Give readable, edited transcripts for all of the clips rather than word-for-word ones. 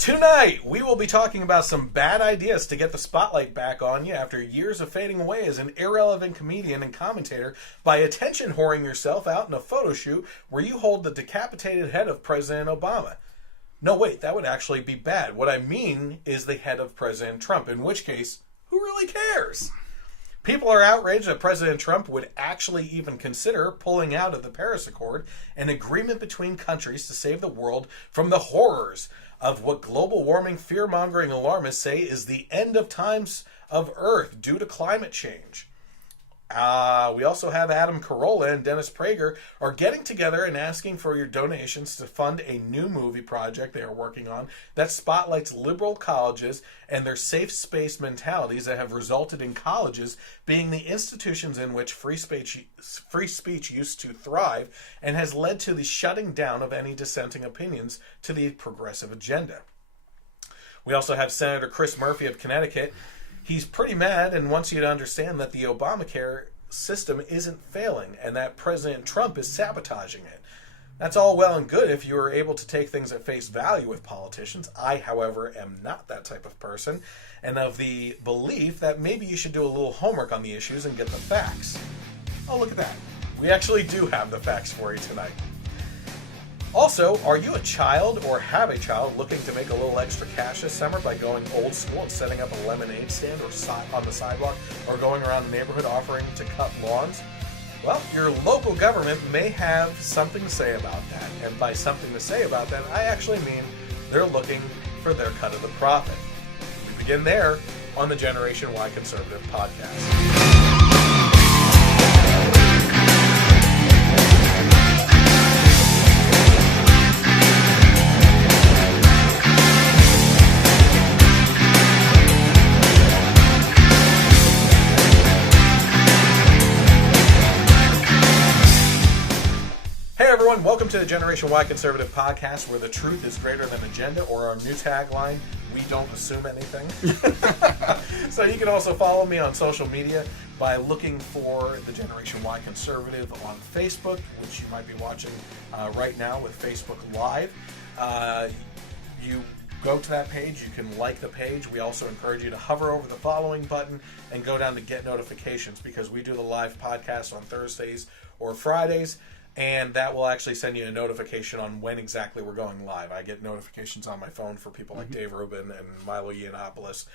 Tonight, we will be talking about some bad ideas to get the spotlight back on you after years of fading away as an irrelevant comedian and commentator by attention whoring yourself out in a photo shoot where you hold the decapitated head of President Obama. No, wait, that would actually be bad. What I mean is the head of President Trump, in which case, who really cares? People are outraged that President Trump would actually even consider pulling out of the Paris Accord, an agreement between countries to save the world from the horrors of what global warming fear-mongering alarmists say is the end of times of Earth due to climate change. We also have Carolla and Dennis Prager are getting together and asking for your donations to fund a new movie project they are working on that spotlights liberal colleges and their safe space mentalities that have resulted in colleges being the institutions in which free speech used to thrive and has led to the shutting down of any dissenting opinions to the progressive agenda. We also have Senator Chris Murphy of Connecticut. He's pretty mad and wants you to understand that the Obamacare system isn't failing and that President Trump is sabotaging it. That's all well and good if you are able to take things at face value with politicians. I, however, am not that type of person and of the belief that maybe you should do a little homework on the issues and get the facts. Oh, look at that. We actually do have the facts for you tonight. Also, are you a child or have a child looking to make a little extra cash this summer by going old school and setting up a lemonade stand or on the sidewalk or going around the neighborhood offering to cut lawns? Well, your local government may have something to say about that. And by something to say about that, I actually mean they're looking for their cut of the profit. We begin there on the Generation Y Conservative podcast. Everyone, welcome to the Generation Y Conservative podcast, where the truth is greater than agenda, or our new tagline, we don't assume anything. So you can also follow me on social media by looking for the Generation Y Conservative on Facebook, which you might be watching right now with Facebook Live. You go to that page, you can like the page. We also encourage you to hover over the following button and go down to get notifications, because we do the live podcast on Thursdays or Fridays. And that will actually send you a notification on when exactly we're going live. I get notifications on my phone for people like Dave Rubin and Milo Yiannopoulos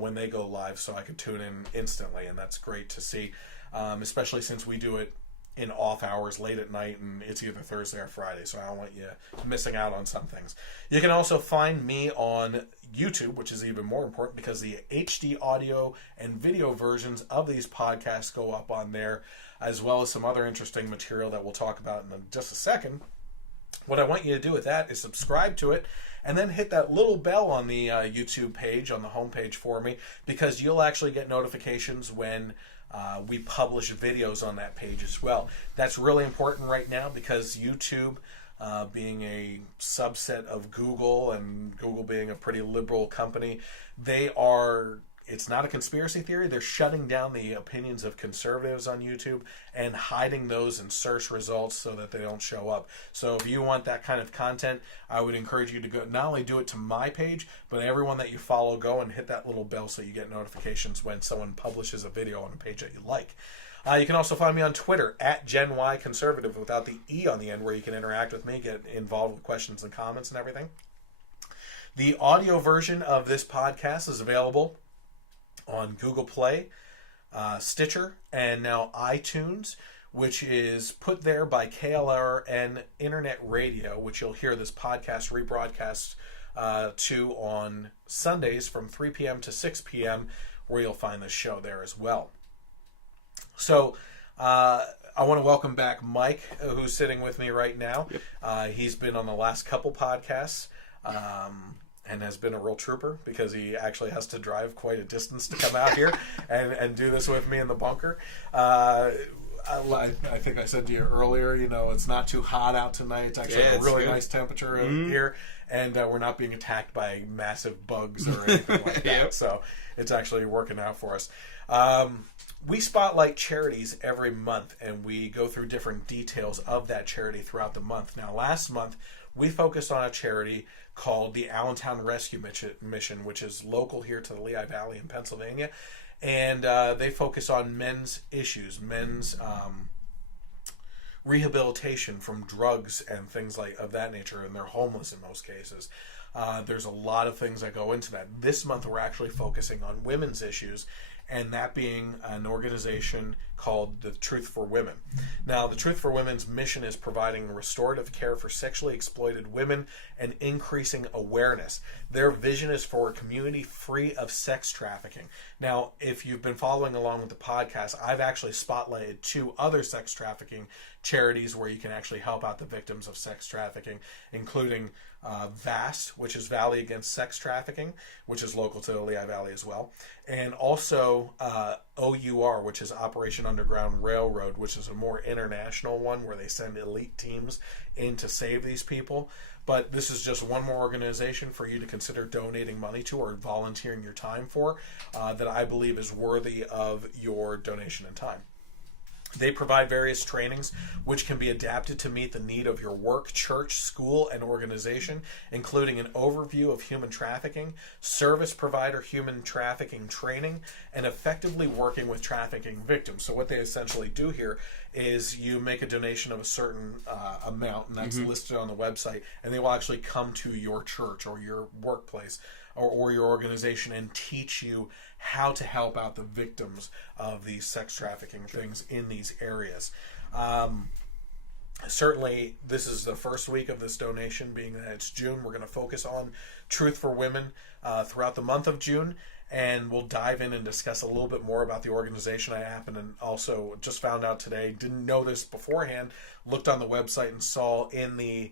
when they go live, so I can tune in instantly, and that's great to see, especially since we do it in off hours late at night, and it's either Thursday or Friday, so I don't want you missing out on some things. You can also find me on YouTube, which is even more important because the HD audio and video versions of these podcasts go up on there, as well as some other interesting material that we'll talk about in just a second. What I want you to do with that is subscribe to it and then hit that little bell on the YouTube page, on the homepage for me, because you'll actually get notifications when we publish videos on that page as well. That's really important right now because YouTube, being a subset of Google, and Google being a pretty liberal company, it's not a conspiracy theory. They're shutting down the opinions of conservatives on YouTube and hiding those in search results so that they don't show up. So if you want that kind of content, I would encourage you to go, not only do it to my page, but everyone that you follow, go and hit that little bell so you get notifications when someone publishes a video on a page that you like. You can also find me on Twitter at Gen Y Conservative without the E on the end, where you can interact with me, get involved with questions and comments and everything. The audio version of this podcast is available on Google Play, Stitcher, and now iTunes, which is put there by KLRN Internet Radio, which you'll hear this podcast rebroadcast to on Sundays from 3 p.m. to 6 p.m., where you'll find the show there as well. So I want to welcome back Mike, who's sitting with me right now. He's been on the last couple podcasts. And has been a real trooper because he actually has to drive quite a distance to come out here and do this with me in the bunker. I think I said to you earlier, it's not too hot out tonight. It's actually a really nice temperature here, and we're not being attacked by massive bugs or anything like that. Yep. So it's actually working out for us. We spotlight charities every month, and we go through different details of that charity throughout the month. Now, last month, we focus on a charity called the Allentown Rescue Mission, which is local here to the Lehigh Valley in Pennsylvania. And they focus on men's issues, men's rehabilitation from drugs and things like of that nature, and they're homeless in most cases. There's a lot of things that go into that. This month we're actually focusing on women's issues, and that being an organization called the Truth for Women. Now, the Truth for Women's mission is providing restorative care for sexually exploited women and increasing awareness. Their vision is for a community free of sex trafficking. Now, if you've been following along with the podcast, I've actually spotlighted 2 other sex trafficking charities where you can actually help out the victims of sex trafficking, including VAST, which is Valley Against Sex Trafficking, which is local to the Lehigh Valley as well, and also OUR, which is Operation Underground Railroad, which is a more international one where they send elite teams in to save these people. But this is just one more organization for you to consider donating money to or volunteering your time for that I believe is worthy of your donation and time. They provide various trainings which can be adapted to meet the need of your work, church, school, and organization, including an overview of human trafficking, service provider human trafficking training, and effectively working with trafficking victims. So what they essentially do here is you make a donation of a certain amount, and that's listed on the website, and they will actually come to your church or your workplace or your organization and teach you how to help out the victims of these sex trafficking things in these areas. Certainly, this is the first week of this donation, being that it's June. We're going to focus on Truth for Women throughout the month of June, and we'll dive in and discuss a little bit more about the organization. I happen and also just found out today, didn't know this beforehand, looked on the website and saw in the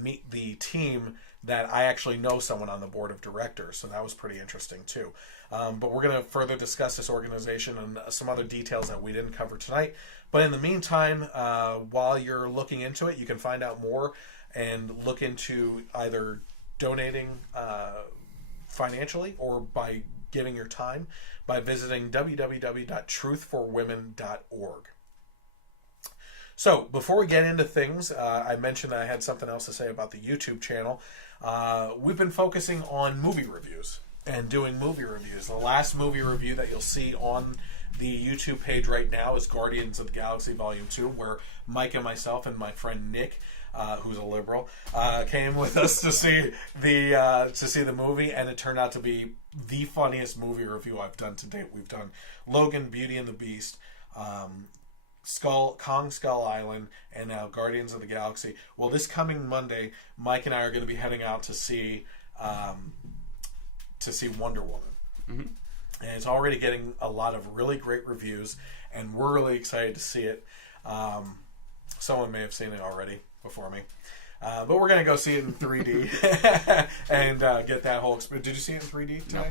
meet the team that I actually know someone on the board of directors, so that was pretty interesting too. But we're going to further discuss this organization and some other details that we didn't cover tonight. But in the meantime, while you're looking into it, you can find out more and look into either donating financially or by giving your time by visiting www.truthforwomen.org. So, before we get into things, I mentioned that I had something else to say about the YouTube channel. We've been focusing on movie reviews and doing movie reviews. The last movie review that you'll see on the YouTube page right now is Guardians of the Galaxy Volume 2, where Mike and myself and my friend Nick, who's a liberal, came with us to see the movie, and it turned out to be the funniest movie review I've done to date. We've done Logan, Beauty and the Beast, Kong Skull Island, and now Guardians of the Galaxy. Well, this coming Monday, Mike and I are going to be heading out to see Wonder Woman. Mm-hmm. And it's already getting a lot of really great reviews, and we're really excited to see it. Someone may have seen it already before me. But we're going to go see it in 3D and get that whole experience. Did you see it in 3D today? No.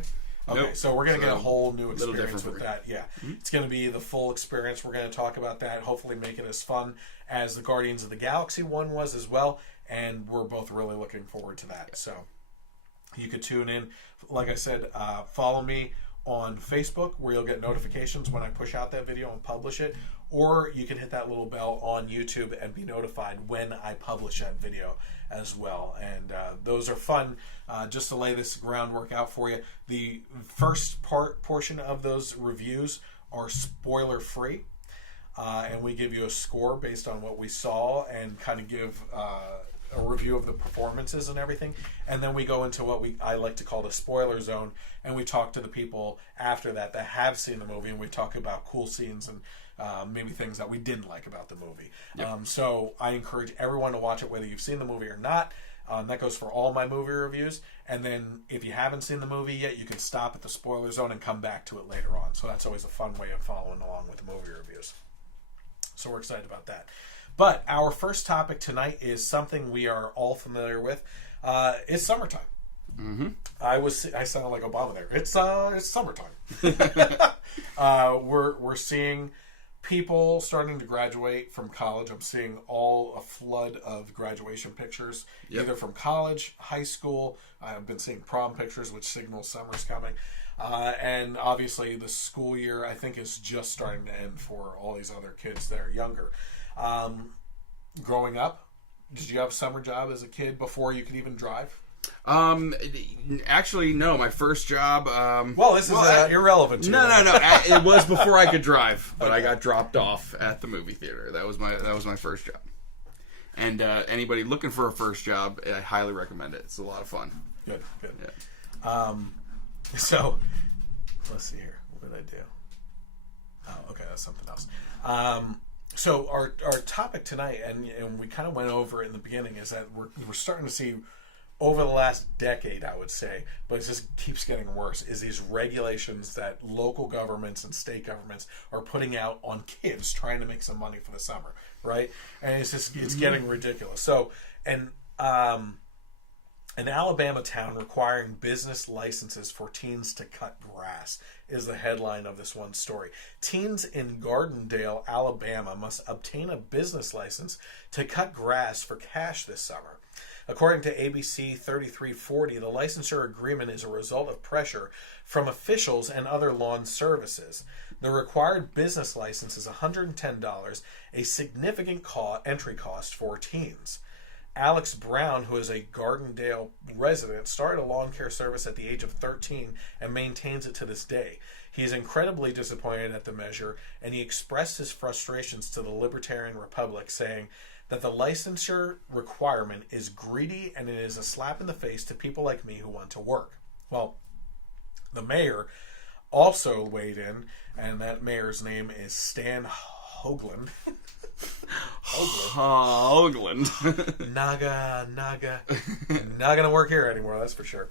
Okay, nope. So we're going to get a whole new experience with that. Yeah, It's going to be the full experience. We're going to talk about that, hopefully make it as fun as the Guardians of the Galaxy one was as well, and we're both really looking forward to that. So you could tune in. Like I said, follow me on Facebook, where you'll get notifications when I push out that video and publish it, or you can hit that little bell on YouTube and be notified when I publish that video as well. And those are fun. Just to lay this groundwork out for you, the first portion of those reviews are spoiler free, and we give you a score based on what we saw and kind of give a review of the performances and everything, and then we go into what I like to call the spoiler zone, and we talk to the people after that have seen the movie, and we talk about cool scenes and maybe things that we didn't like about the movie. Yep. So I encourage everyone to watch it, whether you've seen the movie or not. That goes for all my movie reviews, and then if you haven't seen the movie yet, you can stop at the spoiler zone and come back to it later on. So that's always a fun way of following along with the movie reviews. So we're excited about that. But our first topic tonight is something we are all familiar with. It's summertime. Mm-hmm. I sounded like Obama there. It's summertime. We're seeing people starting to graduate from college. I'm seeing a flood of graduation pictures, either from college, high school. I've been seeing prom pictures, which signals summer's coming. And obviously the school year, I think, is just starting to end for all these other kids that are younger. Growing up, did you have a summer job as a kid before you could even drive? Actually, no. My first job. This is irrelevant to you. No. It was before I could drive, but I got dropped off at the movie theater. That was my first job. And anybody looking for a first job, I highly recommend it. It's a lot of fun. Good. Yeah. So let's see here. What did I do? Oh, okay, that's something else. So our topic tonight, and we kind of went over it in the beginning, is that we're starting to see over the last decade, I would say, but it just keeps getting worse, is these regulations that local governments and state governments are putting out on kids trying to make some money for the summer, right? And it's getting ridiculous. So, an Alabama town requiring business licenses for teens to cut grass is the headline of this one story. Teens in Gardendale, Alabama must obtain a business license to cut grass for cash this summer. According to ABC 3340, the licensure agreement is a result of pressure from officials and other lawn services. The required business license is $110, a significant entry cost for teens. Alex Brown, who is a Gardendale resident, started a lawn care service at the age of 13 and maintains it to this day. He is incredibly disappointed at the measure, and he expressed his frustrations to the Libertarian Republic, saying that the licensure requirement is greedy and it is a slap in the face to people like me who want to work. Well, the mayor also weighed in, and that mayor's name is Stan Hoagland. Hoagland. Naga. Not going to work here anymore, that's for sure.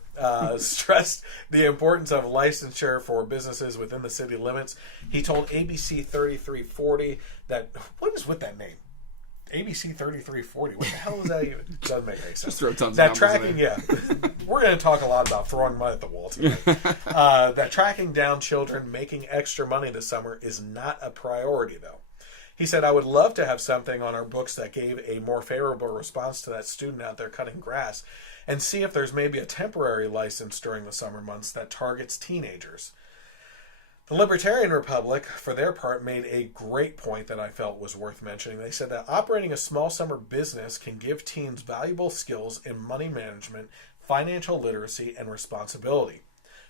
Stressed the importance of licensure for businesses within the city limits. He told ABC 3340 that, what is with that name? ABC 3340. What the hell is that even? Doesn't make any sense. Just throw tons that of tracking, in there. yeah. We're going to talk a lot about throwing mud at the wall tonight. That tracking down children making extra money this summer is not a priority, though. He said, I would love to have something on our books that gave a more favorable response to that student out there cutting grass, and see if there's maybe a temporary license during the summer months that targets teenagers. The Libertarian Republic, for their part, made a great point that I felt was worth mentioning. They said that operating a small summer business can give teens valuable skills in money management, financial literacy, and responsibility.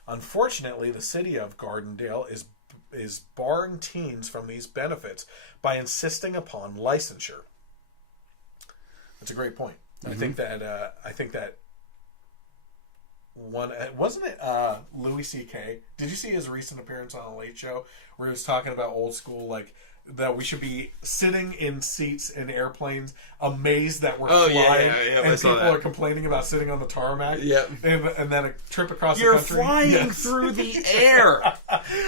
Unfortunately, the city of Gardendale is barring teens from these benefits by insisting upon licensure. That's a great point. Mm-hmm. I think that one, wasn't it Louis C.K.? Did you see his recent appearance on The Late Show where he was talking about old school, like that we should be sitting in seats in airplanes amazed that we're flying, yeah, and people are complaining about sitting on the tarmac, and then a trip across You're the country. Flying through the air.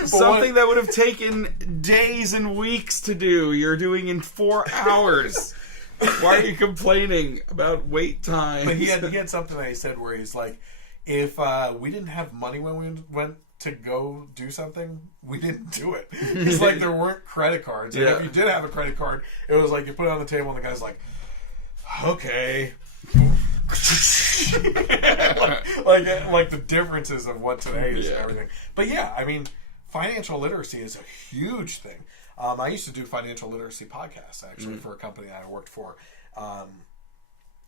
Something that would have taken days and weeks to do, you're doing in 4 hours. Why are you complaining about wait time? But he had something that he said where he's like, if we didn't have money when we went to go do something, we didn't do it. It's like there weren't credit cards. And if you did have a credit card, it was like you put it on the table and the guy's like, okay. like the differences of what today is and everything. But yeah, I mean, financial literacy is a huge thing. I used to do financial literacy podcasts, actually, for a company that I worked for.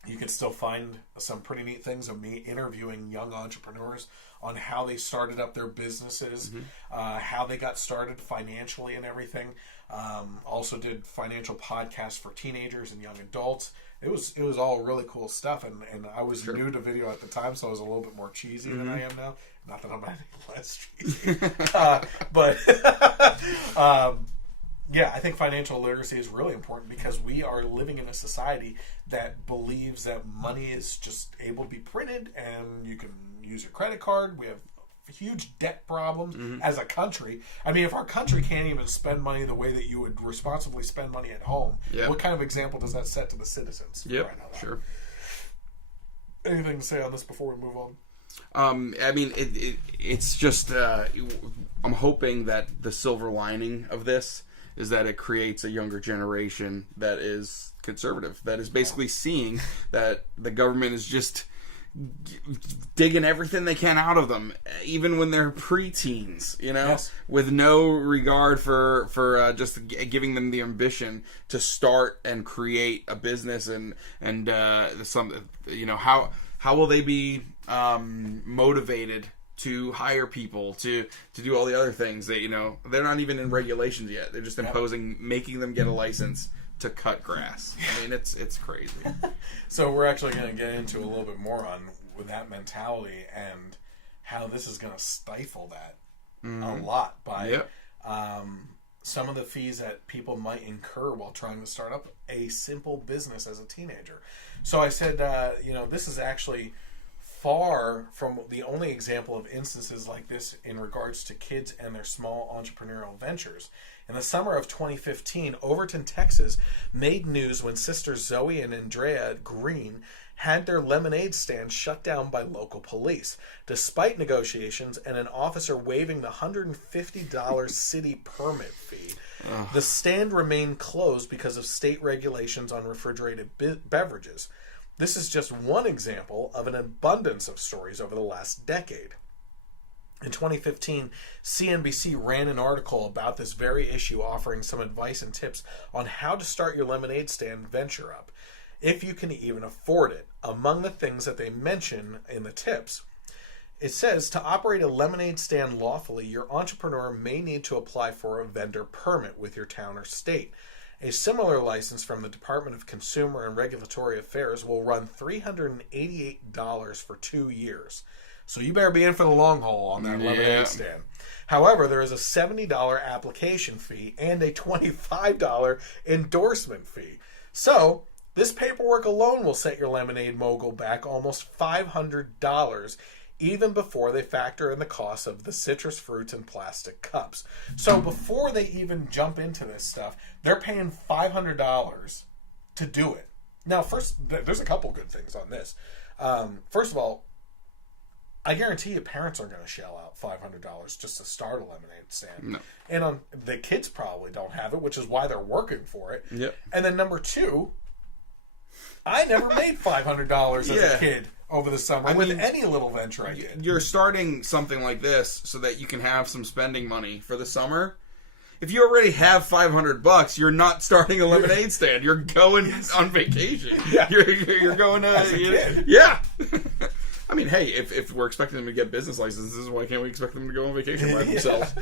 You can still find some pretty neat things of me interviewing young entrepreneurs on how they started up their businesses, how they got started financially and everything. Also did financial podcasts for teenagers and young adults. It was all really cool stuff, and I was new to video at the time, so I was a little bit more cheesy than I am now. Not that I'm any less cheesy, but yeah, I think financial literacy is really important because we are living in a society that believes that money is just able to be printed and you can use your credit card. We have huge debt problems as a country. I mean, if our country can't even spend money the way that you would responsibly spend money at home, what kind of example does that set to the citizens? Yep, sure. Anything to say on this before we move on? I mean, it's just I'm hoping that the silver lining of this is that it creates a younger generation that is conservative, that is basically seeing that the government is just digging everything they can out of them, even when they're preteens, Yes. with no regard for just giving them the ambition to start and create a business and some, how will they be motivated to hire people to do all the other things that they're not even in regulations yet. They're just imposing, making them get a license to cut grass. I mean, it's crazy. So we're actually going to get into a little bit more on with that mentality and how this is going to stifle that a lot by some of the fees that people might incur while trying to start up a simple business as a teenager. So I said, this is actually far from the only example of instances like this in regards to kids and their small entrepreneurial ventures. In the summer of 2015, Overton, Texas, made news when sisters Zoe and Andrea Green had their lemonade stand shut down by local police, despite negotiations and an officer waiving the $150 city permit fee. The stand remained closed because of state regulations on refrigerated beverages. This is just one example of an abundance of stories over the last decade. In 2015, CNBC ran an article about this very issue, offering some advice and tips on how to start your lemonade stand venture up, if you can even afford it. Among the things that they mention in the tips, it says to operate a lemonade stand lawfully, your entrepreneur may need to apply for a vendor permit with your town or state. A similar license from the Department of Consumer and Regulatory Affairs will run $388 for 2 years. So you better be in for the long haul on that lemonade stand. However, there is a $70 application fee and a $25 endorsement fee. So this paperwork alone will set your lemonade mogul back almost $500, even before they factor in the cost of the citrus fruits and plastic cups. So before they even jump into this stuff, they're paying $500 to do it. Now, first, there's a couple good things on this. First of all, I guarantee you parents are going to shell out $500 just to start a lemonade stand. No. And the kids probably don't have it, which is why they're working for it. Yep. And then number two, I never made $500 as a kid over the summer with any little venture I did. You're starting something like this so that you can have some spending money for the summer. If you already have $500, you're not starting a lemonade stand. You're going on vacation. Yeah. You're going to... As a kid. Yeah. I mean, hey, if we're expecting them to get business licenses, why can't we expect them to go on vacation by themselves?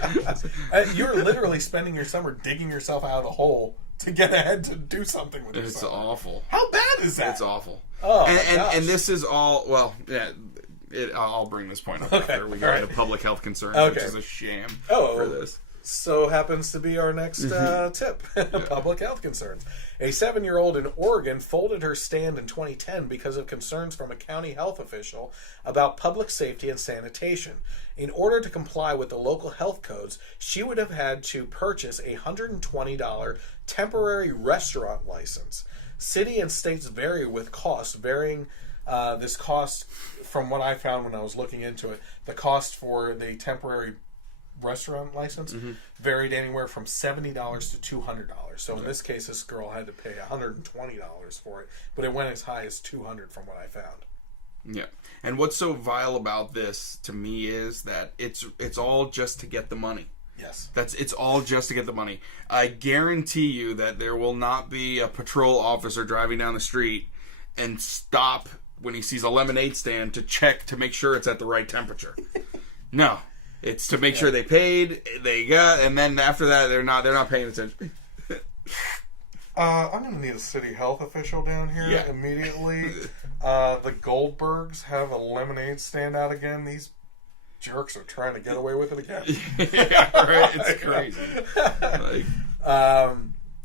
You're literally spending your summer digging yourself out of the hole to get ahead to do something with yourself. It's awful. How bad is that? It's awful. Oh, and this is all, well, yeah, I'll bring this point up after we go into public health concerns, which is a sham for this. So happens to be our next tip, public health concerns. A 7-year-old in Oregon folded her stand in 2010 because of concerns from a county health official about public safety and sanitation. In order to comply with the local health codes, she would have had to purchase a $120 temporary restaurant license. City and states vary with costs, varying this cost from what I found when I was looking into it. The cost for the temporary restaurant license varied anywhere from $70 to $200. So in this case, this girl had to pay $120 for it, but it went as high as $200 from what I found. Yeah, and what's so vile about this to me is that it's all just to get the money. Yes, it's all just to get the money. I guarantee you that there will not be a patrol officer driving down the street and stop when he sees a lemonade stand to check to make sure it's at the right temperature. No. It's to make sure they paid, they got, and then after that they're not paying attention. I'm going to need a city health official down here immediately. The Goldbergs have a lemonade stand out again. These jerks are trying to get away with it again. Yeah, right. It's crazy.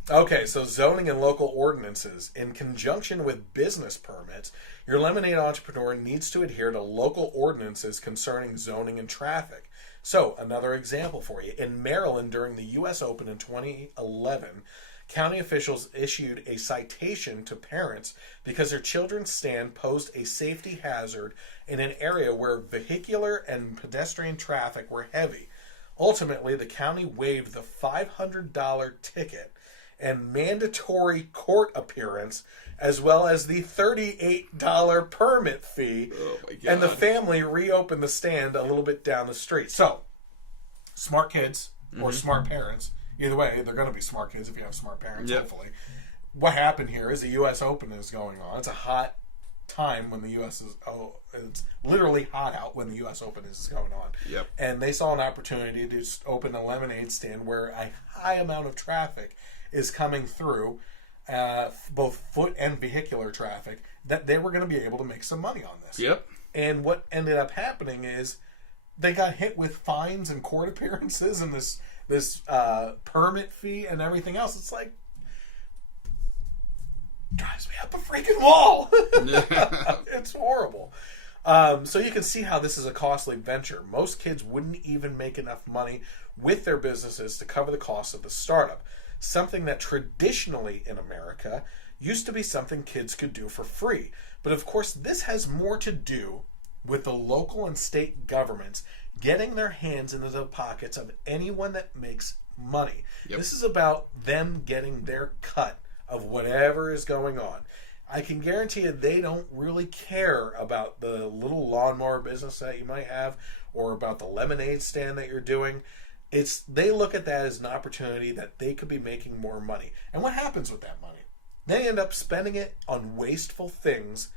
Okay, so zoning and local ordinances. In conjunction with business permits, your lemonade entrepreneur needs to adhere to local ordinances concerning zoning and traffic. So, another example for you. In Maryland, during the U.S. Open in 2011, county officials issued a citation to parents because their children's stand posed a safety hazard in an area where vehicular and pedestrian traffic were heavy. Ultimately, the county waived the $500 ticket and mandatory court appearance, as well as the $38 permit fee. Oh my God. And the family reopened the stand a little bit down the street. So, smart kids or smart parents, either way, they're going to be smart kids if you have smart parents, hopefully. What happened here is the U.S. Open is going on. It's a hot time when the U.S. is... it's literally hot out when the U.S. Open is going on. Yep. And they saw an opportunity to just open a lemonade stand where a high amount of traffic is coming through, both foot and vehicular traffic, that they were going to be able to make some money on this. Yep. And what ended up happening is they got hit with fines and court appearances and this permit fee and everything else. It's like, drives me up a freaking wall. It's horrible. So you can see how this is a costly venture. Most kids wouldn't even make enough money with their businesses to cover the cost of the startup. Something that traditionally in America used to be something kids could do for free. But of course, this has more to do with the local and state governments getting their hands into the pockets of anyone that makes money. Yep. This is about them getting their cut of whatever is going on. I can guarantee you they don't really care about the little lawnmower business that you might have or about the lemonade stand that you're doing. They look at that as an opportunity that they could be making more money. And what happens with that money? They end up spending it on wasteful things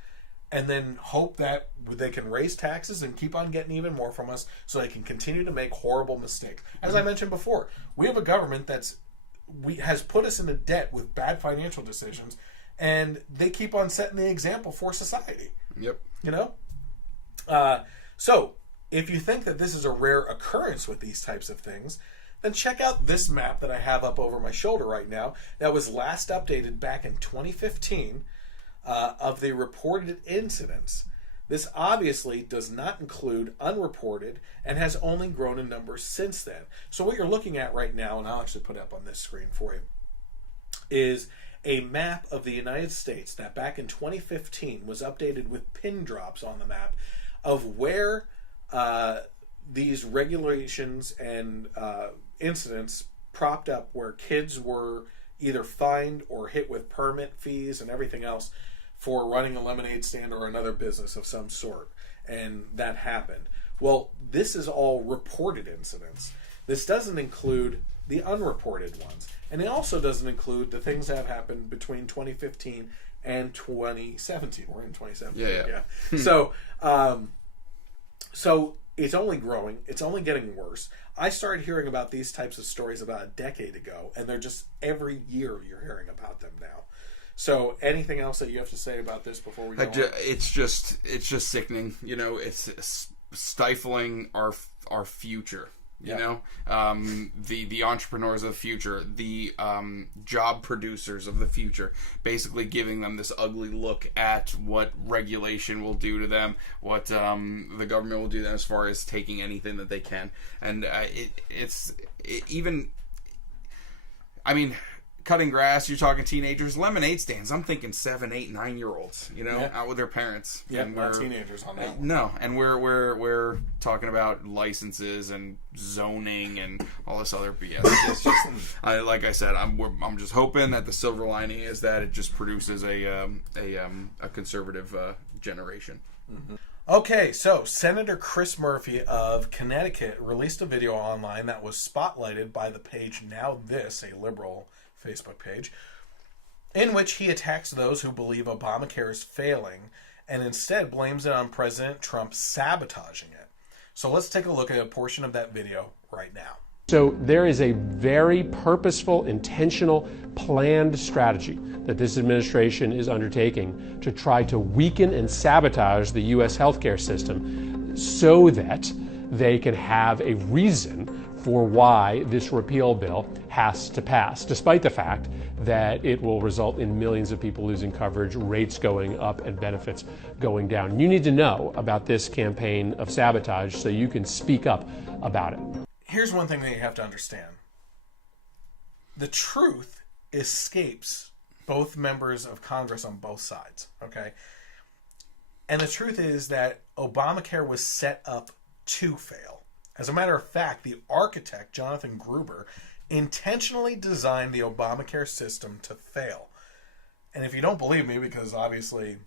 and then hope that they can raise taxes and keep on getting even more from us so they can continue to make horrible mistakes. As I mentioned before, we have a government has put us into debt with bad financial decisions, and they keep on setting the example for society. Yep. You know? So, if you think that this is a rare occurrence with these types of things, then check out this map that I have up over my shoulder right now that was last updated back in 2015 of the reported incidents. This obviously does not include unreported and has only grown in numbers since then. So what you're looking at right now, and I'll actually put it up on this screen for you, is a map of the United States that back in 2015 was updated with pin drops on the map of where these regulations and incidents propped up, where kids were either fined or hit with permit fees and everything else for running a lemonade stand or another business of some sort. And that happened. Well, this is all reported incidents. This doesn't include the unreported ones. And it also doesn't include the things that have happened between 2015 and 2017. We're in 2017. Yeah. So it's only growing. It's only getting worse. I started hearing about these types of stories about a decade ago, and they're just every year you're hearing about them now. So, anything else that you have to say about this before we go on? It's just sickening. You know, it's stifling our future. You know, the entrepreneurs of the future, the job producers of the future, basically giving them this ugly look at what regulation will do to them, what the government will do to them as far as taking anything that they can. And cutting grass, you're talking teenagers, lemonade stands. I'm thinking 7, 8, 9-year-olds, out with their parents. Yeah, not teenagers on that one. No, and we're talking about licenses and zoning and all this other BS. It's just, like I said, I'm just hoping that the silver lining is that it just produces a conservative generation. Mm-hmm. Okay, so Senator Chris Murphy of Connecticut released a video online that was spotlighted by the page Now This, a liberal Facebook page, in which he attacks those who believe Obamacare is failing and instead blames it on President Trump sabotaging it. So let's take a look at a portion of that video right now. So there is a very purposeful, intentional, planned strategy that this administration is undertaking to try to weaken and sabotage the U.S. healthcare system so that they can have a reason for why this repeal bill has to pass, despite the fact that it will result in millions of people losing coverage, rates going up, and benefits going down. You need to know about this campaign of sabotage so you can speak up about it. Here's one thing that you have to understand. The truth escapes both members of Congress on both sides, okay? And the truth is that Obamacare was set up to fail. As a matter of fact, the architect, Jonathan Gruber, intentionally designed the Obamacare system to fail. And if you don't believe me, because obviously,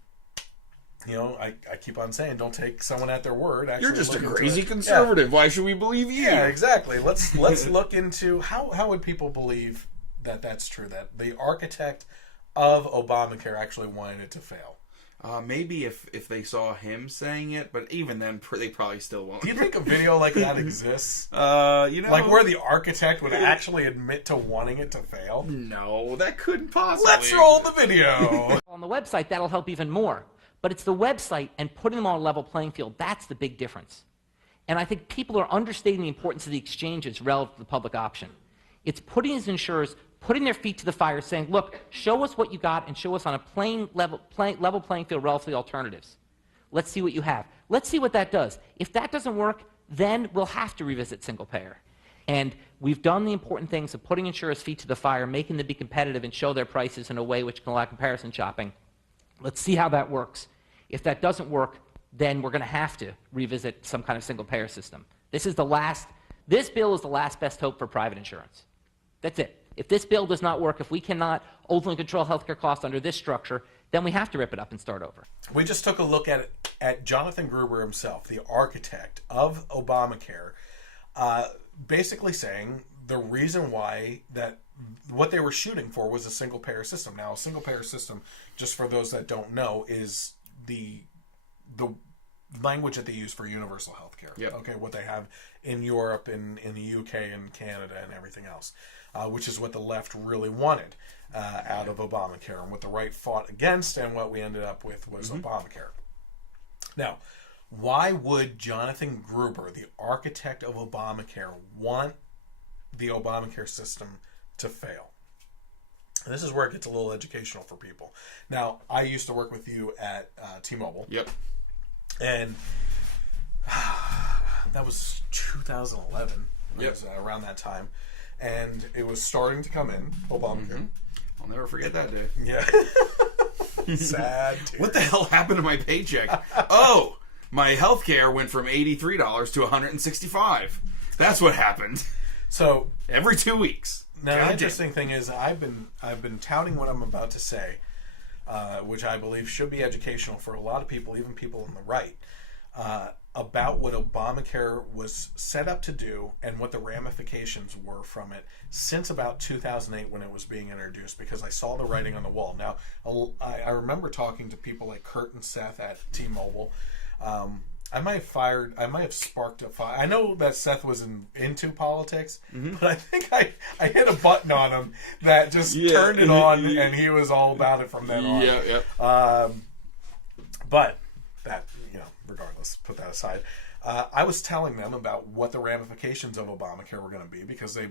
you know, I keep on saying, don't take someone at their word. Actually, you're just a crazy conservative. Yeah. Why should we believe you? Yeah, exactly. Let's look into how would people believe that that's true, that the architect of Obamacare actually wanted it to fail. Maybe if they saw him saying it, but even then, they probably still won't. Do you think a video like that exists? Like where the architect would actually admit to wanting it to fail? No, that couldn't possibly. Let's roll the video. On the website, that'll help even more. But it's the website and putting them on a level playing field. That's the big difference. And I think people are understating the importance of the exchanges relative to the public option. It's putting these insurers, putting their feet to the fire, saying, look, show us what you got and show us on a level playing field relative to the alternatives. Let's see what you have. Let's see what that does. If that doesn't work, then we'll have to revisit single payer. And we've done the important things of putting insurers' feet to the fire, making them be competitive and show their prices in a way which can allow comparison shopping. Let's see how that works. If that doesn't work, then we're going to have to revisit some kind of single payer system. This bill is the last best hope for private insurance. That's it. If this bill does not work, if we cannot ultimately control healthcare costs under this structure, then we have to rip it up and start over. We just took a look at Jonathan Gruber himself, the architect of Obamacare, basically saying the reason why that what they were shooting for was a single payer system. Now, a single payer system, just for those that don't know, is the language that they use for universal health care. Yep. Okay, what they have in Europe, in the UK, and Canada, and everything else, which is what the left really wanted out of Obamacare, and what the right fought against, and what we ended up with was Obamacare. Now, why would Jonathan Gruber, the architect of Obamacare, want the Obamacare system to fail? And this is where it gets a little educational for people. Now, I used to work with you at T-Mobile. Yep. And that was 2011. Yep. It was around that time. And it was starting to come in, Obamacare. I'll never forget that day. Yeah. Sad tears. What the hell happened to my paycheck? Oh, my health care went from $83 to $165. That's what happened. So every 2 weeks. Now, the interesting thing is, I've been touting what I'm about to say, which I believe should be educational for a lot of people, even people on the right, about what Obamacare was set up to do and what the ramifications were from it since about 2008 when it was being introduced, because I saw the writing on the wall. Now, I remember talking to people like Kurt and Seth at T-Mobile. I might have sparked a fire. I know that Seth was into politics, but I think I hit a button on him that just turned it on, and he was all about it from then on. Yeah. But that, regardless, put that aside. I was telling them about what the ramifications of Obamacare were going to be, because they,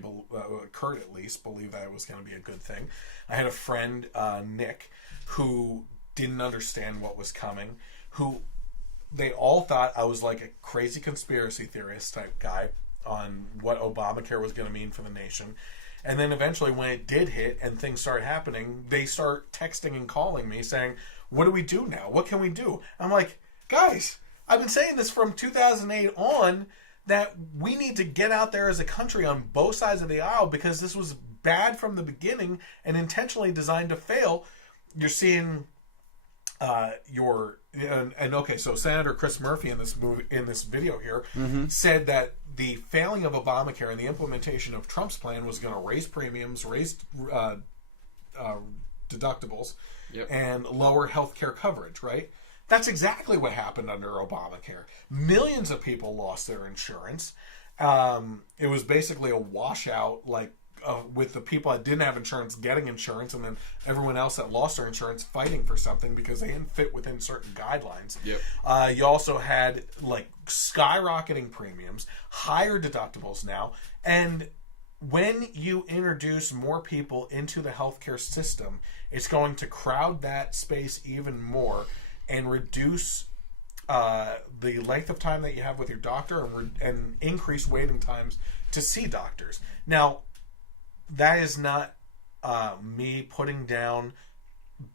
Kurt at least, believed that it was going to be a good thing. I had a friend, Nick, who didn't understand what was coming, they all thought I was like a crazy conspiracy theorist type guy on what Obamacare was going to mean for the nation. And then eventually when it did hit and things started happening, they start texting and calling me saying, what do we do now? What can we do? I'm like, guys, I've been saying this from 2008 on, that we need to get out there as a country on both sides of the aisle, because this was bad from the beginning and intentionally designed to fail. You're seeing okay, so Senator Chris Murphy in this video here said that the failing of Obamacare and the implementation of Trump's plan was going to raise premiums, raise deductibles, and lower health care coverage, right? That's exactly what happened under Obamacare. Millions of people lost their insurance. It was basically a washout, with the people that didn't have insurance getting insurance, and then everyone else that lost their insurance fighting for something because they didn't fit within certain guidelines. Yep. You also had skyrocketing premiums, higher deductibles now, and when you introduce more people into the healthcare system, it's going to crowd that space even more and reduce the length of time that you have with your doctor, and increase waiting times to see doctors. Now, that is not me putting down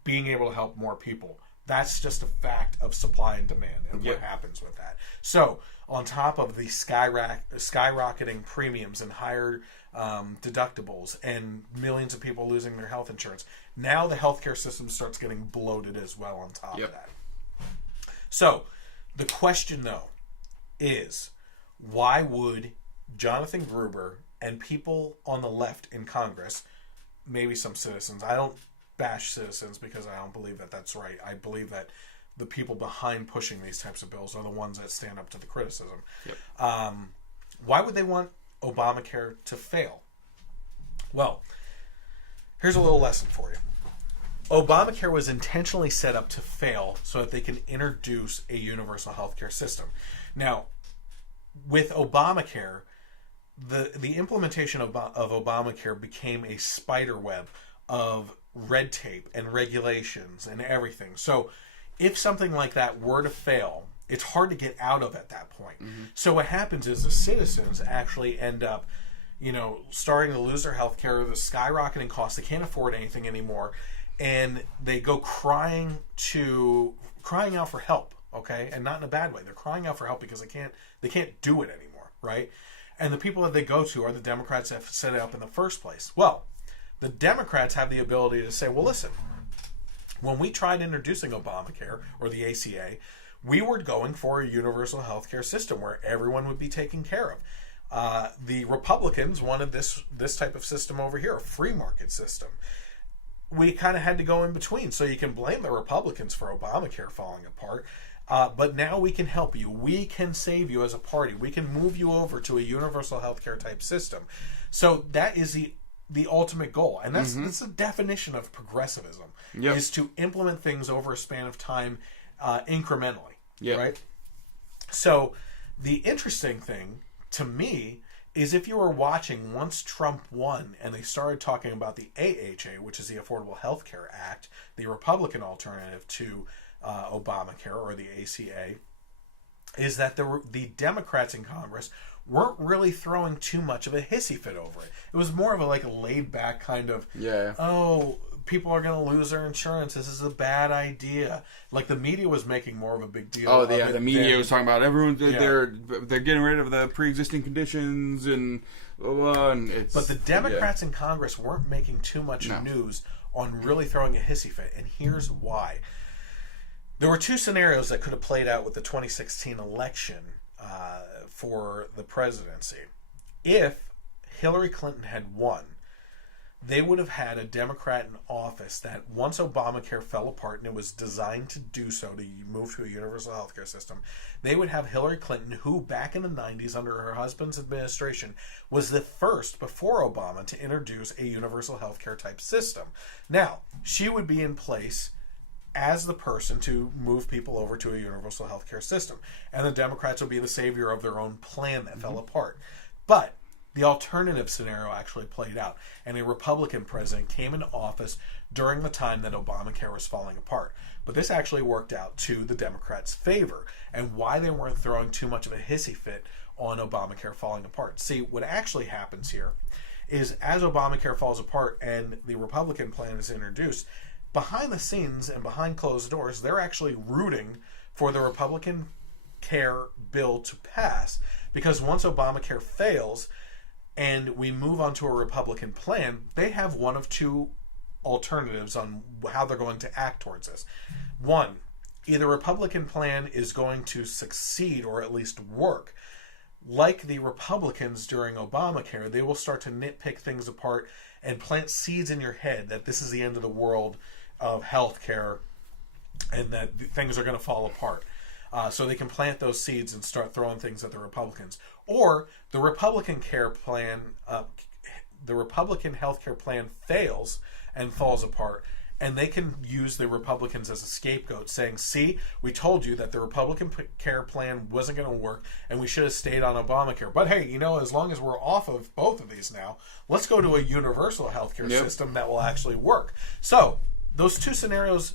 being able to help more people. That's just a fact of supply and demand and what happens with that. So, on top of the skyrocketing premiums and higher deductibles and millions of people losing their health insurance, now the healthcare system starts getting bloated as well on top of that. So, the question, though, is why would Jonathan Gruber and people on the left in Congress, maybe some citizens, I don't bash citizens because I don't believe that that's right. I believe that the people behind pushing these types of bills are the ones that stand up to the criticism. Why would they want Obamacare to fail? Well, here's a little lesson for you. Obamacare was intentionally set up to fail so that they can introduce a universal healthcare system. Now, with Obamacare, the implementation of Obamacare became a spider web of red tape and regulations and everything. So if something like that were to fail, it's hard to get out of at that point. So what happens is the citizens actually end up, starting to lose their health care, the skyrocketing costs, they can't afford anything anymore, and they go crying out for help, okay? And not in a bad way. They're crying out for help because they can't do it anymore, right? And the people that they go to are the Democrats that set it up in the first place. Well, the Democrats have the ability to say, well, listen, when we tried introducing Obamacare or the ACA, we were going for a universal health care system where everyone would be taken care of. The Republicans wanted this type of system over here, a free market system. We kind of had to go in between. So you can blame the Republicans for Obamacare falling apart. But now we can help you. We can save you as a party. We can move you over to a universal healthcare type system. So that is the ultimate goal. And that's the definition of progressivism, is to implement things over a span of time incrementally. Right? So the interesting thing to me is if you were watching once Trump won and they started talking about the AHA, which is the Affordable Health Care Act, the Republican alternative to Obamacare or the ACA, is that the Democrats in Congress weren't really throwing too much of a hissy fit over it. It was more of a laid back kind of, oh, people are going to lose their insurance. This is a bad idea. Like the media was making more of a big deal. Oh, yeah, the media was talking about everyone. They're getting rid of the pre-existing conditions and it's. But the Democrats in Congress weren't making too much news on really throwing a hissy fit, and here's why. There were two scenarios that could have played out with the 2016 election for the presidency. If Hillary Clinton had won, they would have had a Democrat in office that once Obamacare fell apart, and it was designed to do so, to move to a universal healthcare system, they would have Hillary Clinton, who back in the 90s under her husband's administration was the first before Obama to introduce a universal healthcare type system. Now, she would be in place as the person to move people over to a universal healthcare system. And the Democrats would be the savior of their own plan that fell apart. But the alternative scenario actually played out, and a Republican president came into office during the time that Obamacare was falling apart. But this actually worked out to the Democrats' favor, and why they weren't throwing too much of a hissy fit on Obamacare falling apart. See, what actually happens here is as Obamacare falls apart and the Republican plan is introduced, behind the scenes and behind closed doors, they're actually rooting for the Republican care bill to pass, because once Obamacare fails and we move on to a Republican plan, they have one of two alternatives on how they're going to act towards this. One, either Republican plan is going to succeed or at least work. Like the Republicans during Obamacare, they will start to nitpick things apart and plant seeds in your head that this is the end of the world of healthcare and that things are going to fall apart. So they can plant those seeds and start throwing things at the Republicans. Or the Republican care plan, the Republican healthcare plan fails and falls apart, and they can use the Republicans as a scapegoat, saying, see, we told you that the Republican care plan wasn't going to work and we should have stayed on Obamacare. But hey, as long as we're off of both of these now, let's go to a universal healthcare system that will actually work. So those two scenarios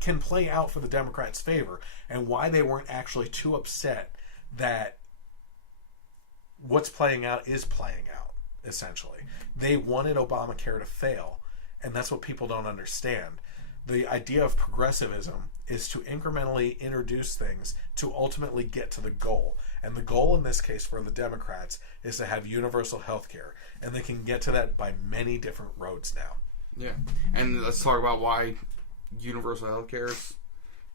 can play out for the Democrats' favor, and why they weren't actually too upset that what's playing out is playing out, essentially. They wanted Obamacare to fail, and that's what people don't understand. the idea of progressivism is to incrementally introduce things to ultimately get to the goal. And the goal in this case for the Democrats is to have universal health care. And they can get to that by many different roads now. Yeah. And let's talk about why universal health care is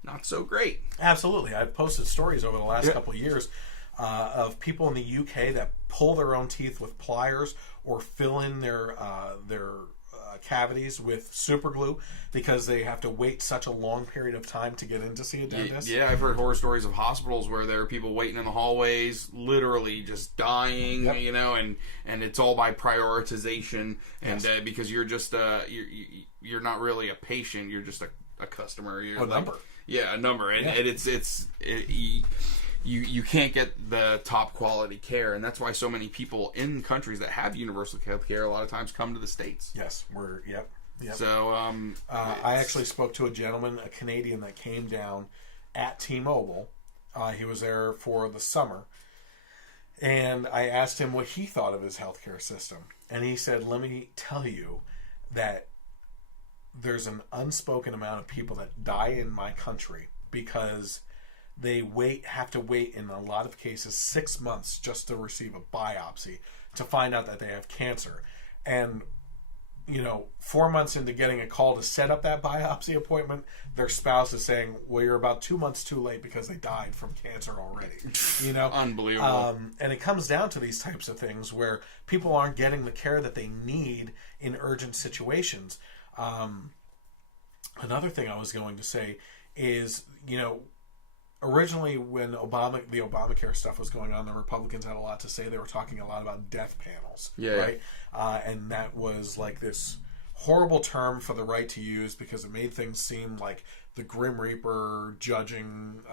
not so great. Absolutely. I've posted stories over the last couple of years of people in the UK that pull their own teeth with pliers or fill in their cavities with super glue because they have to wait such a long period of time to get in to see a dentist. Yeah, I've heard horror stories of hospitals where there are people waiting in the hallways, literally just dying, you know, and it's all by prioritization, and because you're just you're not really a patient, you're just a customer. You're a number. Yeah, a number, and you can't get the top quality care, and that's why so many people in countries that have universal health care a lot of times come to the States. Yes, yep. So I actually spoke to a gentleman, a Canadian, that came down at T-Mobile. He was there for the summer, and I asked him what he thought of his healthcare system, and he said, "Let me tell you that there's an unspoken amount of people that die in my country because they have to wait in a lot of cases 6 months just to receive a biopsy to find out that they have cancer. And, 4 months into getting a call to set up that biopsy appointment, their spouse is saying, well, you're about 2 months too late because they died from cancer already. Unbelievable. And it comes down to these types of things where people aren't getting the care that they need in urgent situations. Another thing I was going to say is, originally, when the Obamacare stuff was going on, the Republicans had a lot to say. They were talking a lot about death panels, right? And that was like this horrible term for the right to use because it made things seem like the Grim Reaper judging,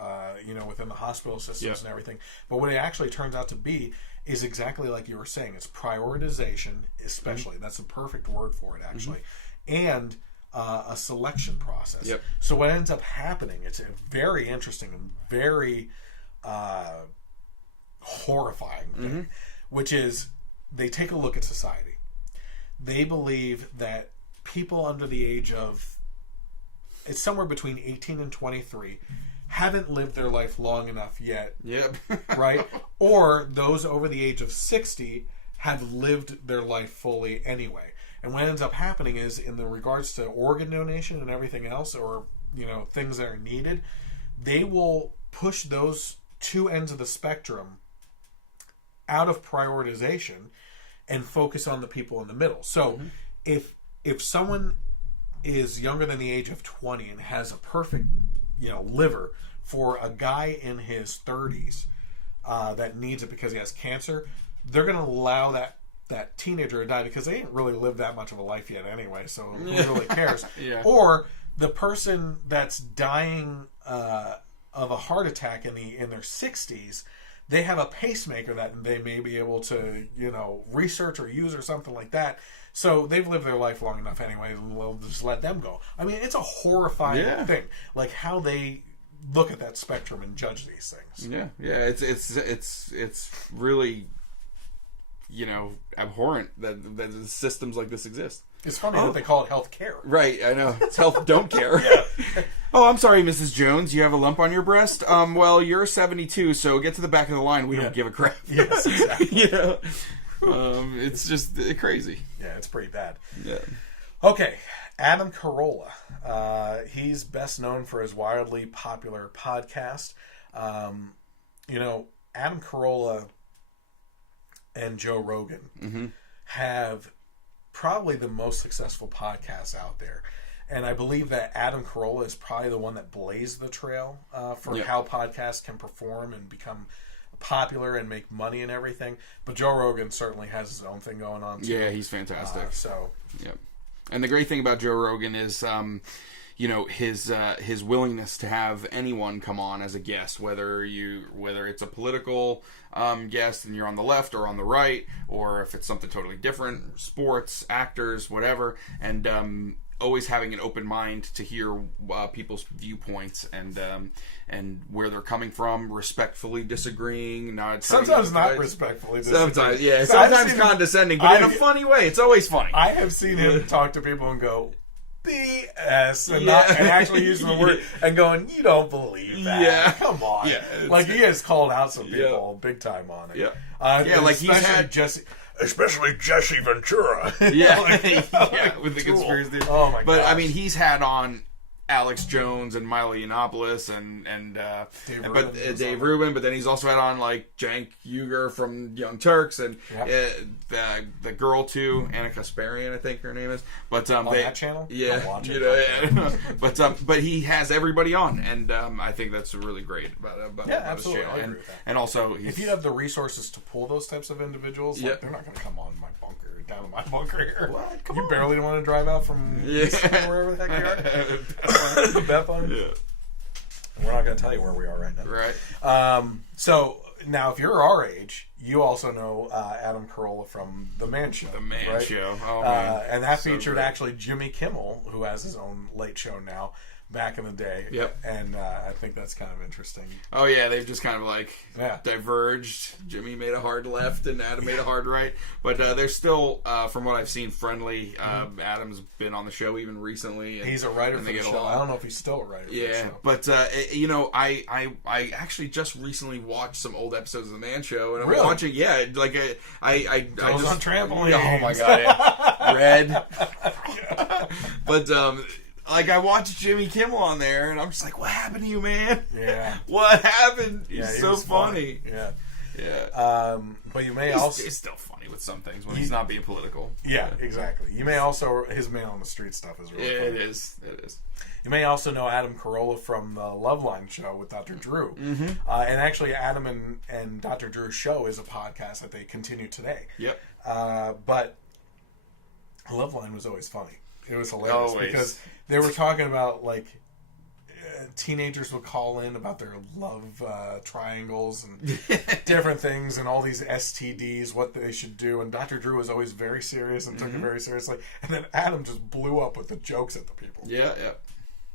within the hospital systems and everything. But what it actually turns out to be is exactly like you were saying. It's prioritization, especially. That's the perfect word for it, actually. And a selection process. Yep. So what ends up happening, it's a very interesting and very horrifying thing, which is they take a look at society. They believe that people under the age of, it's somewhere between 18 and 23, haven't lived their life long enough yet. Yep. Right? Or those over the age of 60 have lived their life fully anyway. And what ends up happening is, in the regards to organ donation and everything else, or things that are needed, they will push those two ends of the spectrum out of prioritization and focus on the people in the middle. So, if someone is younger than the age of 20 and has a perfect, liver for a guy in his 30s that needs it because he has cancer, they're going to allow that teenager to die because they didn't really live that much of a life yet anyway, so who really cares? Or the person that's dying of a heart attack in their 60s, they have a pacemaker that they may be able to research or use or something like that, so they've lived their life long enough anyway, we'll just let them go. I mean, it's a horrifying thing, like how they look at that spectrum and judge these things. It's really abhorrent that systems like this exist. It's funny that they call it health care. Right, I know. It's health don't care. Oh, I'm sorry, Mrs. Jones. You have a lump on your breast? Well, you're 72, so get to the back of the line. We don't give a crap. Yes, exactly. It's just crazy. Yeah, it's pretty bad. Yeah. Okay, Adam Carolla. He's best known for his wildly popular podcast. Adam Carolla and Joe Rogan have probably the most successful podcasts out there. And I believe that Adam Carolla is probably the one that blazed the trail for how podcasts can perform and become popular and make money and everything. But Joe Rogan certainly has his own thing going on too. Yeah, he's fantastic. Yep. And the great thing about Joe Rogan is his willingness to have anyone come on as a guest, whether it's a political guest and you're on the left or on the right, or if it's something totally different, sports, actors, whatever, and always having an open mind to hear people's viewpoints and where they're coming from, respectfully disagreeing, sometimes not respectfully disagreeing. Sometimes condescending, but in a funny way. It's always funny. I have seen him talk to people and go, BS and actually using the word and going, you don't believe that. Yeah. Come on. Yeah, like he has called out some people big time on it. Yeah. Like he's had especially Jesse Ventura. Yeah, with the conspiracy theory. Oh my god. But I mean, he's had on Alex Jones and Milo Yiannopoulos and Dave Rubin, but then he's also had on like Cenk Uygur from Young Turks and the girl too, Anna Kasparian, I think her name is. But on that channel, but he has everybody on, and I think that's really great about absolutely. his channel. I agree with that. And also, if you have the resources to pull those types of individuals, like, they're not going to come on my bunker. Down in my bunker here. What? You barely want to drive out from wherever the heck you are. Bethlehem. Yeah. We're not going to tell you where we are right now. Right. So now, if you're our age, you also know Adam Carolla from The Man Show. The Man right? Show. Oh man. And that featured actually Jimmy Kimmel, who has his own late show now. Back in the day. Yep. And I think that's kind of interesting. Oh, yeah. They've just kind of like diverged. Jimmy made a hard left and Adam made a hard right. But they're still, from what I've seen, friendly. Adam's been on the show even recently. He's a writer for the show. Along. I don't know if he's still a writer for the show. But, I actually just recently watched some old episodes of The Man Show. And I'm watching, I was on trampoline. Oh, my God. Yeah. Red. But, I watched Jimmy Kimmel on there, and I'm just like, what happened to you, man? Yeah. What happened? He's he so was funny. Yeah. Yeah. But you may also... He's still funny with some things when he's not being political. Yeah, exactly. You may also... His man on the street stuff is really funny. It is. You may also know Adam Carolla from the Loveline show with Dr. Drew. Mm-hmm. And actually, Adam and Dr. Drew's show is a podcast that they continue today. Yep. But Loveline was always funny. It was hilarious because they were talking about like teenagers would call in about their love triangles and different things and all these STDs, what they should do. And Dr. Drew was always very serious and took it very seriously. And then Adam just blew up with the jokes at the people. Yeah.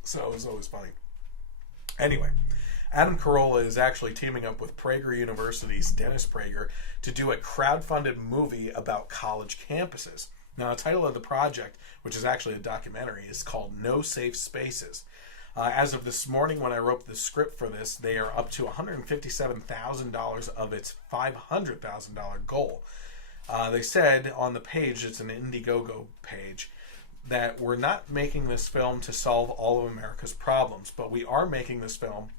So it was always funny. Anyway, Adam Carolla is actually teaming up with Prager University's Dennis Prager to do a crowdfunded movie about college campuses. Now, the title of the project, which is actually a documentary, is called No Safe Spaces. As of this morning, when I wrote the script for this, they are up to $157,000 of its $500,000 goal. They said on the page, it's an Indiegogo page, that we're not making this film to solve all of America's problems, but we are making this film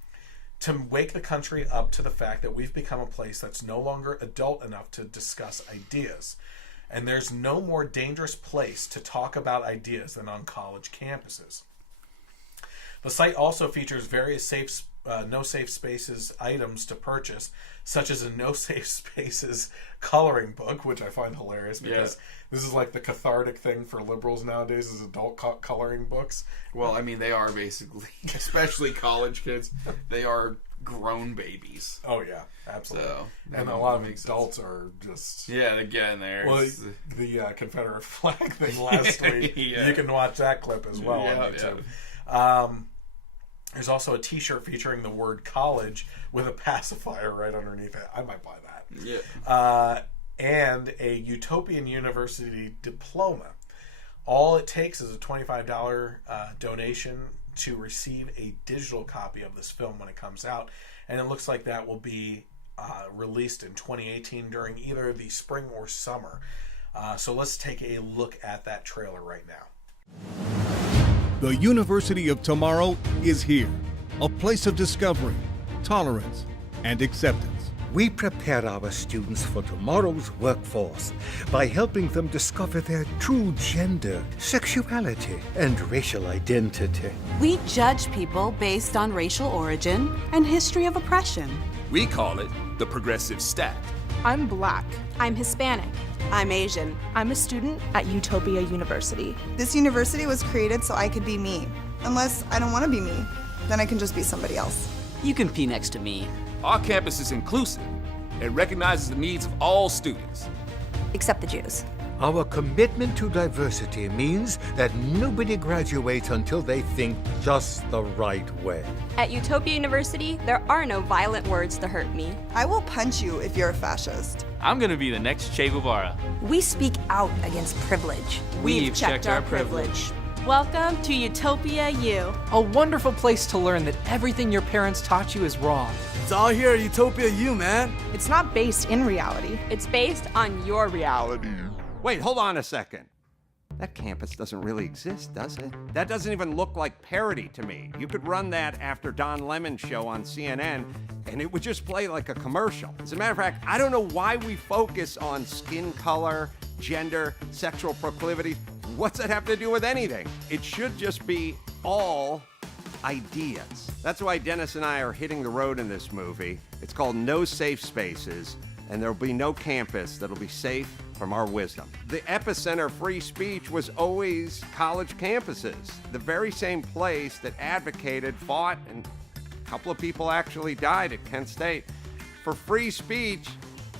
to wake the country up to the fact that we've become a place that's no longer adult enough to discuss ideas. And there's no more dangerous place to talk about ideas than on college campuses. The site also features various no safe spaces items to purchase, such as a no safe spaces coloring book, which I find hilarious because this is like the cathartic thing for liberals nowadays is adult coloring books. Well, I mean, they are basically, especially college kids, they are grown babies. Oh yeah, absolutely. So, and a lot of adults are just they're getting there. Well, the Confederate flag thing last week. You can watch that clip as well on YouTube. There's also a T-shirt featuring the word college with a pacifier right underneath it. I might buy that. Yeah. And a Utopian University diploma. All it takes is a $25 donation to receive a digital copy of this film when it comes out. And it looks like that will be released in 2018 during either the spring or summer. So let's take a look at that trailer right now. The University of Tomorrow is here, a place of discovery, tolerance, and acceptance. We prepare our students for tomorrow's workforce by helping them discover their true gender, sexuality, and racial identity. We judge people based on racial origin and history of oppression. We call it the progressive stack. I'm Black. I'm Hispanic. I'm Asian. I'm a student at Utopia University. This university was created so I could be me. Unless I don't want to be me, then I can just be somebody else. You can pee next to me. Our campus is inclusive and recognizes the needs of all students. Except the Jews. Our commitment to diversity means that nobody graduates until they think just the right way. At Utopia University, there are no violent words to hurt me. I will punch you if you're a fascist. I'm gonna be the next Che Guevara. We speak out against privilege. We've checked our privilege. Welcome to Utopia U. A wonderful place to learn that everything your parents taught you is wrong. It's all here at Utopia U, man. It's not based in reality. It's based on your reality. Wait, hold on a second. That campus doesn't really exist, does it? That doesn't even look like parody to me. You could run that after Don Lemon's show on CNN, and it would just play like a commercial. As a matter of fact, I don't know why we focus on skin color, gender, sexual proclivities. What's that have to do with anything? It should just be all ideas. That's why Dennis and I are hitting the road in this movie. It's called No Safe Spaces, and there'll be no campus that'll be safe from our wisdom. The epicenter of free speech was always college campuses, the very same place that advocated, fought, and a couple of people actually died at Kent State for free speech,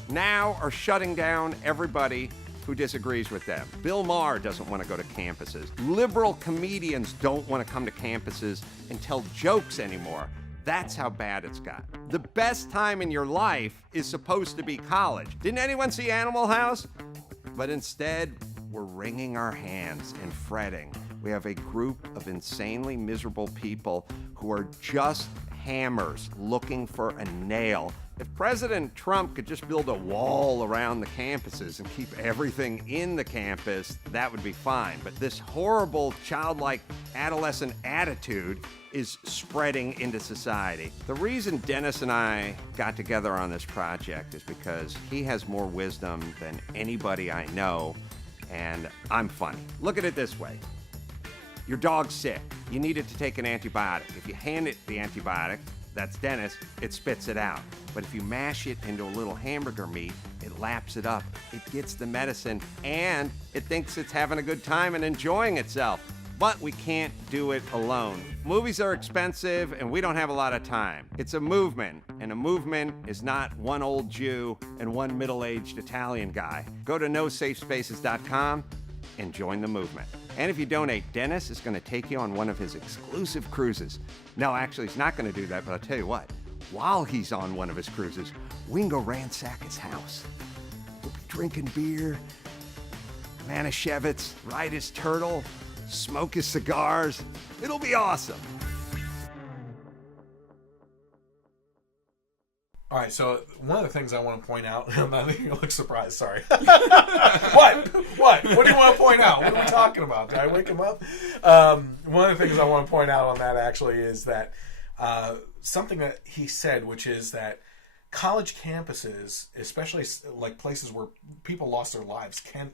now are shutting down everybody who disagrees with them. Bill Maher doesn't want to go to campuses. Liberal comedians don't want to come to campuses and tell jokes anymore. That's how bad it's got. The best time in your life is supposed to be college. Didn't anyone see Animal House? But instead, we're wringing our hands and fretting. We have a group of insanely miserable people who are just hammers looking for a nail. If President Trump could just build a wall around the campuses and keep everything in the campus, that would be fine. But this horrible, childlike, adolescent attitude is spreading into society. The reason Dennis and I got together on this project is because he has more wisdom than anybody I know, and I'm funny. Look at it this way. Your dog's sick. You need it to take an antibiotic. If you hand it the antibiotic, that's Dennis, it spits it out. But if you mash it into a little hamburger meat, it laps it up, it gets the medicine, and it thinks it's having a good time and enjoying itself. But we can't do it alone. Movies are expensive, and we don't have a lot of time. It's a movement, and a movement is not one old Jew and one middle-aged Italian guy. Go to nosafespaces.com and join the movement. And if you donate, Dennis is going to take you on one of his exclusive cruises. No, actually, he's not going to do that, but I'll tell you what. While he's on one of his cruises, we can go ransack his house. We'll be drinking beer, Manischewitz, ride his turtle, smoke his cigars. It'll be awesome. All right, so one of the things I want to point out, I'm not making you look surprised, sorry. What? What do you want to point out? What are we talking about? Did I wake him up? One of the things I want to point out on that actually is that something that he said, which is that college campuses, especially like places where people lost their lives, Kent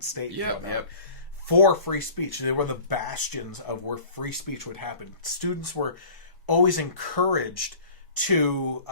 State, for free speech. They were the bastions of where free speech would happen. Students were always encouraged to,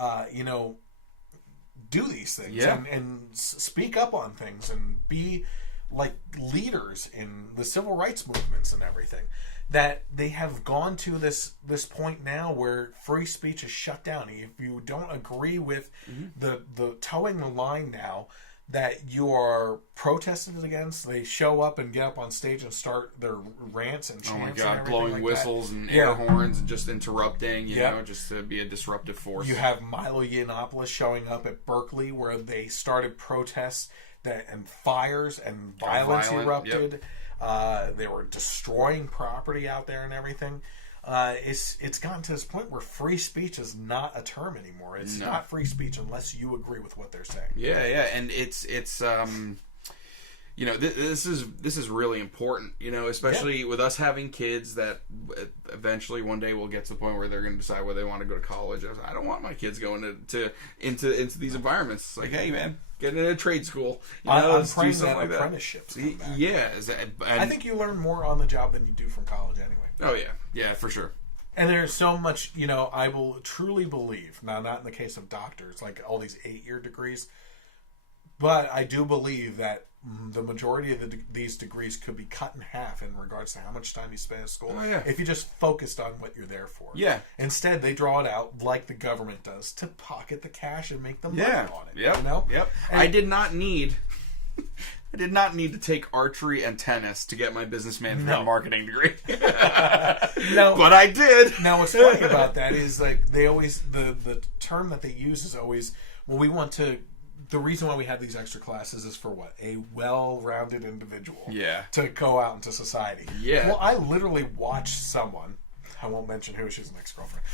do these things and speak up on things and be like leaders in the civil rights movements and everything. That they have gone to this point now where free speech is shut down. If you don't agree with the towing the line now that you are protested against, they show up and get up on stage and start their rants and chants. Oh my and God, blowing like whistles that. and air horns and just interrupting, you know, just to be a disruptive force. You have Milo Yiannopoulos showing up at Berkeley where they started protests and fires and violence erupted. Yep. They were destroying property out there and everything. It's gotten to this point where free speech is not a term anymore. It's not free speech unless you agree with what they're saying. Yeah, and it's this is really important, especially with us having kids that eventually one day will get to the point where they're going to decide whether they want to go to college. I don't want my kids going into these environments. It's like, hey man, get into a trade school. I'm praying that apprenticeships. Yeah, I think you learn more on the job than you do from college anyway. Oh yeah, for sure. And there's so much, I will truly believe, now not in the case of doctors, like all these 8-year degrees, but I do believe that the majority of these degrees could be cut in half in regards to how much time you spend in school if you just focused on what you're there for. Yeah. Instead, they draw it out like the government does to pocket the cash and make the money on it. Yep. Yep. And I did not need to take archery and tennis to get my business management and marketing degree. But I did. Now, what's funny about that is like they always the term that they use is always, well, we want to the reason why we have these extra classes is for what? A well-rounded individual. Yeah. To go out into society. Yeah. Well, I literally watched someone, I won't mention who, she's an ex-girlfriend,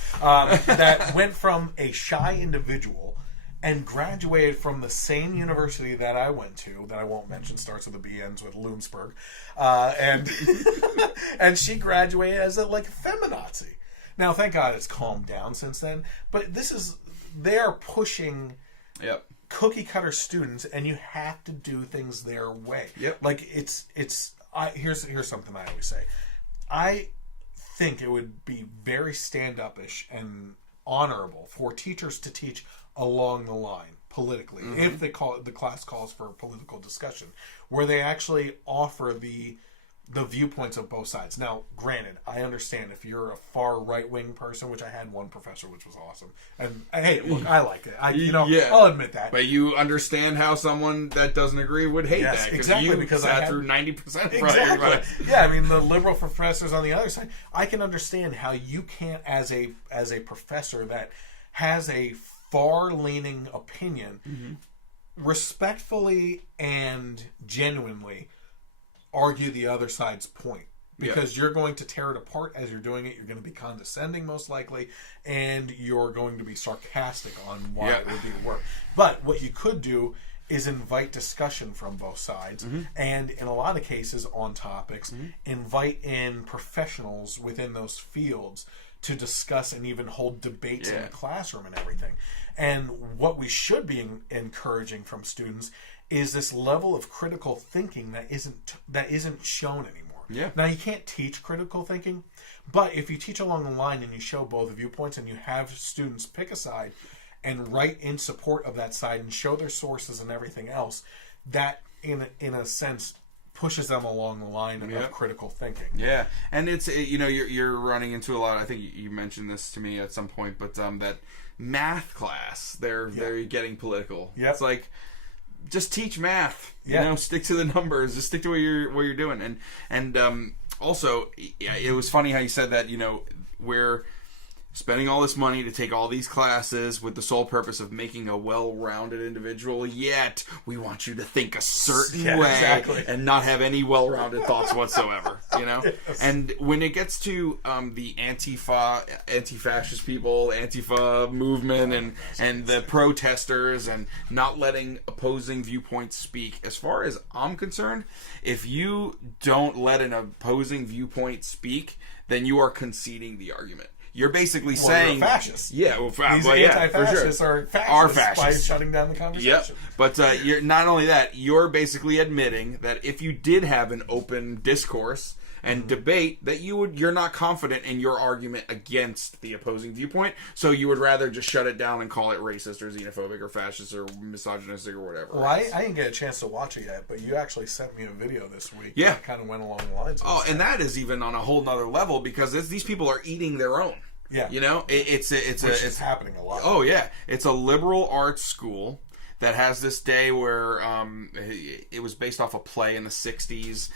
that went from a shy individual and graduated from the same university that I went to, that I won't mention, starts with a B, ends with Loomsburg, and she graduated as a feminazi. Now, thank God it's calmed down since then, but they're pushing cookie cutter students, and you have to do things their way. Yep. Here's something I always say. I think it would be very stand-up-ish and honorable for teachers to teach along the line politically, if the class calls for political discussion, where they actually offer the viewpoints of both sides. Now, granted, I understand if you're a far right-wing person, which I had one professor, which was awesome, and hey, look, I like it. I'll admit that. But you understand how someone that doesn't agree would hate that. Exactly, because sat through 90% Exactly. Yeah, I mean, the liberal professors on the other side, I can understand how you can't, as a professor that has a far-leaning opinion, respectfully and genuinely argue the other side's point, because you're going to tear it apart as you're doing it. You're going to be condescending, most likely, and you're going to be sarcastic on why it would be work. But what you could do is invite discussion from both sides, and in a lot of cases on topics, invite in professionals within those fields to discuss and even hold debates in the classroom and everything. And what we should be encouraging from students is this level of critical thinking that isn't shown anymore. Yeah. Now, you can't teach critical thinking, but if you teach along the line and you show both viewpoints and you have students pick a side and write in support of that side and show their sources and everything else, that in a sense pushes them along the line of critical thinking. Yeah, and it's you're running into a lot. I think you mentioned this to me at some point, but that math class, they're getting political. Yep. It's like, just teach math. Yeah. Stick to the numbers. Just stick to what you're doing. And also, it was funny how you said that. We're spending all this money to take all these classes with the sole purpose of making a well-rounded individual, yet we want you to think a certain way and not have any well-rounded thoughts whatsoever, Yes. And when it gets to the anti-fascist people, Antifa movement, and the protesters, and not letting opposing viewpoints speak, as far as I'm concerned, if you don't let an opposing viewpoint speak, then you are conceding the argument. You're basically saying you're a fascist. Yeah, these anti-fascists are fascists by shutting down the conversation. Yep. But you're not only that, you're basically admitting that if you did have an open discourse and debate, that you're not confident in your argument against the opposing viewpoint, so you would rather just shut it down and call it racist or xenophobic or fascist or misogynistic or whatever. Well, I didn't get a chance to watch it yet, but you actually sent me a video this week that kind of went along the lines of this. And that is even on a whole nother level, because these people are eating their own. Yeah. It's happening a lot. Oh, yeah. It's a liberal arts school that has this day where it was based off a play in the 60s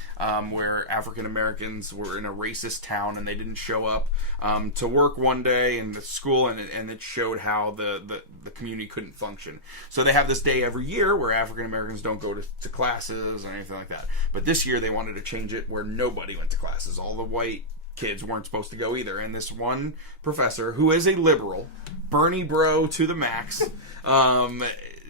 where African Americans were in a racist town and they didn't show up to work one day in the school, and it showed how the community couldn't function. So they have this day every year where African Americans don't go to classes or anything like that. But this year they wanted to change it where nobody went to classes. All the white kids weren't supposed to go either, and this one professor, who is a liberal, Bernie bro to the max,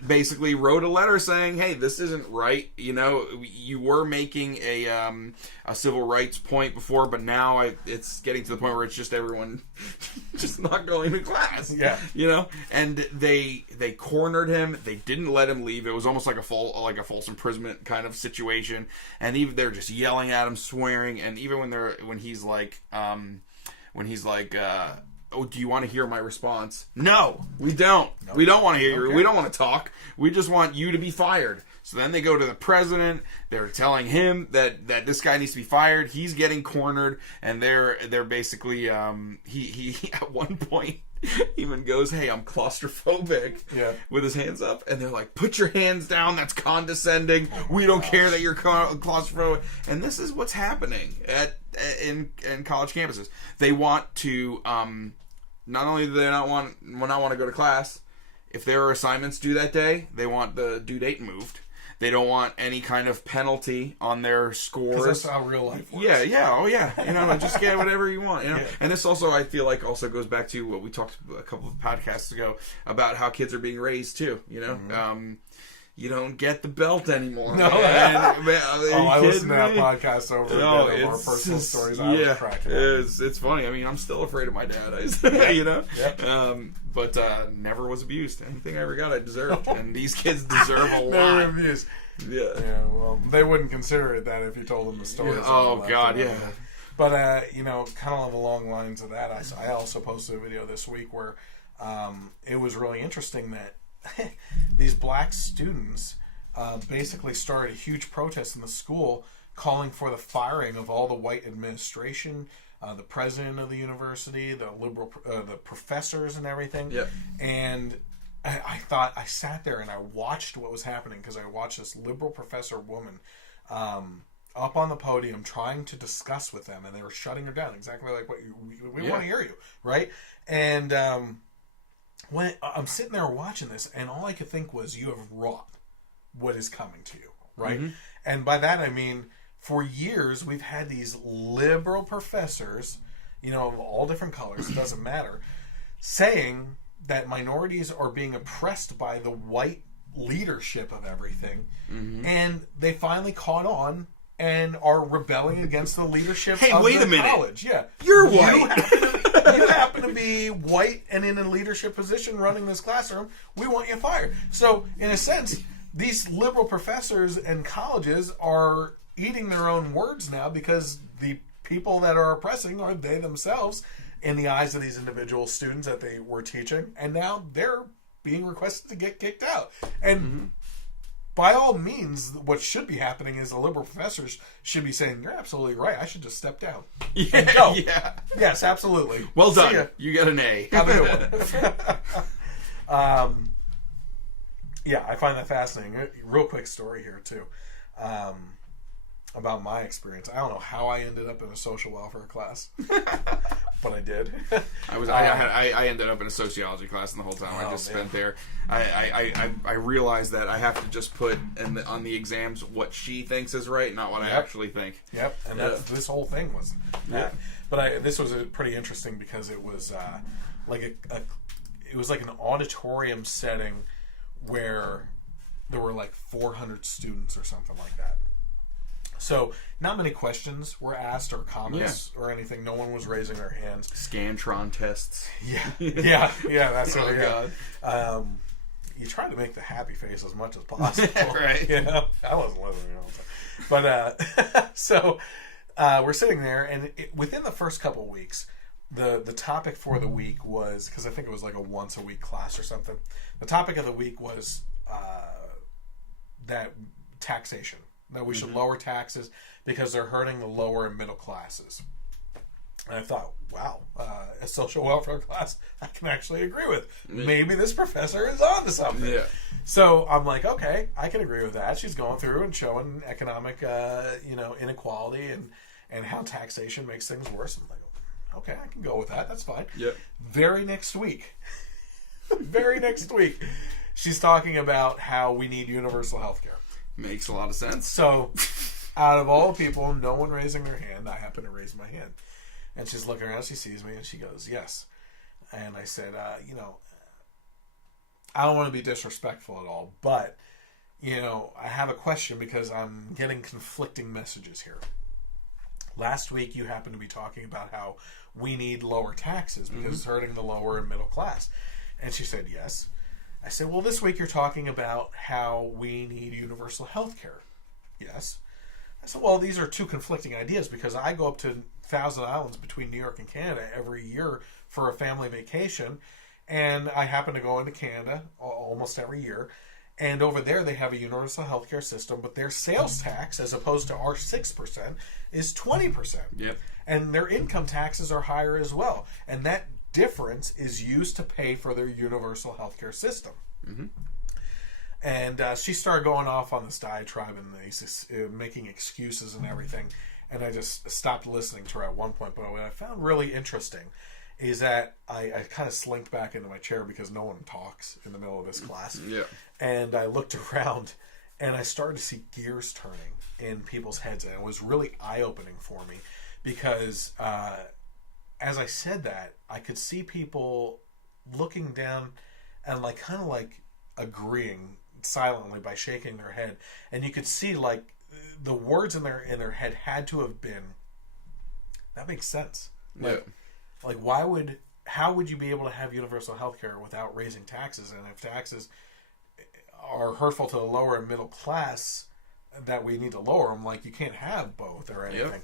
basically wrote a letter saying, hey, this isn't right. You were making a civil rights point before, but now it's getting to the point where it's just everyone just not going to class. Yeah. And they cornered him. They didn't let him leave. It was almost like a false imprisonment kind of situation. And even they're just yelling at him, swearing, and even when he's like oh, do you want to hear my response? No, we don't. No. We don't want to hear we don't want to talk. We just want you to be fired. So then they go to the president. They're telling him that this guy needs to be fired. He's getting cornered, and they're basically he at one point even goes, hey, I'm claustrophobic, with his hands up, and they're like, put your hands down, that's condescending. We don't care that you're claustrophobic. And this is what's happening in college campuses. They want to not only do they not want to go to class, if there are assignments due that day, they want the due date moved. They don't want any kind of penalty on their scores. That's how real life works. Yeah. Just get whatever you want. And this also, I feel like, also goes back to what we talked a couple of podcasts ago about how kids are being raised too. You don't get the belt anymore. No, I listened to that podcast over and over our personal stories. I was cracking up. It's funny. I mean, I'm still afraid of my dad. But never was abused. Anything I ever got, I deserved. And these kids deserve a lot. Never abused. Yeah. Well, they wouldn't consider it that if you told them the stories. Oh God, yeah. But kind of along the lines of that, I also posted a video this week where it was really interesting that these black students basically started a huge protest in the school calling for the firing of all the white administration, the president of the university, the professors and everything. Yep. And I sat there and I watched what was happening because I watched this liberal professor woman up on the podium trying to discuss with them, and they were shutting her down exactly like what we want to hear you, right? And when I'm sitting there watching this, and all I could think was, you have wrought what is coming to you, right? Mm-hmm. And by that I mean, for years we've had these liberal professors, of all different colors, it doesn't matter, saying that minorities are being oppressed by the white leadership of everything, and they finally caught on and are rebelling against the leadership of the college. Yeah, you're white. You happen to be white and in a leadership position running this classroom. We want you fired. So, in a sense, these liberal professors and colleges are eating their own words now because the people that are oppressing are they themselves in the eyes of these individual students that they were teaching. And now they're being requested to get kicked out. And by all means, what should be happening is the liberal professors should be saying, you're absolutely right. I should just step down. And go. Yeah. Yes, absolutely. Well done. You get an A. Have a good one. I find that fascinating. Real quick story here, too, about my experience. I don't know how I ended up in a social welfare class, but I did. I ended up in a sociology class, and the whole time I just spent there. I realized that I have to just put on the exams what she thinks is right, not what I actually think. Yep, and this whole thing was that. But this was pretty interesting because it was like it was like an auditorium setting where there were like 400 students or something like that. So not many questions were asked or comments or anything. No one was raising their hands. Scantron tests. Yeah. That's what we God. got. You try to make the happy face as much as possible, right? I wasn't listening all the time, but so we're sitting there, and within the first couple of weeks, the topic for the week was, because I think it was like a once a week class or something. The topic of the week was that taxation. That we should lower taxes because they're hurting the lower and middle classes. And I thought, wow, a social welfare class I can actually agree with. Maybe this professor is on to something. Yeah. So I'm like, okay, I can agree with that. She's going through and showing economic inequality and how taxation makes things worse. I'm like, okay, I can go with that. That's fine. Yep. Very next week, she's talking about how we need universal health care. Makes a lot of sense. So, out of all people, no one raising their hand, I happen to raise my hand. And she's looking around, she sees me, and she goes, yes. And I said, I don't want to be disrespectful at all, but, I have a question because I'm getting conflicting messages here. Last week, you happened to be talking about how we need lower taxes because it's hurting the lower and middle class. And she said, yes. I said, well, this week you're talking about how we need universal health care. Yes. I said, well, these are two conflicting ideas because I go up to Thousand Islands between New York and Canada every year for a family vacation, and I happen to go into Canada almost every year, and over there they have a universal health care system, but their sales tax, as opposed to our 6%, is 20%. Yep. And their income taxes are higher as well. And that difference is used to pay for their universal healthcare system. And she started going off on this diatribe and making excuses and everything, and I just stopped listening to her at one point. But what I found really interesting is that I kind of slinked back into my chair because no one talks in the middle of this class. Yeah. And I looked around, and I started to see gears turning in people's heads, and it was really eye-opening for me because as I said that, I could see people looking down and like kind of like agreeing silently by shaking their head, and you could see like the words in their head had to have been, that makes sense. Like, like how would you be able to have universal health care without raising taxes? And if taxes are hurtful to the lower and middle class, that we need to lower them, like you can't have both or anything. Yep.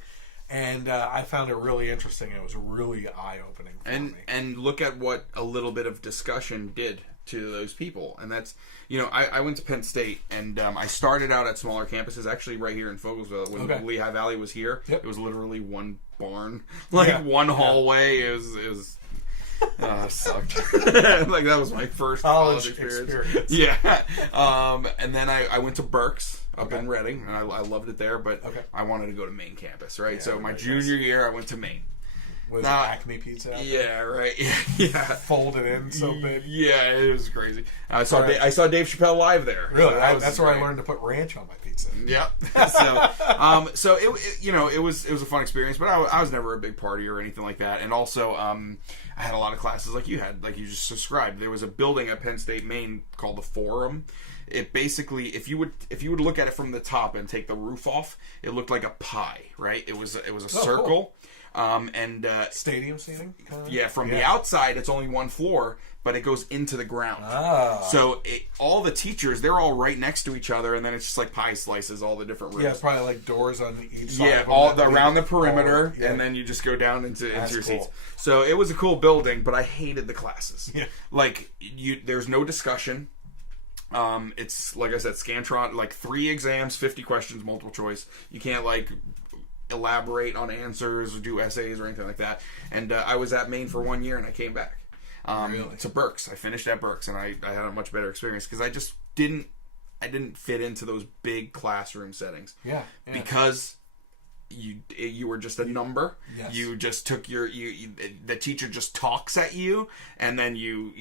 And I found it really interesting. It was really eye-opening for me. And look at what a little bit of discussion did to those people. And that's, I went to Penn State, and I started out at smaller campuses, actually right here in Fogelsville. When Lehigh Valley was here, it was literally one barn, one hallway. It was sucked. Like, that was my first college experience. Yeah. And then I went to Berks up in Reading, and I loved it there, but I wanted to go to main campus, right? So my junior year, I went to Maine. Was it Acme Pizza? Yeah, right. Yeah. Folded in so big. Yeah, it was crazy. I saw Dave Chappelle live there. Really? So that's where I learned to put ranch on my pizza. Yep. So it was a fun experience, but I was never a big partier or anything like that. And also, I had a lot of classes like you had, like you just described. There was a building at Penn State, Maine called the Forum. It basically, if you would look at it from the top and take the roof off, it looked like a pie, right? It was a circle. Cool. And stadium seating? Yeah, from the outside, it's only one floor, but it goes into the ground. So all the teachers, they're all right next to each other, and then it's just like pie slices, all the different rooms. Yeah, probably like doors on each side. Yeah, all around the perimeter, and then you just go down into your seats. So it was a cool building, but I hated the classes. Yeah. Like, there's no discussion. It's, like I said, Scantron, like 3 exams, 50 questions, multiple choice. You can't, like, elaborate on answers or do essays or anything like that. And I was at Maine for 1 year, and I came back to Berks. I finished at Berks, and I had a much better experience because I just didn't fit into those big classroom settings. Yeah. Because you were just a number. Yes. You just took the teacher just talks at you, and then you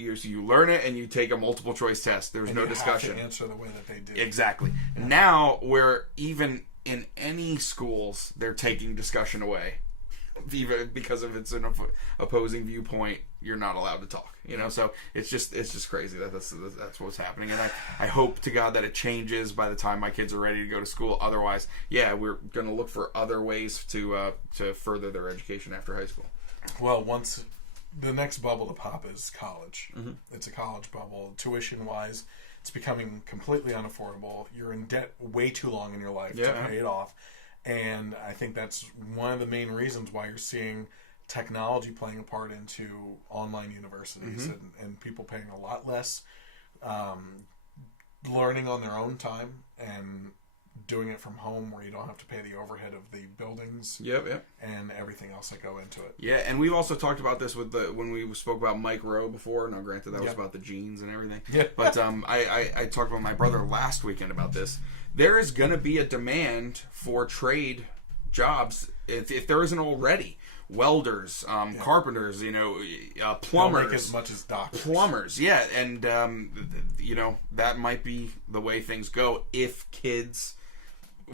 learn it, and you take a multiple choice test. There's no discussion. Have to answer the way that they do. Exactly. Yeah. Now, where even in any schools, they're taking discussion away. Even because if it's an opposing viewpoint, you're not allowed to talk. So it's just crazy that's what's happening, and I hope to God that it changes by the time my kids are ready to go to school. Otherwise, we're going to look for other ways to further their education after high school. Well, once the next bubble to pop is college. Mm-hmm. It's a college bubble. Tuition wise, it's becoming completely unaffordable. You're in debt way too long in your life to pay it off. And I think that's one of the main reasons why you're seeing technology playing a part into online universities, and people paying a lot less, learning on their own time and doing it from home where you don't have to pay the overhead of the buildings and everything else that go into it. Yeah, and we've also talked about this when we spoke about Mike Rowe before. Now, granted, that was about the genes and everything. Yeah. But I talked with my brother last weekend about this. There is going to be a demand for trade jobs if there isn't already. Welders, carpenters, plumbers. Don't make as much as doctors. Plumbers, yeah. And, that might be the way things go if kids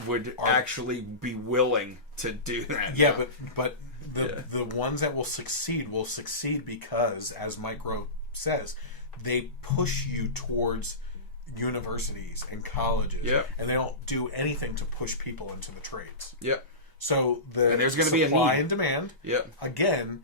would actually be willing to do that. Yeah, but the ones that will succeed because, as Mike Rowe says, they push you towards universities and colleges, and they don't do anything to push people into the trades. Yep. So and there's going to be a supply need. And demand. Yep. Again,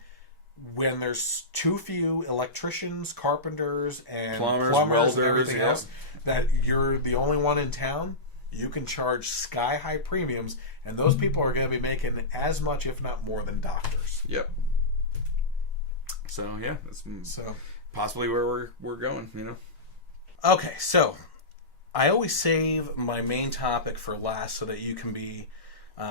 when there's too few electricians, carpenters, and plumbers welders, and everything else, that you're the only one in town, you can charge sky high premiums, and those people are going to be making as much, if not more, than doctors. Yep. So that's possibly where we're going. Okay, so I always save my main topic for last so that you can be.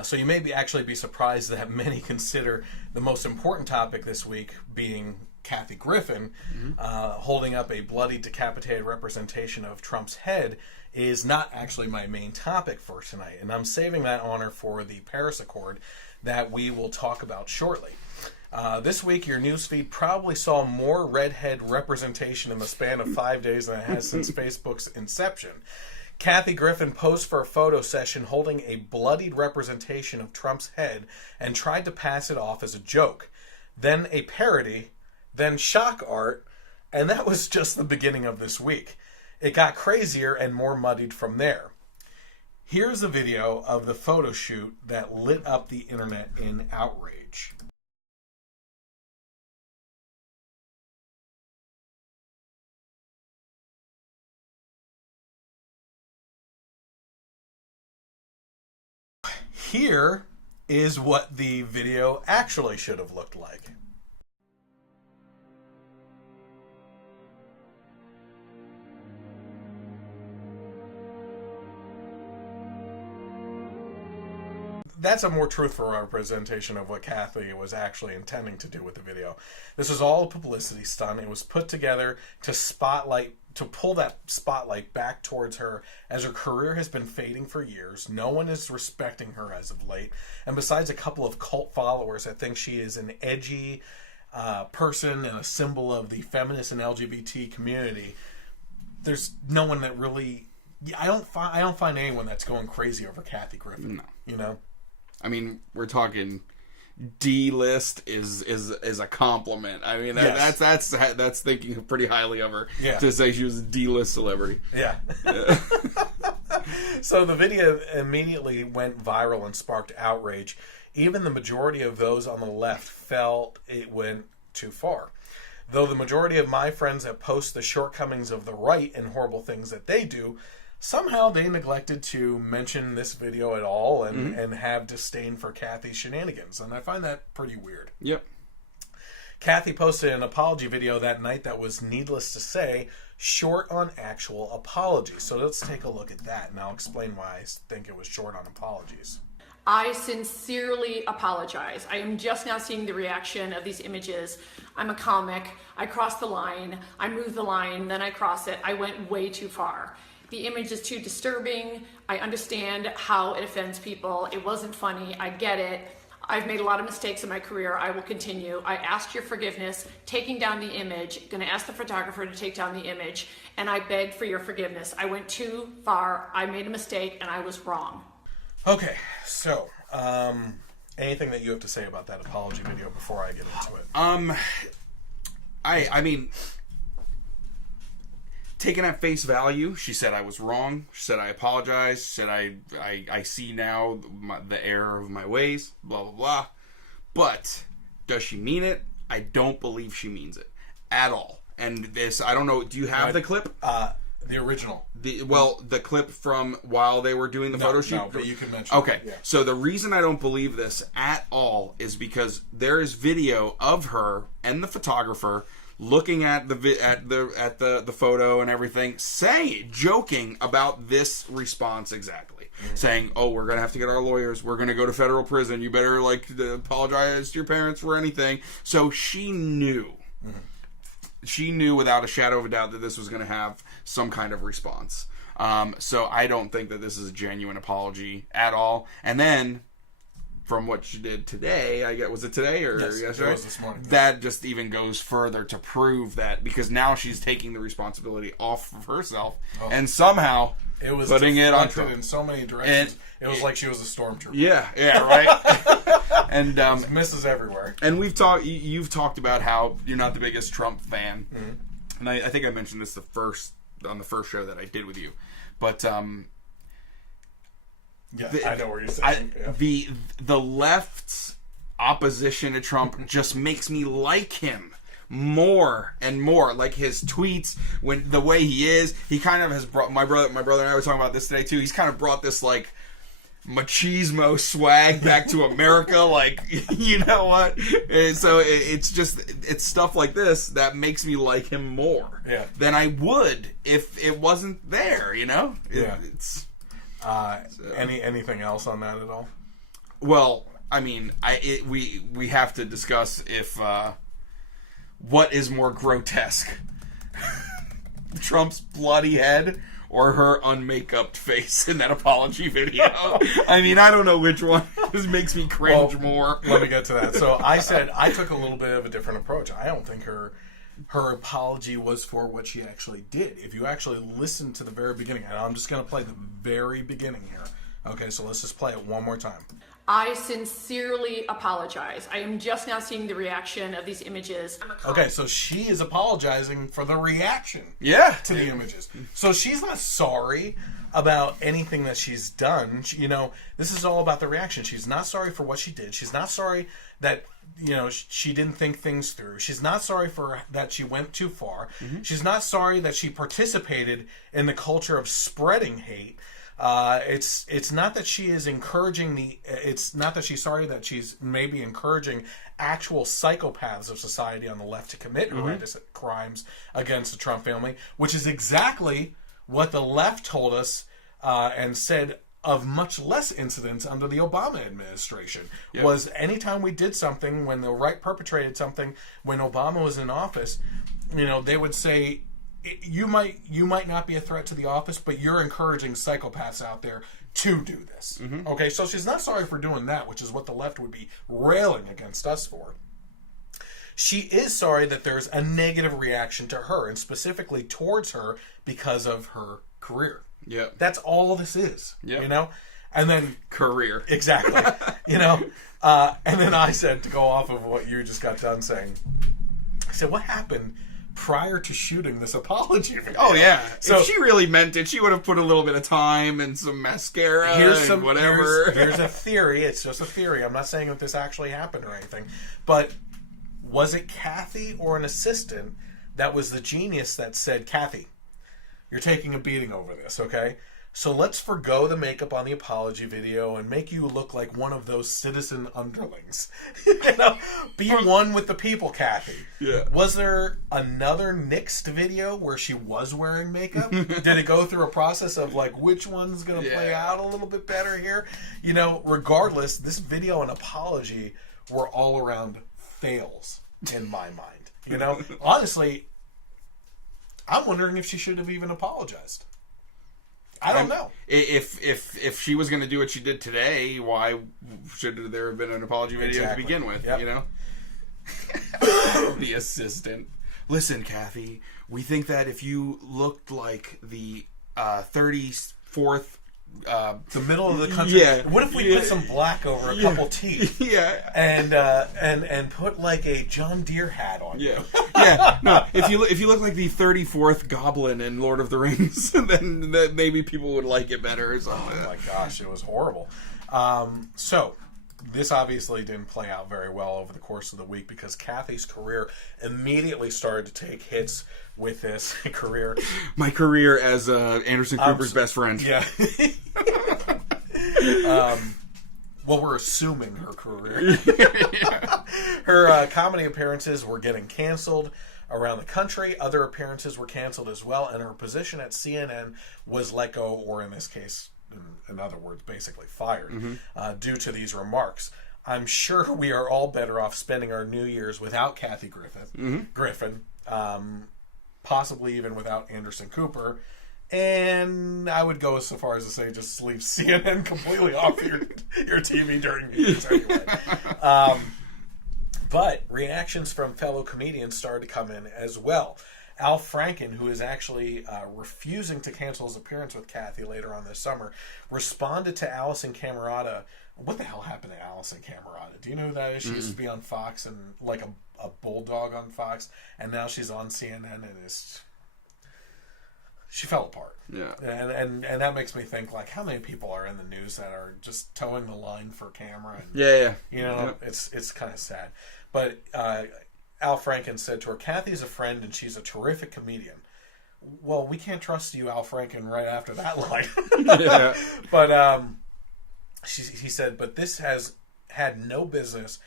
So you may actually be surprised that many consider the most important topic this week being Kathy Griffin holding up a bloody, decapitated representation of Trump's head is not actually my main topic for tonight. And I'm saving that honor for the Paris Accord that we will talk about shortly. This week, your newsfeed probably saw more redhead representation in the span of 5 days than it has since Facebook's inception. Kathy Griffin posed for a photo session holding a bloodied representation of Trump's head and tried to pass it off as a joke. Then a parody, then shock art, and that was just the beginning of this week. It got crazier and more muddied from there. Here's a video of the photo shoot that lit up the internet in outrage. Here is what the video actually should have looked like. That's a more truthful representation of what Kathy was actually intending to do with the video. This was all a publicity stunt. It was put together to pull that spotlight back towards her, as her career has been fading for years. No one is respecting her as of late. And besides a couple of cult followers that think she is an edgy person and a symbol of the feminist and LGBT community, there's no one that really... I don't find anyone that's going crazy over Kathy Griffin. No. You know? I mean, we're talking D-list is a compliment. I mean, that's thinking pretty highly of her to say she was a D-list celebrity. Yeah. So the video immediately went viral and sparked outrage. Even the majority of those on the left felt it went too far. Though the majority of my friends that post the shortcomings of the right and horrible things that they do, somehow they neglected to mention this video at all and have disdain for Kathy's shenanigans. And I find that pretty weird. Yep. Kathy posted an apology video that night that was, needless to say, short on actual apologies. So let's take a look at that, and I'll explain why I think it was short on apologies. I sincerely apologize. I am just now seeing the reaction of these images. I'm a comic. I crossed the line. I moved the line, then I cross it. I went way too far. The image is too disturbing. I understand how it offends people. It wasn't funny. I get it. I've made a lot of mistakes in my career. I will continue. I asked your forgiveness, taking down the image, going to ask the photographer to take down the image, and I begged for your forgiveness. I went too far. I made a mistake, and I was wrong. Okay, so, anything that you have to say about that apology video before I get into it? I mean... Taken at face value, she said I was wrong. She said I apologize. She said I see now the error of my ways. Blah, blah, blah. But does she mean it? I don't believe she means it at all. And this, I don't know. Do you have the clip? The original. The clip from while they were doing the photo shoot? No, but you can mention Okay. it. Yeah. So the reason I don't believe this at all is because there is video of her and the photographer looking at the photo and everything, joking about this response exactly. Saying, oh, we're going to have to get our lawyers. We're going to go to federal prison. You better, apologize to your parents for anything. So she knew. She knew without a shadow of a doubt that this was going to have some kind of response. So I don't think that this is a genuine apology at all. And then... from what she did today, I guess, was it today or yesterday? It was this morning. That just even goes further to prove that, because now she's taking the responsibility off of herself and somehow it was putting it on Trump in so many directions. It was like she was a stormtrooper. Yeah, right. And misses everywhere. And you've talked about how you're not the biggest Trump fan, and I think I mentioned this on the first show that I did with you, but. Yeah, I know where you're saying. The left's opposition to Trump just makes me like him more and more. Like his tweets, when the way he is, he kind of has brought my brother and I were talking about this today too. He's kind of brought this like machismo swag back to America. Like, you know what? And so it's stuff like this that makes me like him more than I would if it wasn't there. You know? Yeah. Anything else on that at all? Well, I mean, we have to discuss if what is more grotesque, Trump's bloody head or her unmakeup face in that apology video. I mean, I don't know which one just makes me cringe more. Let me get to that. So I said I took a little bit of a different approach. I don't think her apology was for what she actually did. If you actually listen to the very beginning, and I'm just going to play the very beginning here. Okay, so let's just play it one more time. I sincerely apologize. I am just now seeing the reaction of these images. Okay, so she is apologizing for the reaction to the images. So she's not sorry about anything that she's done. You know, this is all about the reaction. She's not sorry for what she did. She's not sorry that, you know, she didn't think things through. She's not sorry for that she went too far. She's not sorry that she participated in the culture of spreading hate. It's not that she is encouraging it's not that she's sorry that she's maybe encouraging actual psychopaths of society on the left to commit horrendous crimes against the Trump family, which is exactly what the left told us and said of much less incidents under the Obama administration. Was anytime we did something, when the right perpetrated something, when Obama was in office, you know, they would say, you might not be a threat to the office, but you're encouraging psychopaths out there to do this. Okay, so she's not sorry for doing that, which is what the left would be railing against us for. She is sorry that there's a negative reaction to her, and specifically towards her because of her career. Yeah, that's all this is. You know, and then career exactly. You know, and then I said, to go off of what you just got done saying, I said, what happened prior to shooting this apology video? Oh yeah, so if she really meant it, she would have put a little bit of time and some mascara and whatever. Here's a theory. It's just a theory. I'm not saying that this actually happened or anything. But was it Kathy or an assistant that was the genius that said, Kathy, you're taking a beating over this, okay? So let's forgo the makeup on the apology video and make you look like one of those citizen underlings. You know, be one with the people, Kathy. Yeah. Was there another nixed video where she was wearing makeup? Did it go through a process of like, which one's going to play out a little bit better here? You know, regardless, this video and apology were all around fails in my mind. You know, honestly, I'm wondering if she should have even apologized. I don't know. If she was going to do what she did today, why should there have been an apology video to begin with? You know, the assistant. Listen, Kathy, we think that if you looked like the 34th. The middle of the country. Yeah. What if we put some black over a couple teeth? Yeah. And put like a John Deere hat on. Yeah. Yeah. No. If you look like the 34th Goblin in Lord of the Rings, then maybe people would like it better or something. Oh my gosh, it was horrible. So this obviously didn't play out very well over the course of the week because Kathy's career immediately started to take hits with this career. My career as Anderson Cooper's best friend. Yeah. Well, we're assuming her career. Her comedy appearances were getting canceled around the country. Other appearances were canceled as well, and her position at CNN was let go, or in this case, in other words, basically fired, due to these remarks. I'm sure we are all better off spending our New Year's without Kathy Griffin, possibly even without Anderson Cooper, and I would go so far as to say just leave CNN completely off your TV during New Year's anyway. But reactions from fellow comedians started to come in as well. Al Franken, who is actually refusing to cancel his appearance with Kathy later on this summer, responded to Allison Camerata. What the hell happened to Allison Camerata? Do you know who that is? She used to be on Fox and like a bulldog on Fox, and now she's on CNN and she fell apart. Yeah. And that makes me think, like, how many people are in the news that are just towing the line for camera? And, yeah. You know, it's kind of sad. But Al Franken said to her, Kathy's a friend and she's a terrific comedian. Well, we can't trust you, Al Franken, right after that line. Yeah. But he said, but this has had no business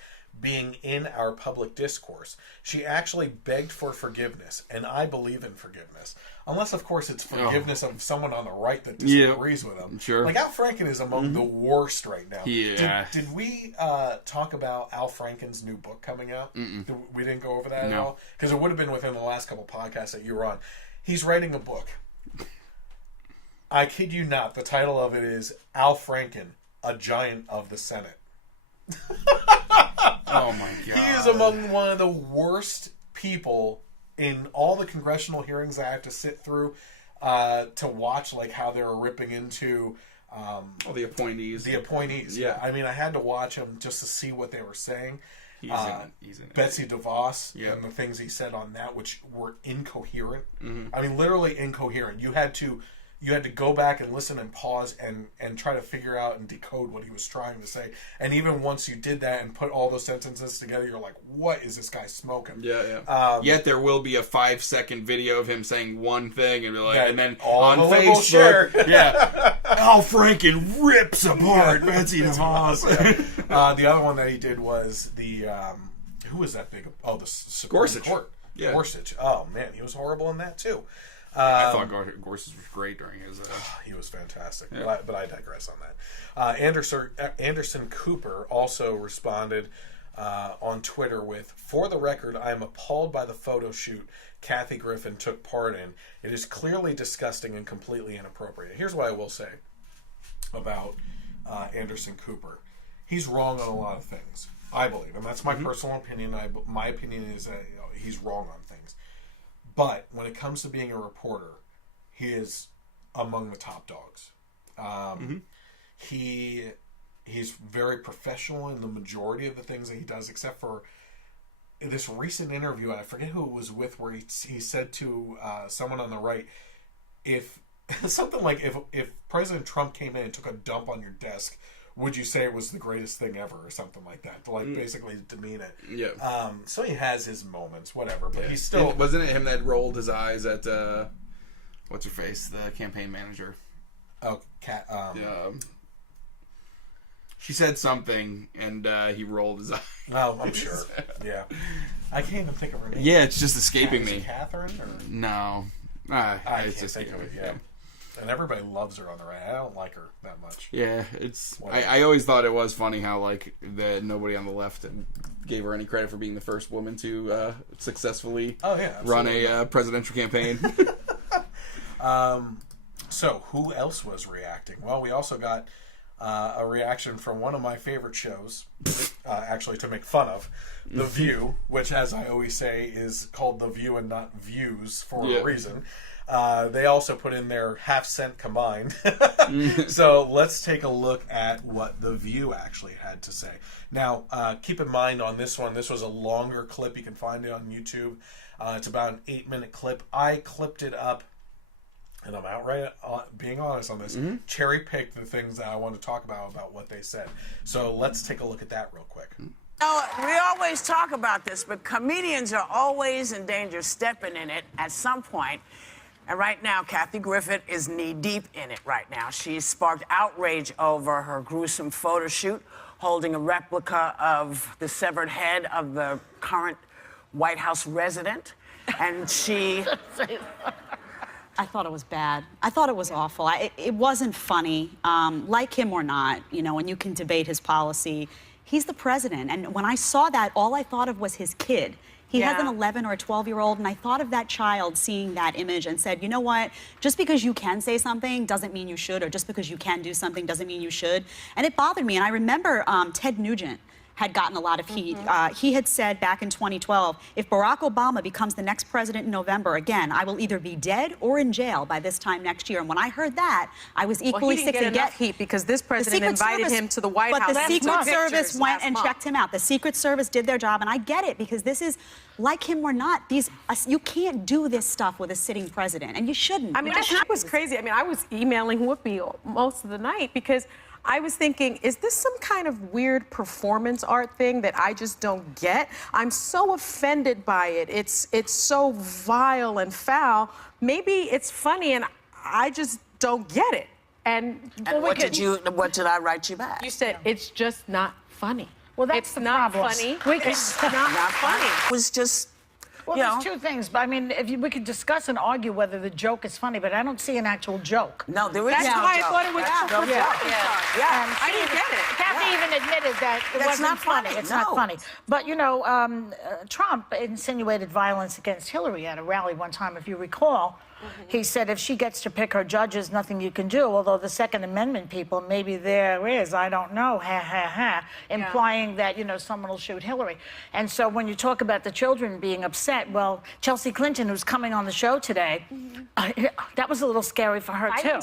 being in our public discourse. She actually begged for forgiveness, and I believe in forgiveness. Unless, of course, it's forgiveness of someone on the right that disagrees with him. Sure. Like, Al Franken is among the worst right now. Yeah. Did we talk about Al Franken's new book coming out? We didn't go over that at all? Because it would have been within the last couple podcasts that you were on. He's writing a book. I kid you not. The title of it is Al Franken, a Giant of the Senate. Oh my God. He is among one of the worst people in all the congressional hearings I have to sit through to watch, like how they were ripping into the appointees. The appointees. Yeah. I mean, I had to watch them just to see what they were saying. He's in Betsy DeVos Yeah. and the things he said on that, which were incoherent. Mhm. I mean, literally incoherent. You had to go back and listen and pause and try to figure out and decode what he was trying to say. And even once you did that and put all those sentences together, you're like, what is this guy smoking? Yeah. Yet there will be a 5-second video of him saying one thing and be like, That and then all on the liberals share. Facebook, Al Franken rips apart Betsy DeVos. The other one that he did was the who was that big? Oh, the Supreme Gorsuch. Court. Yeah. Gorsuch. Oh man, he was horrible in that too. I thought Gorsuch was great during his. He was fantastic, Yeah. but I digress on that. Anderson Cooper also responded on Twitter with, "For the record, I am appalled by the photo shoot Kathy Griffin took part in. It is clearly disgusting and completely inappropriate." Here's what I will say about Anderson Cooper. He's wrong on a lot of things, I believe, and that's my personal opinion. My opinion is that he's wrong on things. But when it comes to being a reporter, he is among the top dogs. He's very professional in the majority of the things that he does, except for this recent interview. I forget who it was with, where he said to someone on the right, if something like if President Trump came in and took a dump on your desk, would you say it was the greatest thing ever, or something like that, to like basically demean it? Yeah. So he has his moments, whatever, but he's still. Wasn't it him that rolled his eyes at what's her face, the campaign manager? Oh, Cat. She said something, and he rolled his eyes. Oh, I'm sure. Yeah, I can't even think of her name. Yeah, it's just escaping me. Catherine? Or? No, I it's can't think of it. Yeah. And everybody loves her on the right. I don't like her that much. Yeah, it's. I always thought it was funny how like that nobody on the left gave her any credit for being the first woman to successfully run a presidential campaign. So who else was reacting? Well, we also got a reaction from one of my favorite shows, actually to make fun of, The View, which, as I always say, is called The View and not Views for a reason. They also put in their half-cent combined. So let's take a look at what The View actually had to say. Now, keep in mind on this one, this was a longer clip. You can find it on YouTube. It's about an 8-minute clip. I clipped it up, and I'm outright being honest on this, cherry-picked the things that I want to talk about what they said. So let's take a look at that real quick. We always talk about this, but comedians are always in danger of stepping in it at some point. And right now, Kathy Griffin is knee-deep in it right now. She's sparked outrage over her gruesome photo shoot, holding a replica of the severed head of the current White House resident. And she... I thought it was bad. I thought it was awful. It wasn't funny. Like him or not, you know, and you can debate his policy. He's the president. And when I saw that, all I thought of was his kid. He has an 11 or a 12-year-old, and I thought of that child seeing that image and said, you know what? Just because you can say something doesn't mean you should, or just because you can do something doesn't mean you should. And it bothered me. And I remember Ted Nugent had gotten a lot of heat. He had said back in 2012, if Barack Obama becomes the next president in November, again, I will either be dead or in jail by this time next year. And when I heard that, I was equally sick to get heat because this president invited him to the White House. But the Secret Service went and checked him out. The Secret Service did their job, and I get it, because this is, like him or not, you can't do this stuff with a sitting president, and you shouldn't. I mean, that was crazy. I mean, I was emailing Whoopi most of the night because I was thinking, is this some kind of weird performance art thing that I just don't get? I'm so offended by it. It's so vile and foul. Maybe it's funny, and I just don't get it. And what did I write you back? You said it's just not funny. Well, that's it's the not problem. funny. It's not funny. It was just. Well, there's two things. I mean, we could discuss and argue whether the joke is funny, but I don't see an actual joke. No, there is no joke. That's why I thought it was I didn't get it. Kathy even admitted that it wasn't funny. It's not funny. But, you know, Trump insinuated violence against Hillary at a rally one time, if you recall. he said if she gets to pick her judges, nothing you can do. Although the Second Amendment people, maybe there is, I don't know, implying that, someone will shoot Hillary. And so when you talk about the children being upset, well, Chelsea Clinton, who's coming on the show today, that was a little scary for her, too.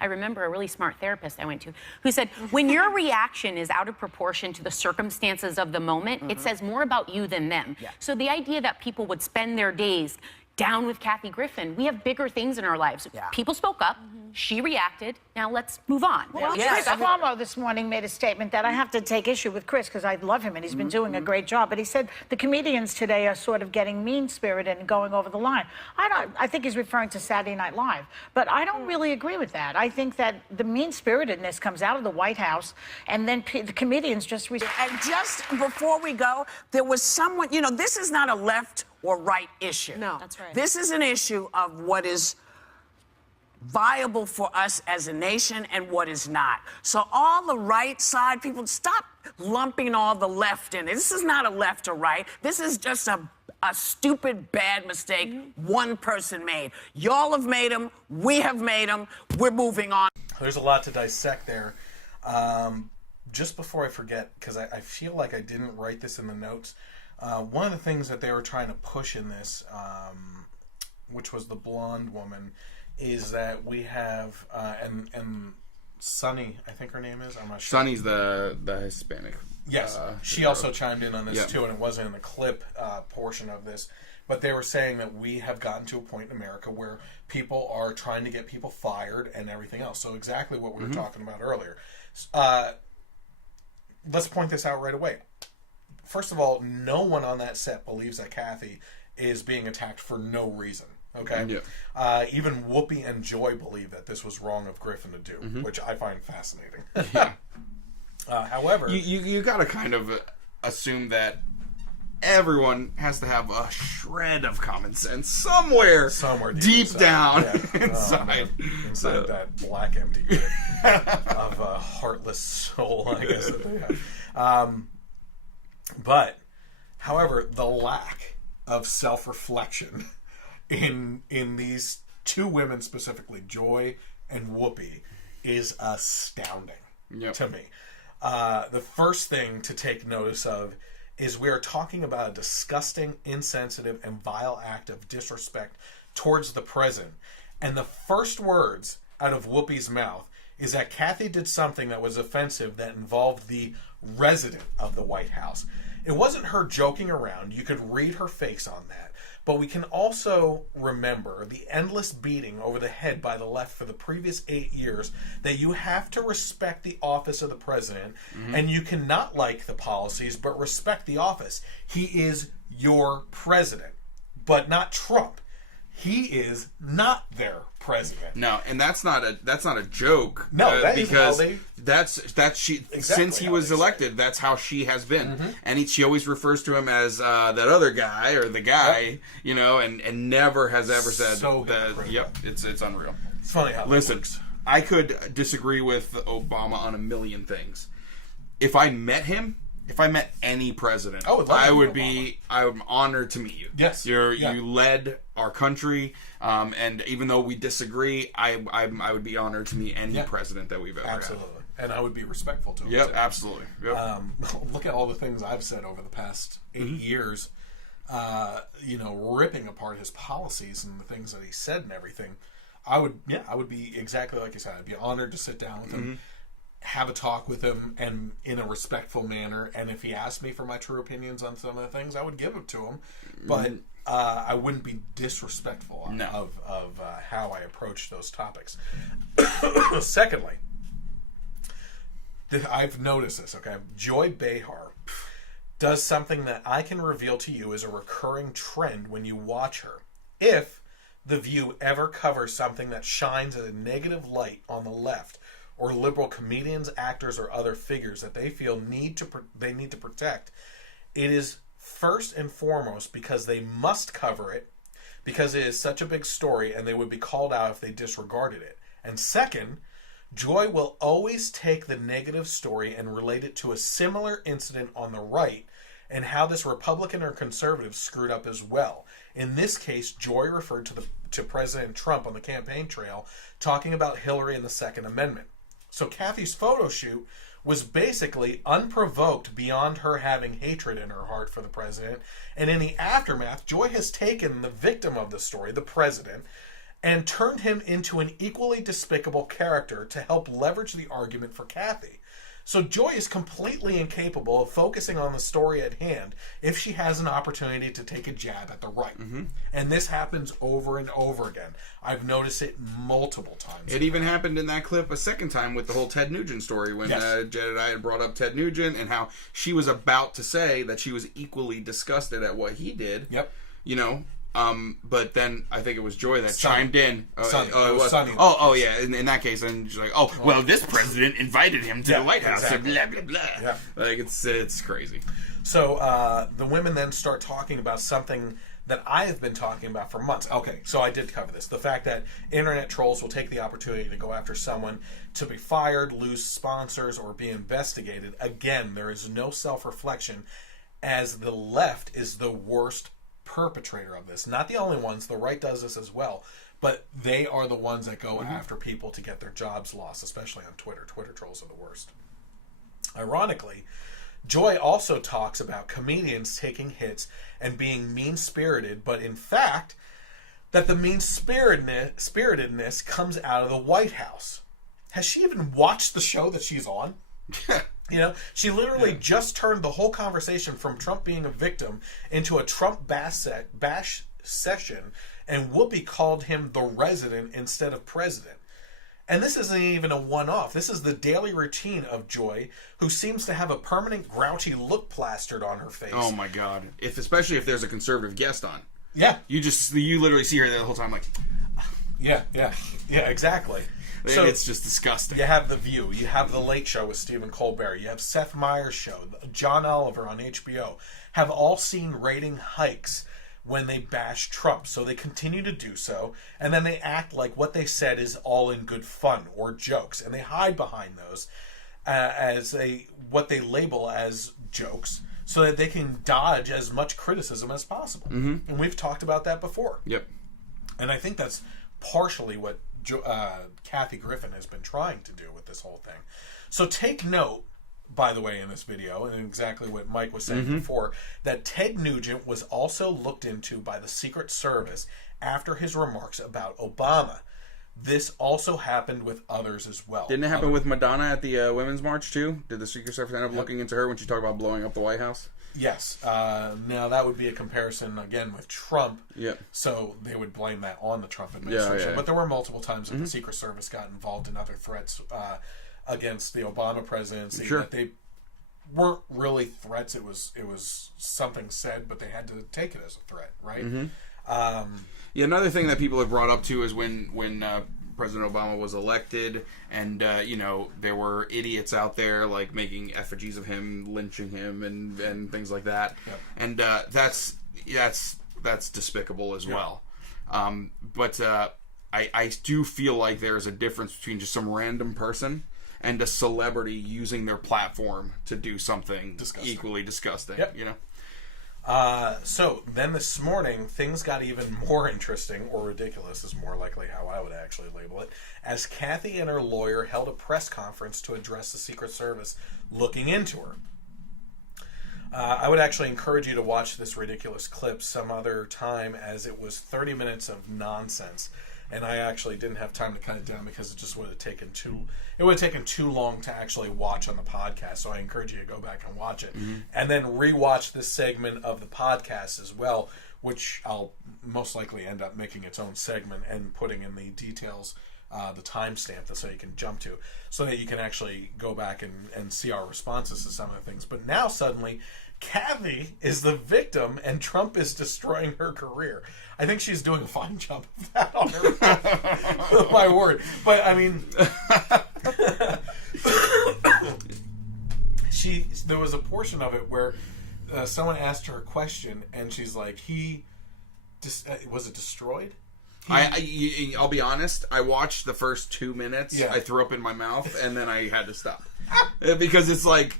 I remember a really smart therapist I went to who said, when your reaction is out of proportion to the circumstances of the moment, it says more about you than them. Yeah. So the idea that people would spend their days down with Kathy Griffin, we have bigger things in our lives. Yeah. People spoke up. She reacted. Now let's move on. Well, Chris Cuomo this morning made a statement that I have to take issue with Chris because I love him and he's been doing a great job. But he said the comedians today are sort of getting mean-spirited and going over the line. I think he's referring to Saturday Night Live. But I don't really agree with that. I think that the mean-spiritedness comes out of the White House and then the comedians just... And just before we go, there was someone, this is not a left or right issue. No. That's right. This is an issue of what is viable for us as a nation and what is not. So all the right side people, stop lumping all the left in it. This is not a left or right. This is just a stupid, bad mistake one person made. Y'all have made them. We have made them. We're moving on. There's a lot to dissect there. Just before I forget, because I feel like I didn't write this in the notes, one of the things that they were trying to push in this, which was the blonde woman, is that we have and Sunny, I think her name is. I'm not sure. Sunny's the Hispanic. Yes, she also chimed in on this too, and it wasn't in the clip portion of this. But they were saying that we have gotten to a point in America where people are trying to get people fired and everything else. So exactly what we were talking about earlier. Let's point this out right away. First of all, no one on that set believes that Kathy is being attacked for no reason. Okay? Yeah. Even Whoopi and Joy believe that this was wrong of Griffin to do, which I find fascinating. However... You got to kind of assume that everyone has to have a shred of common sense somewhere deep down inside. Inside that black empty pit of a heartless soul, I guess, that they have. But, however, the lack of self-reflection in these two women specifically, Joy and Whoopi, is astounding to me. The first thing to take notice of is we are talking about a disgusting, insensitive, and vile act of disrespect towards the president. And the first words out of Whoopi's mouth is that Kathy did something that was offensive that involved the resident of the White House. It wasn't her joking around. You could read her face on that. But we can also remember the endless beating over the head by the left for the previous 8 years, that you have to respect the office of the president, and you cannot like the policies, but respect the office. He is your president, but not Trump. He is not their president. No, and that's not a joke. No, that because is that's she since he was elected. That's how she has been, and she always refers to him as that other guy or the guy, and never has ever said that. Yep, it's unreal. It's funny how listen. That works. I could disagree with Obama on a million things. If I met him. If I met any president, I'm honored to meet you. Yes. You led our country, and even though we disagree, I would be honored to meet any president that we've ever had. And I would be respectful to him. Yep, absolutely. Yep. Look at all the things I've said over the past 8 years, ripping apart his policies and the things that he said and everything. I would be exactly like you said. I'd be honored to sit down with him, have a talk with him, and in a respectful manner. And if he asked me for my true opinions on some of the things, I would give it to him. But I wouldn't be disrespectful of how I approach those topics. Secondly, I've noticed this, okay? Joy Behar does something that I can reveal to you is a recurring trend when you watch her. If The View ever covers something that shines a negative light on the left, or liberal comedians, actors, or other figures that they feel they need to protect, it is first and foremost because they must cover it, because it is such a big story and they would be called out if they disregarded it. And second, Joy will always take the negative story and relate it to a similar incident on the right and how this Republican or conservative screwed up as well. In this case, Joy referred to to President Trump on the campaign trail talking about Hillary and the Second Amendment. So Kathy's photo shoot was basically unprovoked beyond her having hatred in her heart for the president. And in the aftermath, Joy has taken the victim of the story, the president, and turned him into an equally despicable character to help leverage the argument for Kathy. So Joy is completely incapable of focusing on the story at hand if she has an opportunity to take a jab at the right. And this happens over and over again. I've noticed it multiple times. It even happened in that clip a second time with the whole Ted Nugent story when Jedediah had brought up Ted Nugent and how she was about to say that she was equally disgusted at what he did. Yep. You know, but then I think it was Joy that chimed in. Sonny. Oh, yeah. In that case, and she's like, "Oh, well, this president invited him to the White House." Exactly. Blah blah blah. Yeah. Like it's crazy. So the women then start talking about something that I have been talking about for months. Okay, so I did cover this. The fact that internet trolls will take the opportunity to go after someone to be fired, lose sponsors, or be investigated. Again, there is no self-reflection, as the left is the worst perpetrator of this. Not the only ones. The right does this as well. But they are the ones that go after people to get their jobs lost, especially on Twitter. Twitter trolls are the worst. Ironically, Joy also talks about comedians taking hits and being mean-spirited, but in fact, that the mean-spiritedness comes out of the White House. Has she even watched the show that she's on? You know, she literally just turned the whole conversation from Trump being a victim into a Trump bash session, and Whoopi called him the resident instead of president. And this isn't even a one-off. This is the daily routine of Joy, who seems to have a permanent grouchy look plastered on her face. Oh my God! Especially if there's a conservative guest on. Yeah. You literally see her the whole time like. Yeah, exactly. So it's just disgusting. You have The View, you have The Late Show with Stephen Colbert, you have Seth Meyers' show, John Oliver on HBO, have all seen rating hikes when they bash Trump. So they continue to do so, and then they act like what they said is all in good fun or jokes, and they hide behind those as what they label as jokes, so that they can dodge as much criticism as possible. And we've talked about that before. Yep. And I think that's partially what Kathy Griffin has been trying to do with this whole thing. So take note, by the way, in this video, and exactly what Mike was saying before, that Ted Nugent was also looked into by the Secret Service after his remarks about Obama. This also happened with others as well. Didn't it happen with Madonna at the Women's March too? Did the Secret Service end up looking into her when she talked about blowing up the White House? Yes. Now that would be a comparison again with Trump. Yep. So they would blame that on the Trump administration. Yeah. But there were multiple times that the Secret Service got involved in other threats against the Obama presidency. Sure. That they weren't really threats. It was something said, but they had to take it as a threat, right? Another thing that people have brought up too is when President Obama was elected, and there were idiots out there like making effigies of him, lynching him, and things like that, and that's despicable as well. But I do feel like there is a difference between just some random person and a celebrity using their platform to do something equally disgusting. So then this morning, things got even more interesting, or ridiculous is more likely how I would actually label it, as Kathy and her lawyer held a press conference to address the Secret Service looking into her. I would actually encourage you to watch this ridiculous clip some other time, as it was 30 minutes of nonsense, and I actually didn't have time to cut it down because it just would have taken too long to actually watch on the podcast. So I encourage you to go back and watch it, and then rewatch this segment of the podcast as well, which I'll most likely end up making its own segment and putting in the details, the timestamp, so you can jump to, so that you can actually go back and see our responses to some of the things. But now suddenly, Kathy is the victim, and Trump is destroying her career. I think she's doing a fine job of that on her. My word. But I mean, there was a portion of it where someone asked her a question, and she's like, was it destroyed? I'll be honest, I watched the first 2 minutes, I threw up in my mouth, and then I had to stop. Because it's like,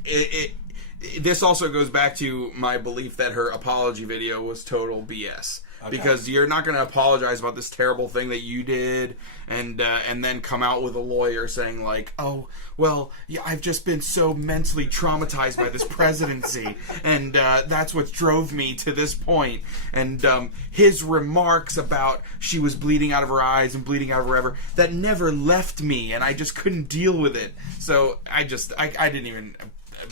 this also goes back to my belief that her apology video was total BS. because you're not going to apologize about this terrible thing that you did, and then come out with a lawyer saying like, oh, well, yeah, I've just been so mentally traumatized by this presidency, and that's what drove me to this point. And his remarks about she was bleeding out of her eyes and bleeding out of wherever, that never left me, and I just couldn't deal with it. So I didn't even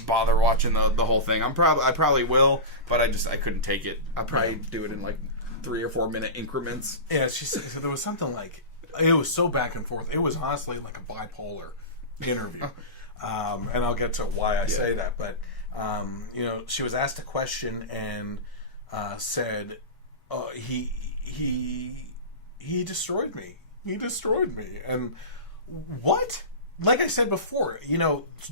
bother watching the whole thing. I probably will, but I couldn't take it. I'll probably do it in like 3 or 4 minute increments. Yeah, she said there was something like, it was so back and forth. It was honestly like a bipolar interview. And I'll get to why I say that. But, she was asked a question and said, he destroyed me. He destroyed me. And what? Like I said before,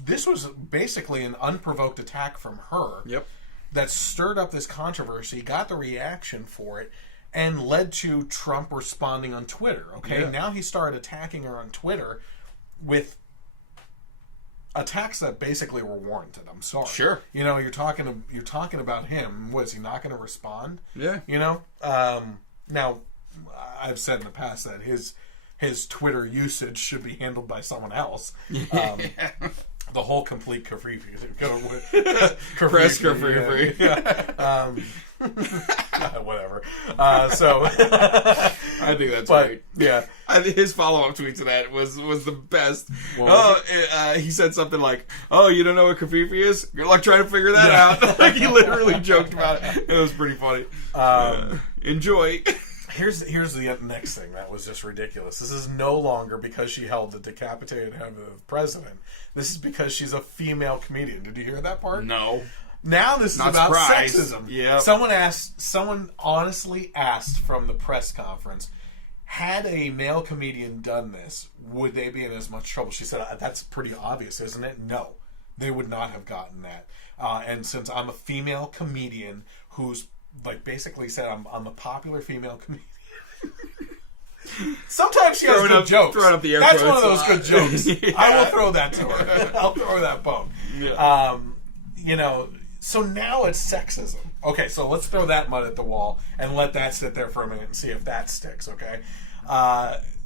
this was basically an unprovoked attack from her. Yep. That stirred up this controversy, got the reaction for it, and led to Trump responding on Twitter. Okay, Yeah. Now he started attacking her on Twitter with attacks that basically were warranted. I'm sorry. Sure. You're talking about him. Was he not going to respond? Yeah. Now, I've said in the past that his Twitter usage should be handled by someone else. The whole complete press Griffin. Yeah. Whatever. I think that's right. Yeah. I think his follow-up tweet to that was the best. He said something like, "Oh, you don't know what Kafifi is? Good luck trying to figure that out." Like he literally joked about it. It was pretty funny. Enjoy. Here's the next thing that was just ridiculous. This is no longer because she held the decapitated head of the president. This is because she's a female comedian. Did you hear that part? No. Now this is Not about surprised. sexism. Yep. Someone honestly asked from the press conference, had a male comedian done this, would they be in as much trouble? She said, that's pretty obvious, isn't it? No, they would not have gotten that. And since I'm a female comedian who's basically said I'm a popular female comedian. Sometimes she has good jokes. Throwing up the air That's quotes one of those good jokes. Yeah. I will throw that to her. I'll throw her that bone. Yeah. So now it's sexism. Okay, so let's throw that mud at the wall and let that sit there for a minute and see if that sticks, okay?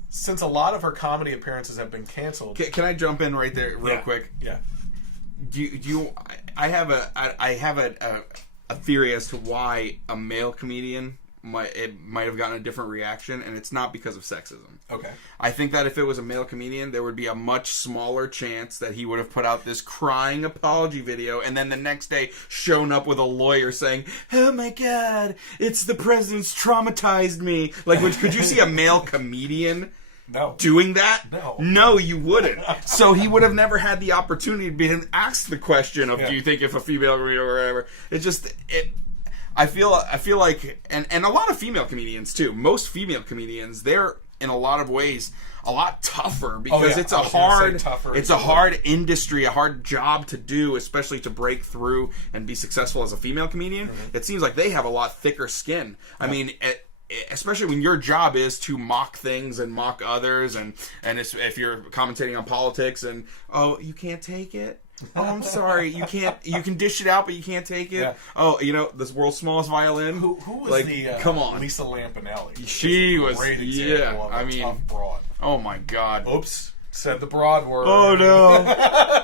Since a lot of her comedy appearances have been canceled... Can I jump in right there real quick? Yeah. I have a theory as to why a male comedian might have gotten a different reaction, and it's not because of sexism. Okay. I think that if it was a male comedian, there would be a much smaller chance that he would have put out this crying apology video and then the next day shown up with a lawyer saying, "Oh my God, it's the president's traumatized me." Like, could you see a male comedian doing that? No, you wouldn't. So he would have never had the opportunity to be asked the question of, do you think if a female comedian or whatever? I feel like, and a lot of female comedians too. Most female comedians, they're in a lot of ways a lot tougher because it's a hard industry, a hard job to do, especially to break through and be successful as a female comedian. Mm-hmm. It seems like they have a lot thicker skin. Yeah. I mean, especially when your job is to mock things and mock others, and if you're commentating on politics and you can't take it. Oh, I'm sorry. You can't. You can dish it out, but you can't take it. Yeah. Oh, this world's smallest violin. Who was come on, Lisa Lampanelli? She was. Great example of a tough broad. Oh my God. Oops. Said the broad word. Oh no!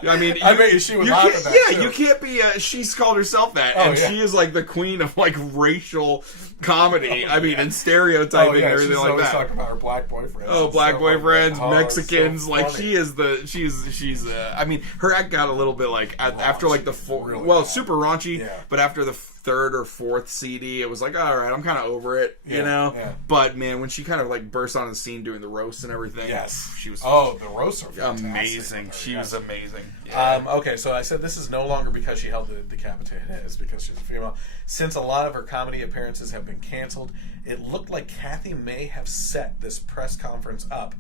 I mean, I bet she would laugh at that. Yeah, you can't be. She's called herself that, and she is like the queen of racial comedy. I mean, and stereotyping and everything like that. She's always talking about her black boyfriends. Oh, black boyfriends, Mexicans. So she is the. She's. I mean, her act got a little bit after the super raunchy. Yeah. But after the third or fourth CD, it was like, all right, I'm kind of over it, Yeah. But man, when she kind of burst on the scene doing the roast and everything, yes, she was. Oh, the roasts are fantastic. Amazing. She was amazing. Yeah. Okay, so I said this is no longer because she held the decapitated head; it's because she's a female. Since a lot of her comedy appearances have been canceled, it looked like Kathy may have set this press conference up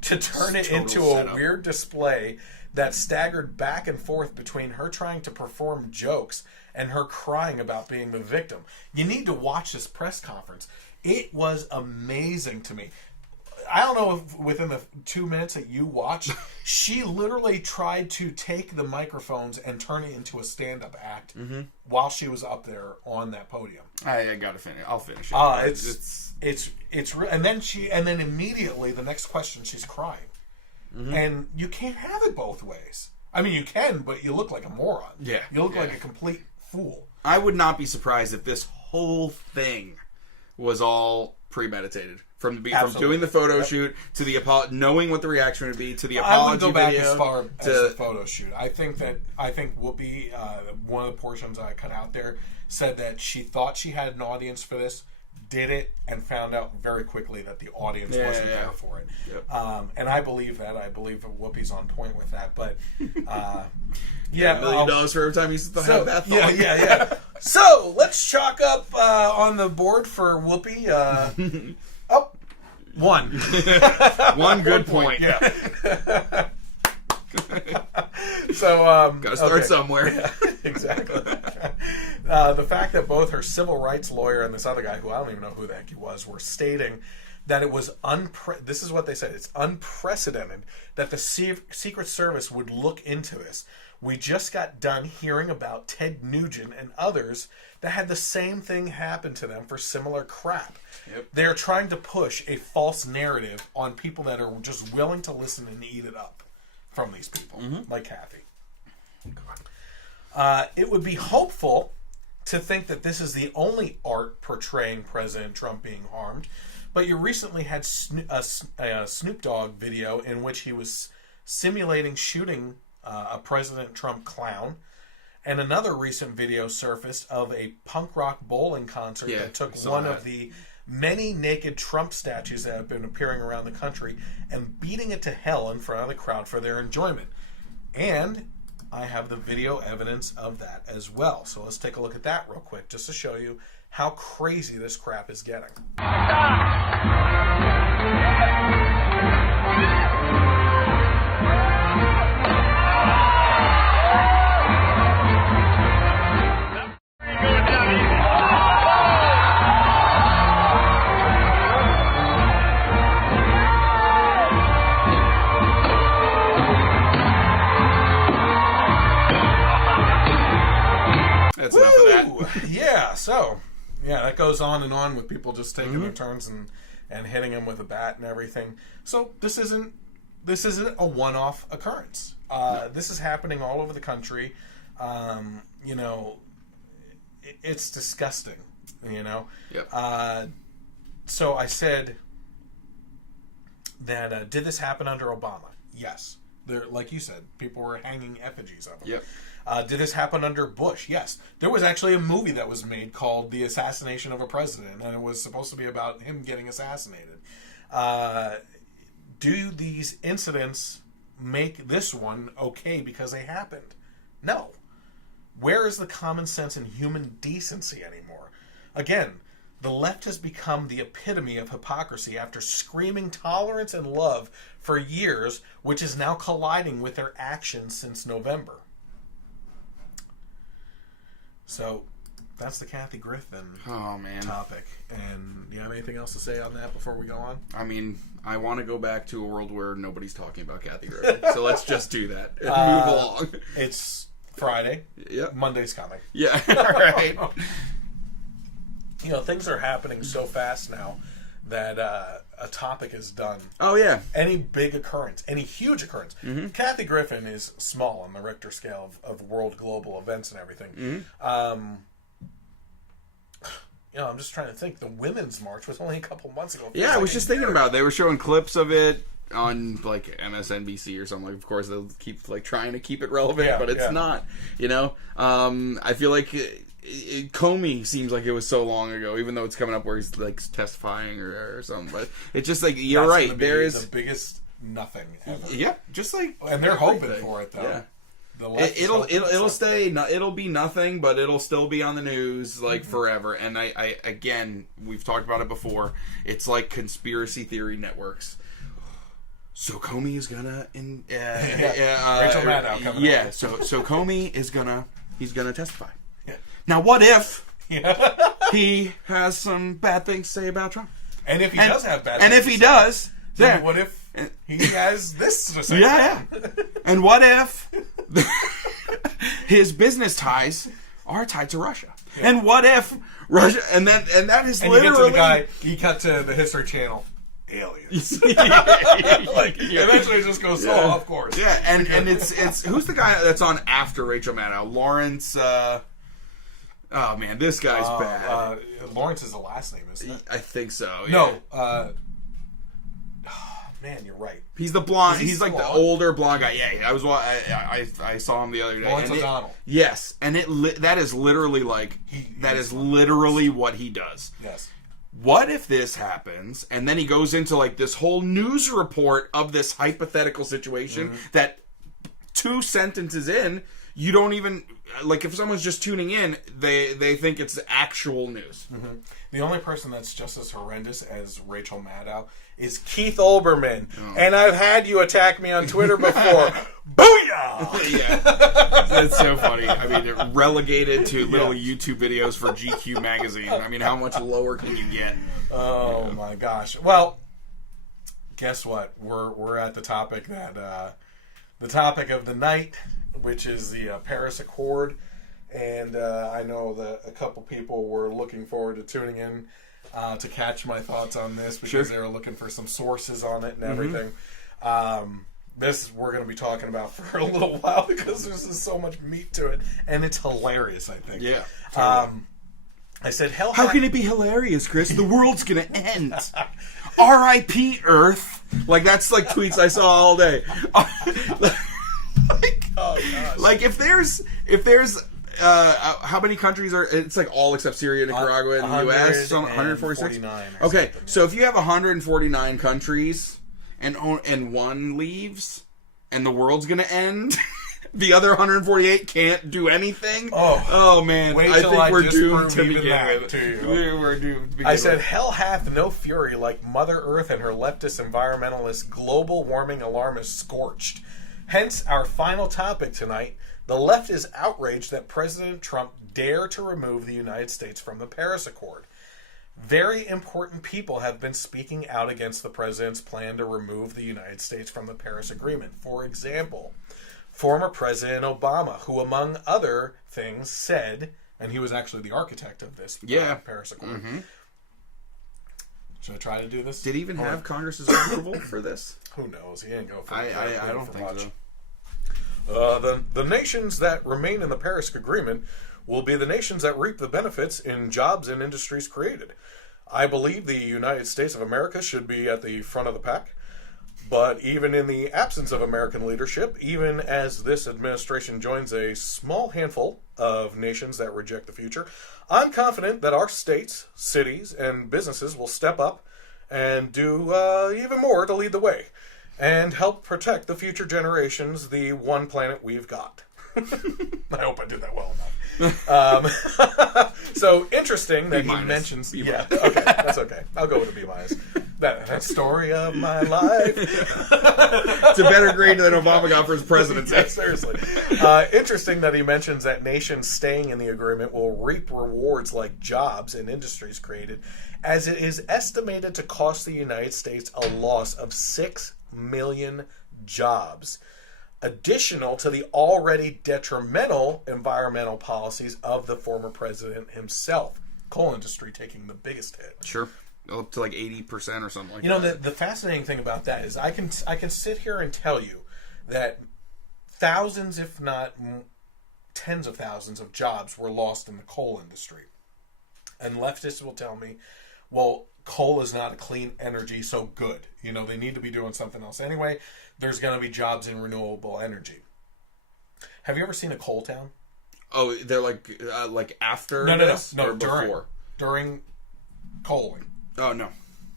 to turn it into a weird display that staggered back and forth between her trying to perform jokes and her crying about being the victim. You need to watch this press conference. It was amazing to me. I don't know if within the 2 minutes that you watched, she literally tried to take the microphones and turn it into a stand-up act while she was up there on that podium. I gotta finish. I'll finish it. It's real. And then immediately the next question, she's crying, and you can't have it both ways. I mean, you can, but you look like a moron. Yeah, you look like a complete fool. I would not be surprised if this whole thing was all premeditated. From doing the photo shoot to the knowing what the reaction would be to the apology video. I would go back as far as the photo shoot. I think Whoopi, one of the portions I cut out there, said that she thought she had an audience for this, did it, and found out very quickly that the audience wasn't there for it. Yep. And I believe that. I believe Whoopi's on point with that. But $1 million for every time you have that thought. Yeah. So let's chalk up on the board for Whoopi. One. One good point. Yeah. So gotta start somewhere. Yeah, exactly. The fact that both her civil rights lawyer and this other guy, who I don't even know who the heck he was, were stating that it was this is what they said, it's unprecedented that the Secret Service would look into this. We just got done hearing about Ted Nugent and others that had the same thing happen to them for similar crap. Yep. They're trying to push a false narrative on people that are just willing to listen and eat it up from these people, like Kathy. It would be hopeful to think that this is the only art portraying President Trump being harmed, but you recently had a Snoop Dogg video in which he was simulating shooting a President Trump clown, and another recent video surfaced of a punk rock bowling concert that took one of the many naked Trump statues that have been appearing around the country and beating it to hell in front of the crowd for their enjoyment. And I have the video evidence of that as well. So let's take a look at that real quick just to show you how crazy this crap is getting. That's enough of that. Yeah, so that goes on and on with people just taking their turns and hitting him with a bat and everything. So this isn't a one-off occurrence. This is happening all over the country. It's disgusting. Yep. So I said that did this happen under Obama? Yes. There, like you said, people were hanging effigies of him. Yep. Did this happen under Bush? Yes. There was actually a movie that was made called The Assassination of a President, and it was supposed to be about him getting assassinated. Do these incidents make this one okay because they happened? No. Where is the common sense and human decency anymore? Again, the left has become the epitome of hypocrisy after screaming tolerance and love for years, which is now colliding with their actions since November. So that's the Kathy Griffin topic. And do you have anything else to say on that before we go on? I mean, I want to go back to a world where nobody's talking about Kathy Griffin. So let's just do that and move along. It's Friday. Yep. Monday's coming. Yeah. Right. Things are happening so fast now that a topic is done. Oh, yeah. Any big occurrence, any huge occurrence. Kathy Griffin is small on the Richter scale of world global events and everything. I'm just trying to think. The Women's March was only a couple months ago. Yeah, I was just thinking about it. They were showing clips of it on like MSNBC or something. Of course, they'll keep trying to keep it relevant, but it's not. I feel like Comey seems like it was so long ago, even though it's coming up where he's like testifying or something. But it's just like you're right. There is the biggest nothing ever. Yeah, just like and they're hoping for it though. Yeah. It'll stay. It'll be nothing, but it'll still be on the news like forever. And I again, we've talked about it before. It's like conspiracy theory networks. So Comey is gonna Rachel Maddow coming up. So Comey is he's gonna testify. Yeah. Now what if he has some bad things to say about Trump? And if he does have bad things, and if he does, Yeah. What if he has this to say? Yeah. And what if his business ties are tied to Russia? Yeah. And what if Russia? And that is and literally. You get to the guy. He cut to the History Channel. Aliens. Like eventually it just goes. Oh, of course. Yeah, and it's who's the guy that's on after Rachel Maddow? Lawrence. Oh man, this guy's bad. Lawrence is the last name, isn't it? I think so. Yeah. No. Man, you're right. He's the blonde. He's like blonde? the older blonde guy. Yeah, I saw him the other day. Lawrence O'Donnell. Yes, and that is literally like literally what he does. Yes. What if this happens, and then he goes into like this whole news report of this hypothetical situation that 2 sentences in, you don't even like if someone's just tuning in, they think it's actual news. The only person that's just as horrendous as Rachel Maddow is Keith Olbermann. And I've had you attack me on Twitter before. Booyah! Yeah. That's so funny. I mean, relegated to little YouTube videos for GQ magazine. I mean, how much lower can you get? Oh my gosh. Well, guess what? We're at the topic that the topic of the night, which is the Paris Accord. And I know that a couple people were looking forward to tuning in to catch my thoughts on this because they were looking for some sources on it and everything. This we're going to be talking about for a little while because there's just so much meat to it, and it's hilarious. I think. Yeah. I said, "Hell, how can it be hilarious, Chris? The world's going to end. R.I.P. Earth." Like that's like tweets I saw all day. Like if there's how many countries are? It's like all except Syria, Nicaragua, and the U.S. So 146. Okay, so if you have 149 countries and one leaves, and the world's gonna end, the other 148 can't do anything. Oh man, I think we're doomed to begin with. We're doomed. I said, "Hell hath no fury like Mother Earth and her leftist environmentalist global warming alarmist scorched." Hence, our final topic tonight. The left is outraged that President Trump dared to remove the United States from the Paris Accord. Very important people have been speaking out against the president's plan to remove the United States from the Paris Agreement. For example, former President Obama, who among other things said, and he was actually the architect of this Paris Accord. Should I try to do this? Did he even have Congress's approval for this? Who knows? He didn't go for I don't think so. The nations that remain in the Paris Agreement will be the nations that reap the benefits in jobs and industries created. I believe the United States of America should be at the front of the pack. But even in the absence of American leadership, even as this administration joins a small handful of nations that reject the future, I'm confident that our states, cities, and businesses will step up and do even more to lead the way and help protect the future generations, the one planet we've got. I hope I did that well enough. So interesting that he mentions... Yeah, okay, that's okay. I'll go with a B-. That story of my life. It's a better grade than Obama got for his presidency. Yeah, seriously. Interesting that he mentions that nations staying in the agreement will reap rewards like jobs and industries created, as it is estimated to cost the United States a loss of 6 million jobs, additional to the already detrimental environmental policies of the former president himself. Coal industry taking the biggest hit. Sure. Up to like 80% or something like that. You know, the fascinating thing about that is I can sit here and tell you that thousands, if not tens of thousands of jobs were lost in the coal industry. And leftists will tell me, well, coal is not a clean energy, so good. You know, they need to be doing something else anyway. There's going to be jobs in renewable energy. Have you ever seen a coal town? Oh, they're like after no, this? No, or before? During coaling. Oh, no.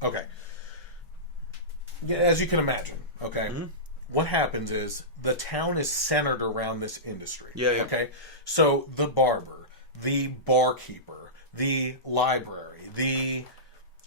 Okay. Yeah, as you can imagine, okay, what happens is the town is centered around this industry. Yeah. Okay? So the barber, the barkeeper, the library,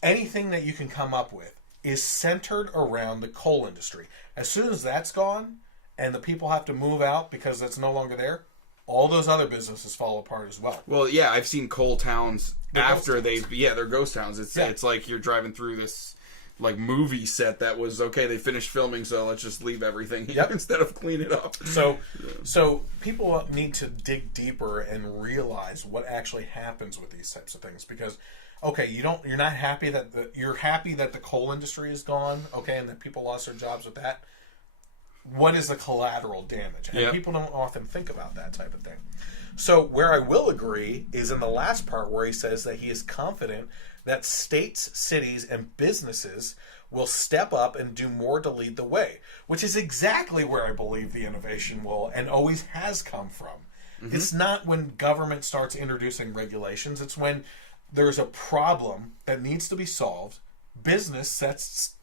anything that you can come up with is centered around the coal industry. As soon as that's gone and the people have to move out because that's no longer there, all those other businesses fall apart as well. Well, yeah, I've seen coal towns they're ghost towns. It's like you're driving through this like movie set that was okay. They finished filming, so let's just leave everything here instead of clean it up. So people need to dig deeper and realize what actually happens with these types of things. Because, okay, you're not happy that you're happy that the coal industry is gone, okay, and that people lost their jobs with that. What is the collateral damage? And people don't often think about that type of thing. So where I will agree is in the last part where he says that he is confident that states, cities, and businesses will step up and do more to lead the way, which is exactly where I believe the innovation will and always has come from. It's not when government starts introducing regulations. It's when there's a problem that needs to be solved, business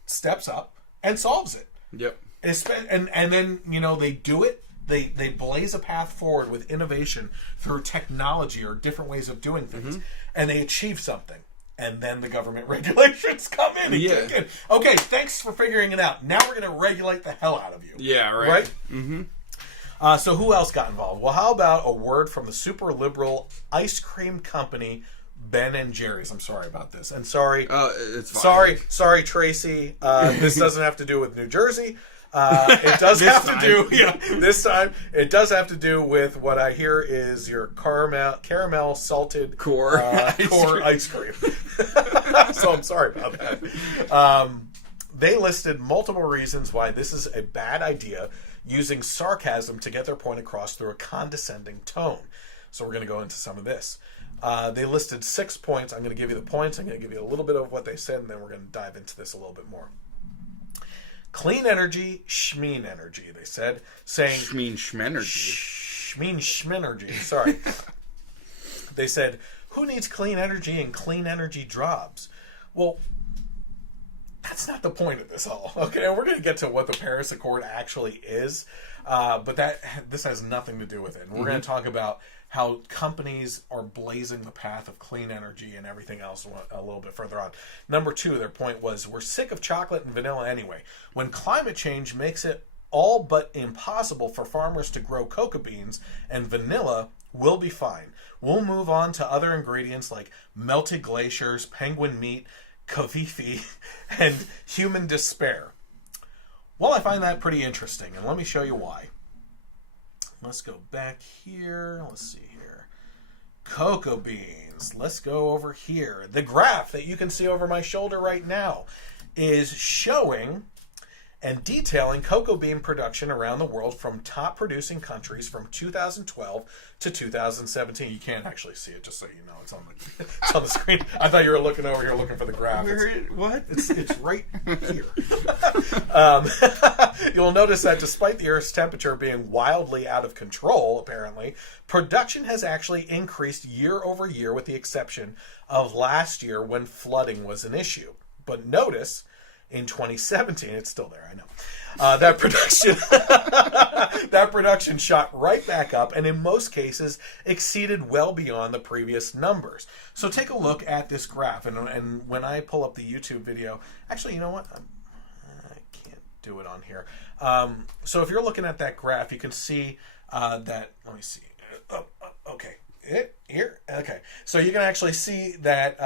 steps up and solves it. Yep. And then, they do it. They blaze a path forward with innovation through technology or different ways of doing things, and they achieve something. And then the government regulations come in and kick in. Okay, thanks for figuring it out. Now we're going to regulate the hell out of you. Yeah, right? Mm-hmm. So who else got involved? Well, how about a word from the super liberal ice cream company Ben & Jerry's? I'm sorry about this. And sorry. It's fine. Sorry, Tracy. This doesn't have to do with New Jersey. It does have to do this time. It does have to do with what I hear is your caramel salted core ice cream. So I'm sorry about that. They listed multiple reasons why this is a bad idea, using sarcasm to get their point across through a condescending tone. So we're going to go into some of this. They listed 6 points. I'm going to give you the points. I'm going to give you a little bit of what they said, and then we're going to dive into this a little bit more. Clean energy, schmeen energy, they said, saying... Schmeen schmenergy. Schmeen schmenergy, sorry. They said, who needs clean energy and clean energy jobs? Well, that's not the point of this all, okay? We're going to get to what the Paris Accord actually is, but this has nothing to do with it. And we're going to talk about how companies are blazing the path of clean energy and everything else a little bit further on. Number 2, their point was, we're sick of chocolate and vanilla anyway. When climate change makes it all but impossible for farmers to grow cocoa beans and vanilla, we'll be fine. We'll move on to other ingredients like melted glaciers, penguin meat, kavifi, and human despair. Well, I find that pretty interesting, and let me show you why. Let's go back here. Let's see here. Cocoa beans. Let's go over here. The graph that you can see over my shoulder right now is showing and detailing cocoa bean production around the world from top producing countries from 2012 to 2017. You can't actually see it, just so you know. It's on the screen. I thought you were looking over here looking for the graph. What? It's right here. You'll notice that despite the Earth's temperature being wildly out of control, apparently, production has actually increased year over year, with the exception of last year when flooding was an issue. But notice, in 2017, it's still there, I know. That production shot right back up, and in most cases exceeded well beyond the previous numbers. So take a look at this graph, and when I pull up the YouTube video, actually, you know what? I can't do it on here. So if you're looking at that graph, you can see that. Let me see. Okay, here. Okay, so you can actually see that.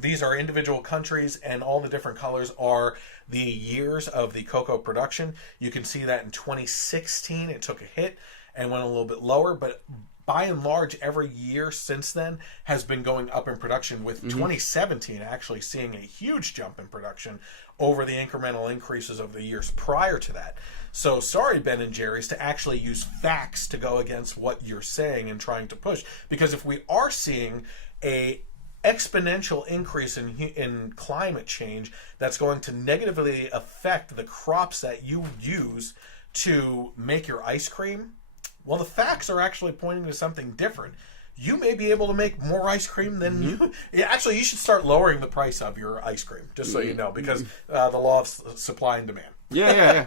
These are individual countries, and all the different colors are the years of the cocoa production. You can see that in 2016 it took a hit and went a little bit lower, but by and large every year since then has been going up in production, with 2017 actually seeing a huge jump in production over the incremental increases of the years prior to that. So sorry, Ben & Jerry's, to actually use facts to go against what you're saying and trying to push, because if we are seeing a exponential increase in climate change that's going to negatively affect the crops that you use to make your ice cream, well, the facts are actually pointing to something different. You may be able to make more ice cream than you... Actually, you should start lowering the price of your ice cream, just so you know, because the law of supply and demand. Yeah.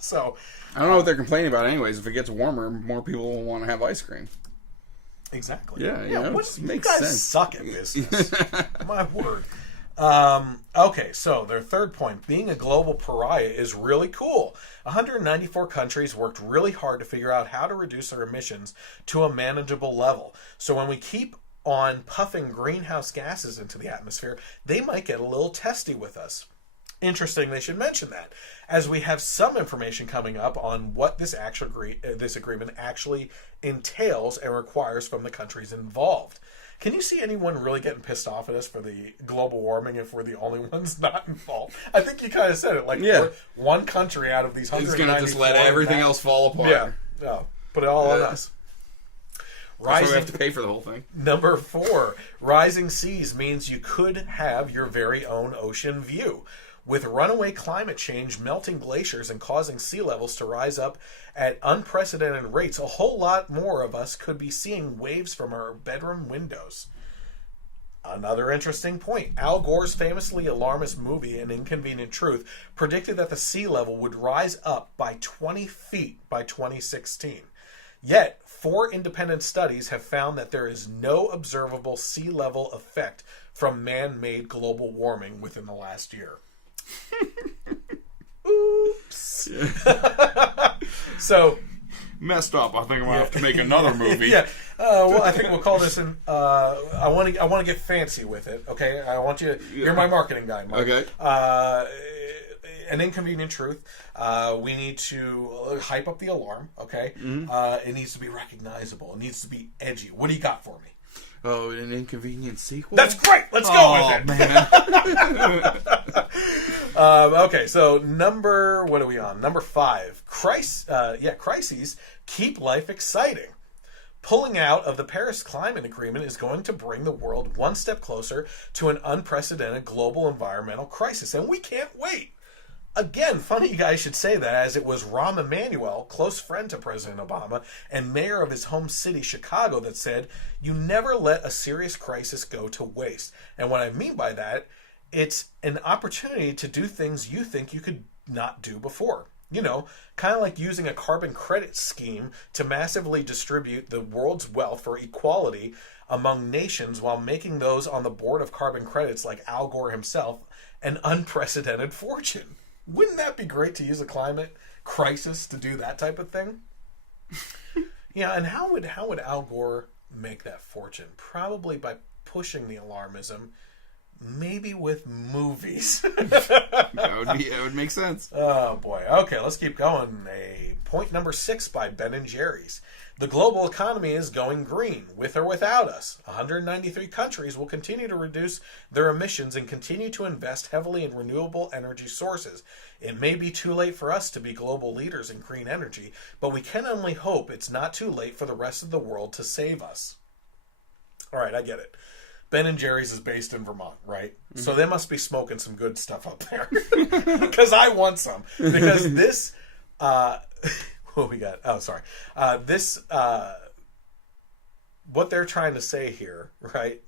So I don't know what they're complaining about anyways. If it gets warmer, more people will want to have ice cream. Exactly. Yeah. You Makes guys sense. Suck at business. My word. Okay, so their third point, being a global pariah is really cool. 194 countries worked really hard to figure out how to reduce their emissions to a manageable level. So when we keep on puffing greenhouse gases into the atmosphere, they might get a little testy with us. Interesting they should mention that, as we have some information coming up on what this agreement actually entails and requires from the countries involved. Can you see anyone really getting pissed off at us for the global warming if we're the only ones not involved? I think you kind of said it. Like, we're one country out of these 194. It's going to just let everything else fall apart. Yeah. No, put it all on us. That's why we have to pay for the whole thing. Number 4, rising seas means you could have your very own ocean view. With runaway climate change melting glaciers and causing sea levels to rise up at unprecedented rates, a whole lot more of us could be seeing waves from our bedroom windows. Another interesting point. Al Gore's famously alarmist movie, An Inconvenient Truth, predicted that the sea level would rise up by 20 feet by 2016. Yet, 4 independent studies have found that there is no observable sea level effect from man-made global warming within the last year. Oops. So messed up. I think I'm gonna have to make another movie. Yeah. Well, I think we'll call this an. I want to get fancy with it. Okay. I want you. You're my marketing guy, Mike. Okay. An Inconvenient Truth. We need to hype up the alarm. Okay. It needs to be recognizable. It needs to be edgy. What do you got for me? Oh, an inconvenient sequel? That's great! Let's go with it! Man. Okay, so what are we on? Number 5. Crises keep life exciting. Pulling out of the Paris Climate Agreement is going to bring the world one step closer to an unprecedented global environmental crisis, and we can't wait. Again, funny you guys should say that, as it was Rahm Emanuel, close friend to President Obama and mayor of his home city, Chicago, that said, "You never let a serious crisis go to waste." And what I mean by that, it's an opportunity to do things you think you could not do before. You know, kind of like using a carbon credit scheme to massively distribute the world's wealth for equality among nations while making those on the board of carbon credits, like Al Gore himself, an unprecedented fortune. Wouldn't that be great to use a climate crisis to do that type of thing? Yeah, and how would Al Gore make that fortune? Probably by pushing the alarmism, maybe with movies. That would make sense. Oh boy. Okay, let's keep going. Point number 6 by Ben and Jerry's. The global economy is going green, with or without us. 193 countries will continue to reduce their emissions and continue to invest heavily in renewable energy sources. It may be too late for us to be global leaders in green energy, but we can only hope it's not too late for the rest of the world to save us. All right, I get it. Ben and Jerry's is based in Vermont, right? Mm-hmm. So they must be smoking some good stuff up there. Because I want some. Because this... what we got? Oh, sorry. What they're trying to say here, right?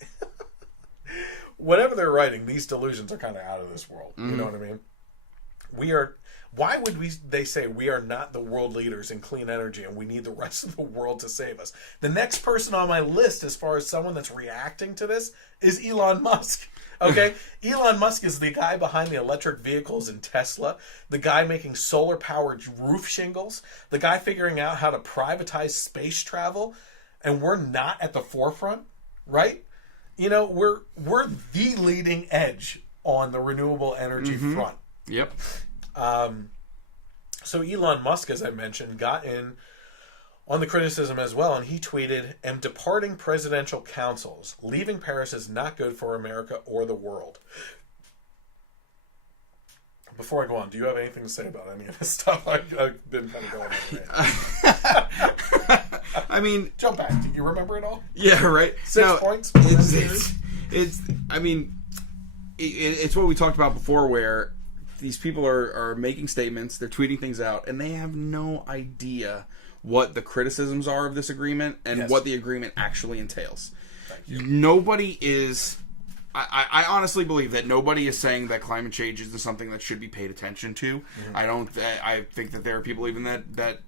Whatever they're writing, these delusions are kind of out of this world. Mm-hmm. You know what I mean? Why would they say we are not the world leaders in clean energy and we need the rest of the world to save us? The next person on my list, as far as someone that's reacting to this, is Elon Musk. Okay? Elon Musk is the guy behind the electric vehicles in Tesla, the guy making solar-powered roof shingles, the guy figuring out how to privatize space travel, and we're not at the forefront, right? You know, we're the leading edge on the renewable energy front. Yep. So Elon Musk, as I mentioned, got in on the criticism as well, and he tweeted, "Am departing presidential councils. Leaving Paris is not good for America or the world." Before I go on, do you have anything to say about any of this stuff? I've been kind of going on. I mean... Jump back. Do you remember it all? Yeah, right. 6 points? It's what we talked about before, where these people are making statements, they're tweeting things out, and they have no idea what the criticisms are of this agreement and what the agreement actually entails. Nobody is... I honestly believe that nobody is saying that climate change is something that should be paid attention to. Mm-hmm. I think that there are people even that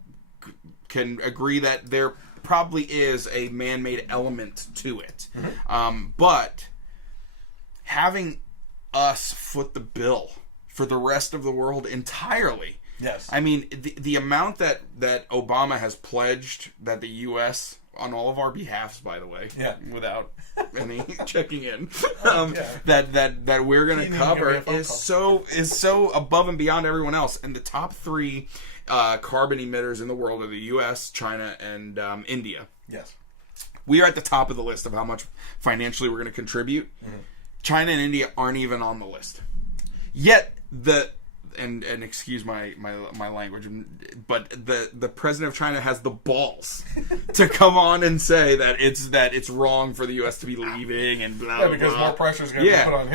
can agree that there probably is a man-made element to it. Mm-hmm. But having us foot the bill for the rest of the world entirely. Yes. I mean, the amount that Obama has pledged that the U.S. on all of our behalfs, by the way, without any checking in, that we're going to cover is so above and beyond everyone else. And the top 3 carbon emitters in the world are the U.S., China, and India. Yes. We are at the top of the list of how much financially we're going to contribute. Mm-hmm. China and India aren't even on the list. Yet and excuse my language, but the president of China has the balls to come on and say that it's wrong for the U.S. to be leaving and blah blah. Because blah. more pressure is going to be put on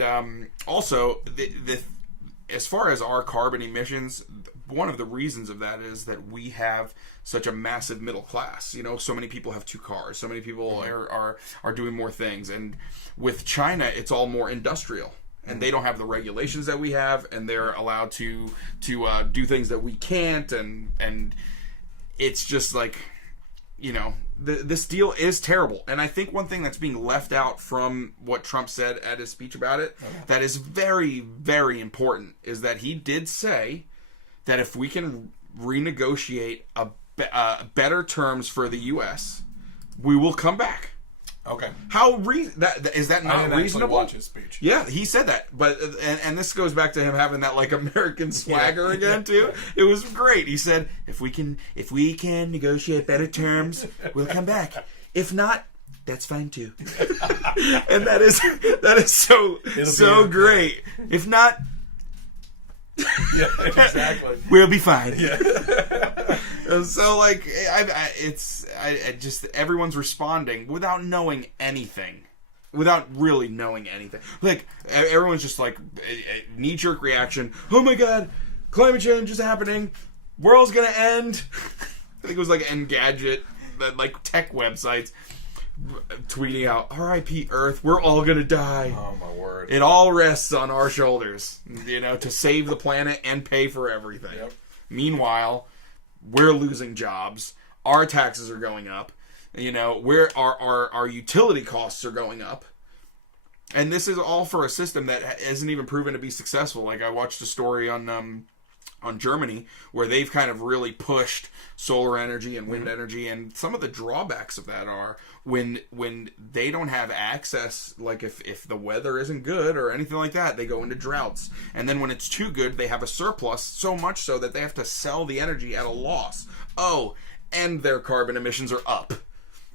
him. Also as far as our carbon emissions, one of the reasons of that is that we have such a massive middle class. You know, so many people have 2 cars. So many people are doing more things. And with China, it's all more industrial. And they don't have the regulations that we have, and they're allowed to do things that we can't, and it's just like, you know, this deal is terrible. And I think one thing that's being left out from what Trump said at his speech about it, that is very, very important, is that he did say that if we can renegotiate better terms for the U.S., we will come back. Okay. Is that not reasonable? Watch his speech. Yeah, he said that, but and this goes back to him having that like American swagger again too. It was great. He said, "If we can negotiate better terms, we'll come back. If not, that's fine too." And that is so great. If not, yeah, exactly. We'll be fine. Yeah. So like, I just everyone's responding without knowing anything, without really knowing anything. Like everyone's just like a knee-jerk reaction. Oh my God, climate change is happening. World's gonna end. I think it was like Engadget, like tech websites, tweeting out, "R.I.P. Earth, we're all gonna die." Oh my word! It all rests on our shoulders, you know, to save the planet and pay for everything. Yep. Meanwhile, we're losing jobs. Our taxes are going up. You know, our utility costs are going up. And this is all for a system that isn't even proven to be successful. Like I watched a story on Germany where they've kind of really pushed solar energy and wind energy, and some of the drawbacks of that are when they don't have access, like if the weather isn't good or anything like that, they go into droughts. And then when it's too good, they have a surplus, so much so that they have to sell the energy at a loss. Oh, and their carbon emissions are up.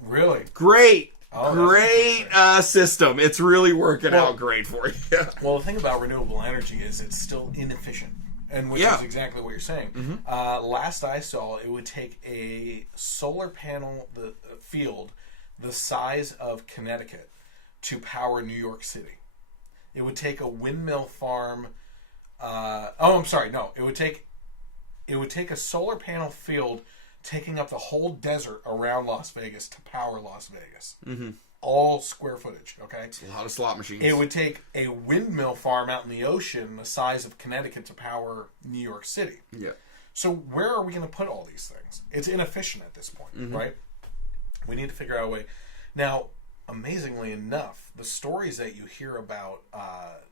Really? Great. Great system. It's really working out great for you. Well, the thing about renewable energy is it's still inefficient. And which is exactly what you're saying. Mm-hmm. Last I saw, it would take a solar panel field the size of Connecticut to power New York City. It would take a windmill farm. It would take a solar panel field taking up the whole desert around Las Vegas to power Las Vegas. Mm-hmm. All square footage, okay? It's a lot of slot machines. It would take a windmill farm out in the ocean the size of Connecticut to power New York City. Yeah. So where are we going to put all these things? It's inefficient at this point, right? We need to figure out a way. Now, amazingly enough, the stories that you hear about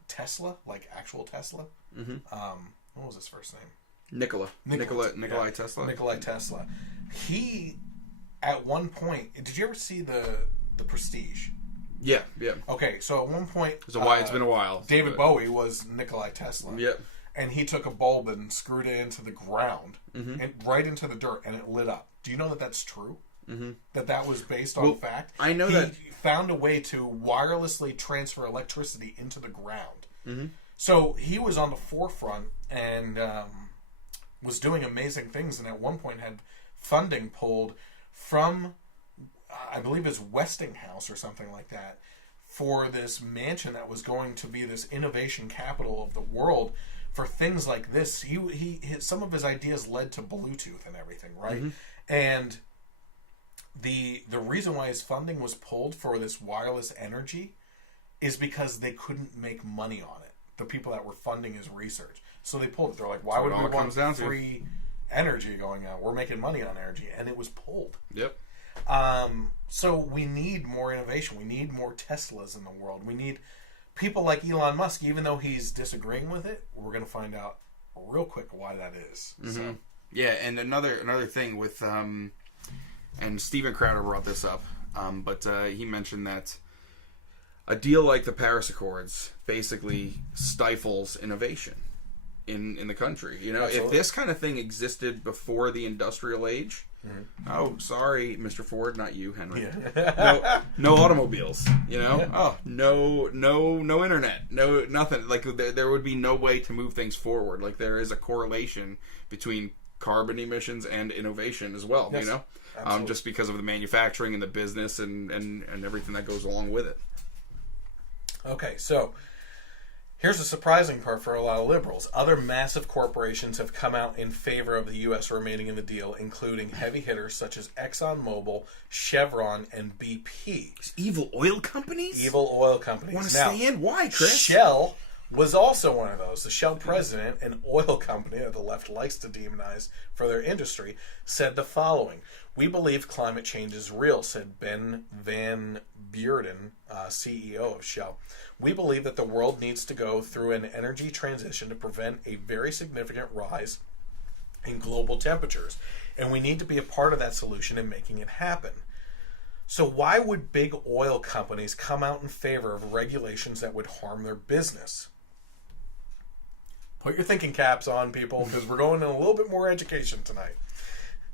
Tesla, like actual Tesla, what was his first name? Nikolai Tesla. Nikolai Tesla. He, at one point, did you ever see the Prestige? Yeah. Okay, so at one point, it's been a while. David Bowie was Nikolai Tesla. Yep. And he took a bulb and screwed it into the ground, and right into the dirt, and it lit up. Do you know that that's true? Mm-hmm. That was based on fact? I know that he found a way to wirelessly transfer electricity into the ground. Mm-hmm. So he was on the forefront and was doing amazing things, and at one point had funding pulled from, I believe it's Westinghouse or something like that, for this mansion that was going to be this innovation capital of the world for things like this. Some of his ideas led to Bluetooth and everything, right? Mm-hmm. And the reason why his funding was pulled for this wireless energy is because they couldn't make money on it. The people that were funding his research. So they pulled it. They're like, why would we want free energy going out? We're making money on energy. And it was pulled. Yep. So we need more innovation. We need more Teslas in the world. We need people like Elon Musk, even though he's disagreeing with it. We're going to find out real quick why that is. Mm-hmm. So. Yeah, and another thing with and Steven Crowder brought this up, but he mentioned that a deal like the Paris Accords basically stifles innovation in the country. You know, Absolutely. if this kind of thing existed before the industrial age, oh, sorry, Mr. Ford, not you, Henry. Yeah. No automobiles. You know, oh, no internet, no nothing. Like there would be no way to move things forward. Like there is a correlation between carbon emissions and innovation as well. Yes, you know, absolutely. just because of the manufacturing and the business and everything that goes along with it. Okay, so here's the surprising part for a lot of liberals. Other massive corporations have come out in favor of the U.S. remaining in the deal, including heavy hitters such as ExxonMobil, Chevron, and BP. These evil oil companies? Evil oil companies. Want to Now, stay in? Why, Chris? Shell was also one of those. The Shell president, an oil company that the left likes to demonize for their industry, said the following. We believe climate change is real, said Ben Van Beurden, CEO of Shell. We believe that the world needs to go through an energy transition to prevent a very significant rise in global temperatures, and we need to be a part of that solution in making it happen. So why would big oil companies come out in favor of regulations that would harm their business? Put your thinking caps on, people, because we're going in a little bit more education tonight.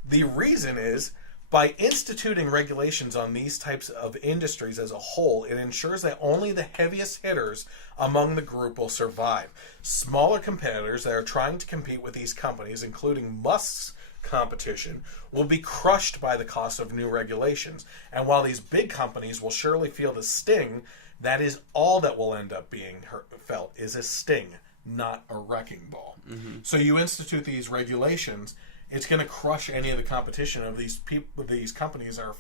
The reason is, by instituting regulations on these types of industries as a whole, it ensures that only the heaviest hitters among the group will survive. Smaller competitors that are trying to compete with these companies, including Musk's competition, will be crushed by the cost of new regulations. And while these big companies will surely feel the sting, that is all that will end up being felt, is a sting, not a wrecking ball. Mm-hmm. So you institute these regulations, it's going to crush any of the competition of these people. These companies are,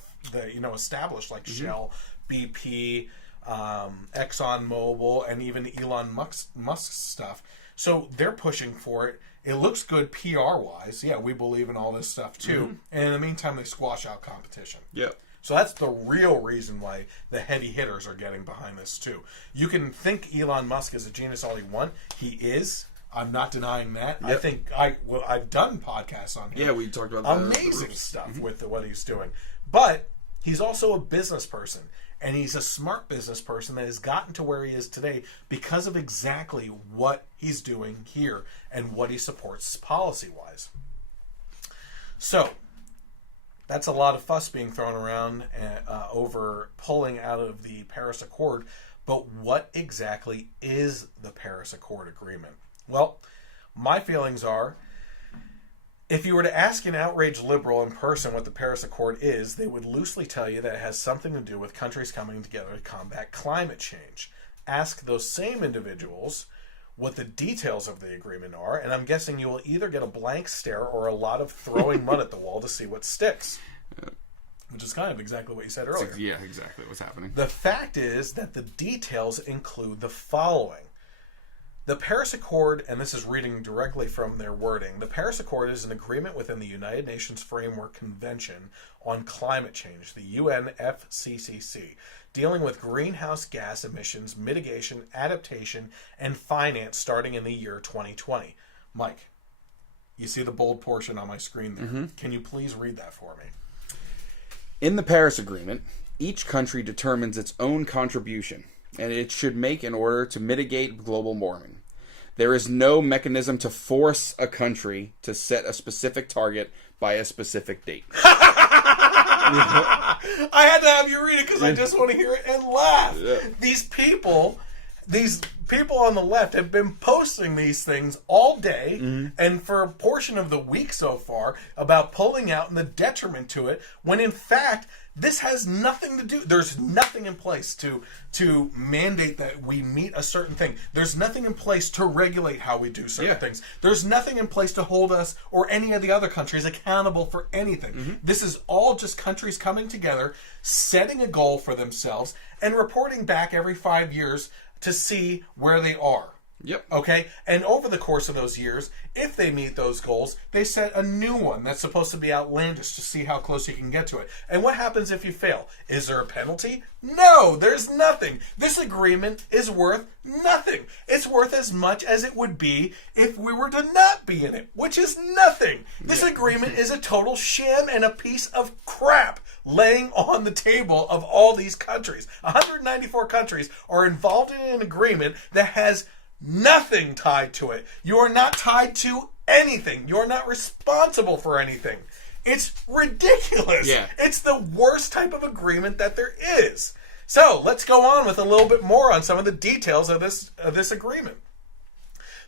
established, like Shell, BP, ExxonMobil, and even Elon Musk stuff. So they're pushing for it. It looks good PR-wise. Yeah, we believe in all this stuff too. Mm-hmm. And in the meantime, they squash out competition. Yep. So that's the real reason why the heavy hitters are getting behind this too. You can think Elon Musk is a genius all you want. He is. I'm not denying that. Yep. I think I've done podcasts on him. Yeah, we talked about amazing stuff with what he's doing. But he's also a business person, and he's a smart business person that has gotten to where he is today because of exactly what he's doing here and what he supports policy-wise. So that's a lot of fuss being thrown around over pulling out of the Paris Accord. But what exactly is the Paris Accord agreement? Well, my feelings are, if you were to ask an outraged liberal in person what the Paris Accord is, they would loosely tell you that it has something to do with countries coming together to combat climate change. Ask those same individuals what the details of the agreement are, and I'm guessing you will either get a blank stare or a lot of throwing mud at the wall to see what sticks. Which is kind of exactly what you said earlier. Yeah, exactly what's happening. The fact is that the details include the following. The Paris Accord, and this is reading directly from their wording, the Paris Accord is an agreement within the United Nations Framework Convention on Climate Change, the UNFCCC, dealing with greenhouse gas emissions, mitigation, adaptation, and finance starting in the year 2020. Mike, you see the bold portion on my screen there. Mm-hmm. Can you please read that for me? In the Paris Agreement, each country determines its own contribution, and it should make in order to mitigate global warming. There is no mechanism to force a country to set a specific target by a specific date. I had to have you read it because I just want to hear it and laugh. Yeah. These people on the left have been posting these things all day and for a portion of the week so far about pulling out and the detriment to it, when in fact this has nothing to do. There's nothing in place to mandate that we meet a certain thing. There's nothing in place to regulate how we do certain things. There's nothing in place to hold us or any of the other countries accountable for anything. This is all just countries coming together, setting a goal for themselves, and reporting back every 5 years to see where they are. Yep. Okay? And over the course of those years, if they meet those goals, they set a new one that's supposed to be outlandish to see how close you can get to it. And what happens if you fail? Is there a penalty? No, there's nothing. This agreement is worth nothing. It's worth as much as it would be if we were to not be in it, which is nothing. This agreement is a total sham and a piece of crap laying on the table of all these countries. 194 countries are involved in an agreement that has nothing tied to it. You are not tied to anything. You're not responsible for anything. It's ridiculous. Yeah. It's the worst type of agreement that there is. So let's go on with a little bit more on some of the details of this agreement.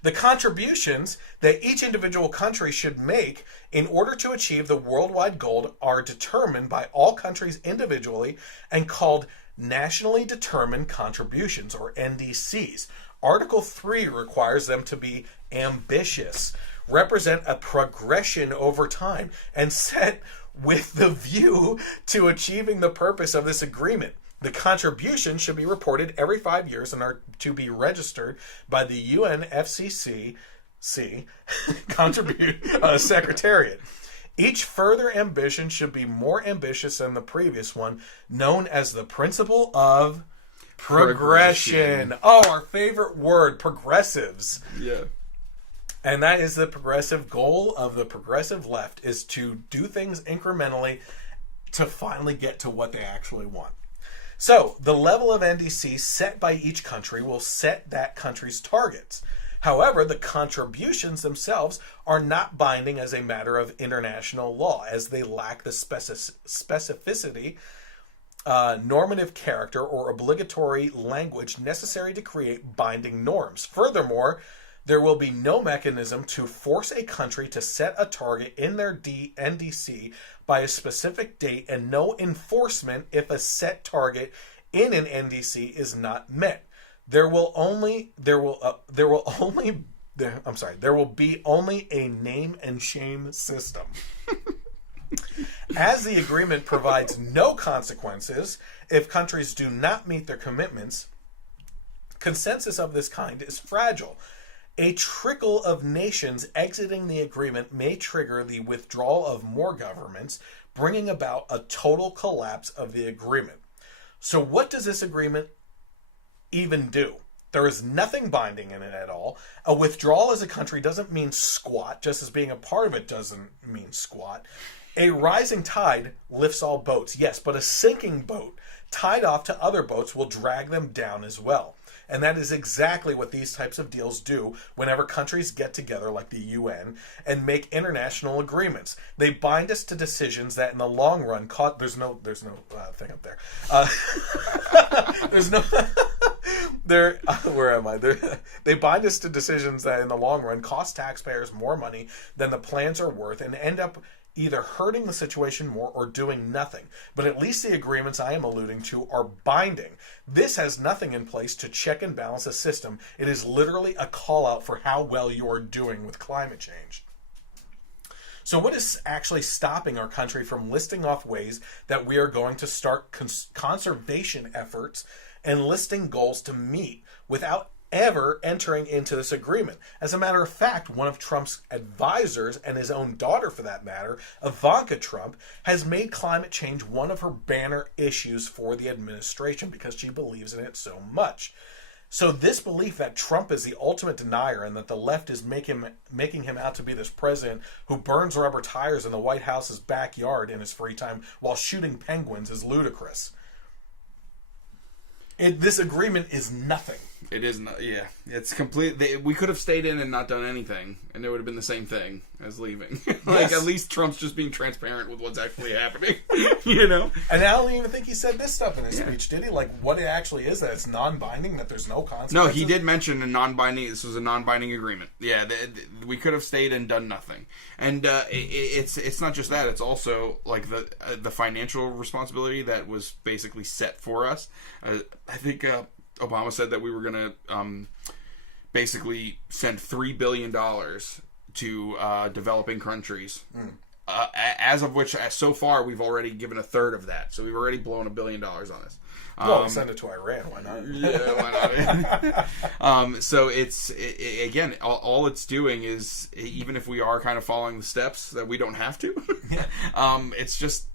The contributions that each individual country should make in order to achieve the worldwide goal are determined by all countries individually and called nationally determined contributions, or NDCs. Article 3 requires them to be ambitious, represent a progression over time, and set with the view to achieving the purpose of this agreement. The contributions should be reported every 5 years and are to be registered by the UNFCCC Secretariat. Each further ambition should be more ambitious than the previous one, known as the principle of progression. Oh, our favorite word, progressives. Yeah. And that is the progressive goal of the progressive left, is to do things incrementally to finally get to what they actually want. So, the level of NDC set by each country will set that country's targets. However, the contributions themselves are not binding as a matter of international law, as they lack the specificity, normative character, or obligatory language necessary to create binding norms. Furthermore, there will be no mechanism to force a country to set a target in their NDC by a specific date, and no enforcement if a set target in an NDC is not met. There will be only a name and shame system. As the agreement provides no consequences if countries do not meet their commitments, consensus of this kind is fragile. A trickle of nations exiting the agreement may trigger the withdrawal of more governments, bringing about a total collapse of the agreement. So what does this agreement even do? There is nothing binding in it at all. A withdrawal as a country doesn't mean squat, just as being a part of it doesn't mean squat. A rising tide lifts all boats, yes, but a sinking boat tied off to other boats will drag them down as well. And that is exactly what these types of deals do whenever countries get together like the UN and make international agreements. They bind us to decisions that in the long run there's no thing up there. There's no where am I? They bind us to decisions that in the long run cost taxpayers more money than the plans are worth and end up either hurting the situation more or doing nothing. But at least the agreements I am alluding to are binding. This has nothing in place to check and balance a system. It is literally a call out for how well you are doing with climate change. So what is actually stopping our country from listing off ways that we are going to start conservation efforts and listing goals to meet without ever entering into this agreement? As a matter of fact, one of Trump's advisors, and his own daughter for that matter, Ivanka Trump, has made climate change one of her banner issues for the administration because she believes in it so much. So this belief that Trump is the ultimate denier and that the left is making him out to be this president who burns rubber tires in the White House's backyard in his free time while shooting penguins is ludicrous. This agreement is nothing. It is not. Yeah, it's complete. We could have stayed in and not done anything, and it would have been the same thing as leaving. Like, at least Trump's just being transparent with what's actually happening. You know. And I don't even think he said this stuff in his speech, did he? Like, what it actually is, that it's non-binding, that there's no consequences. No, he did mention a non-binding. This was a non-binding agreement. Yeah, we could have stayed and done nothing. And it's not just that. It's also like the financial responsibility that was basically set for us. I think Obama said that we were going to basically send $3 billion to developing countries as of which, so far, we've already given a third of that. So we've already blown $1 billion on this. Well, send it to Iran. Why not? Yeah, why not? So again, all it's doing is, even if we are kind of following the steps that we don't have to, it's just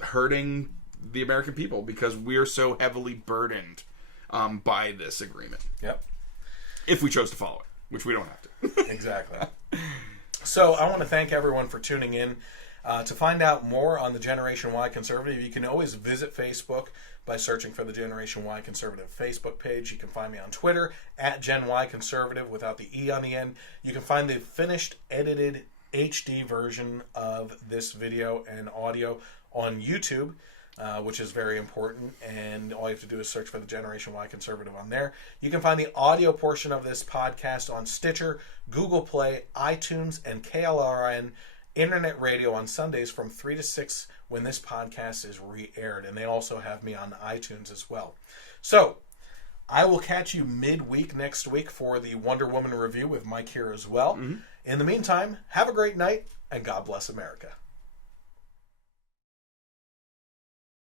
hurting the American people because we're so heavily burdened by this agreement. Yep. If we chose to follow it, which we don't have to. Exactly. So I want to thank everyone for tuning in. To find out more on the Generation Y Conservative, you can always visit Facebook by searching for the Generation Y Conservative Facebook page. You can find me on Twitter at Gen Y Conservative without the E on the end. You can find the finished, edited HD version of this video and audio on YouTube, which is very important. And all you have to do is search for the Generation Y Conservative on there. You can find the audio portion of this podcast on Stitcher, Google Play, iTunes, and KLRN Internet Radio on Sundays from 3 to 6 when this podcast is re-aired. And they also have me on iTunes as well. So, I will catch you midweek next week for the Wonder Woman review with Mike here as well. In the meantime, have a great night, and God bless America.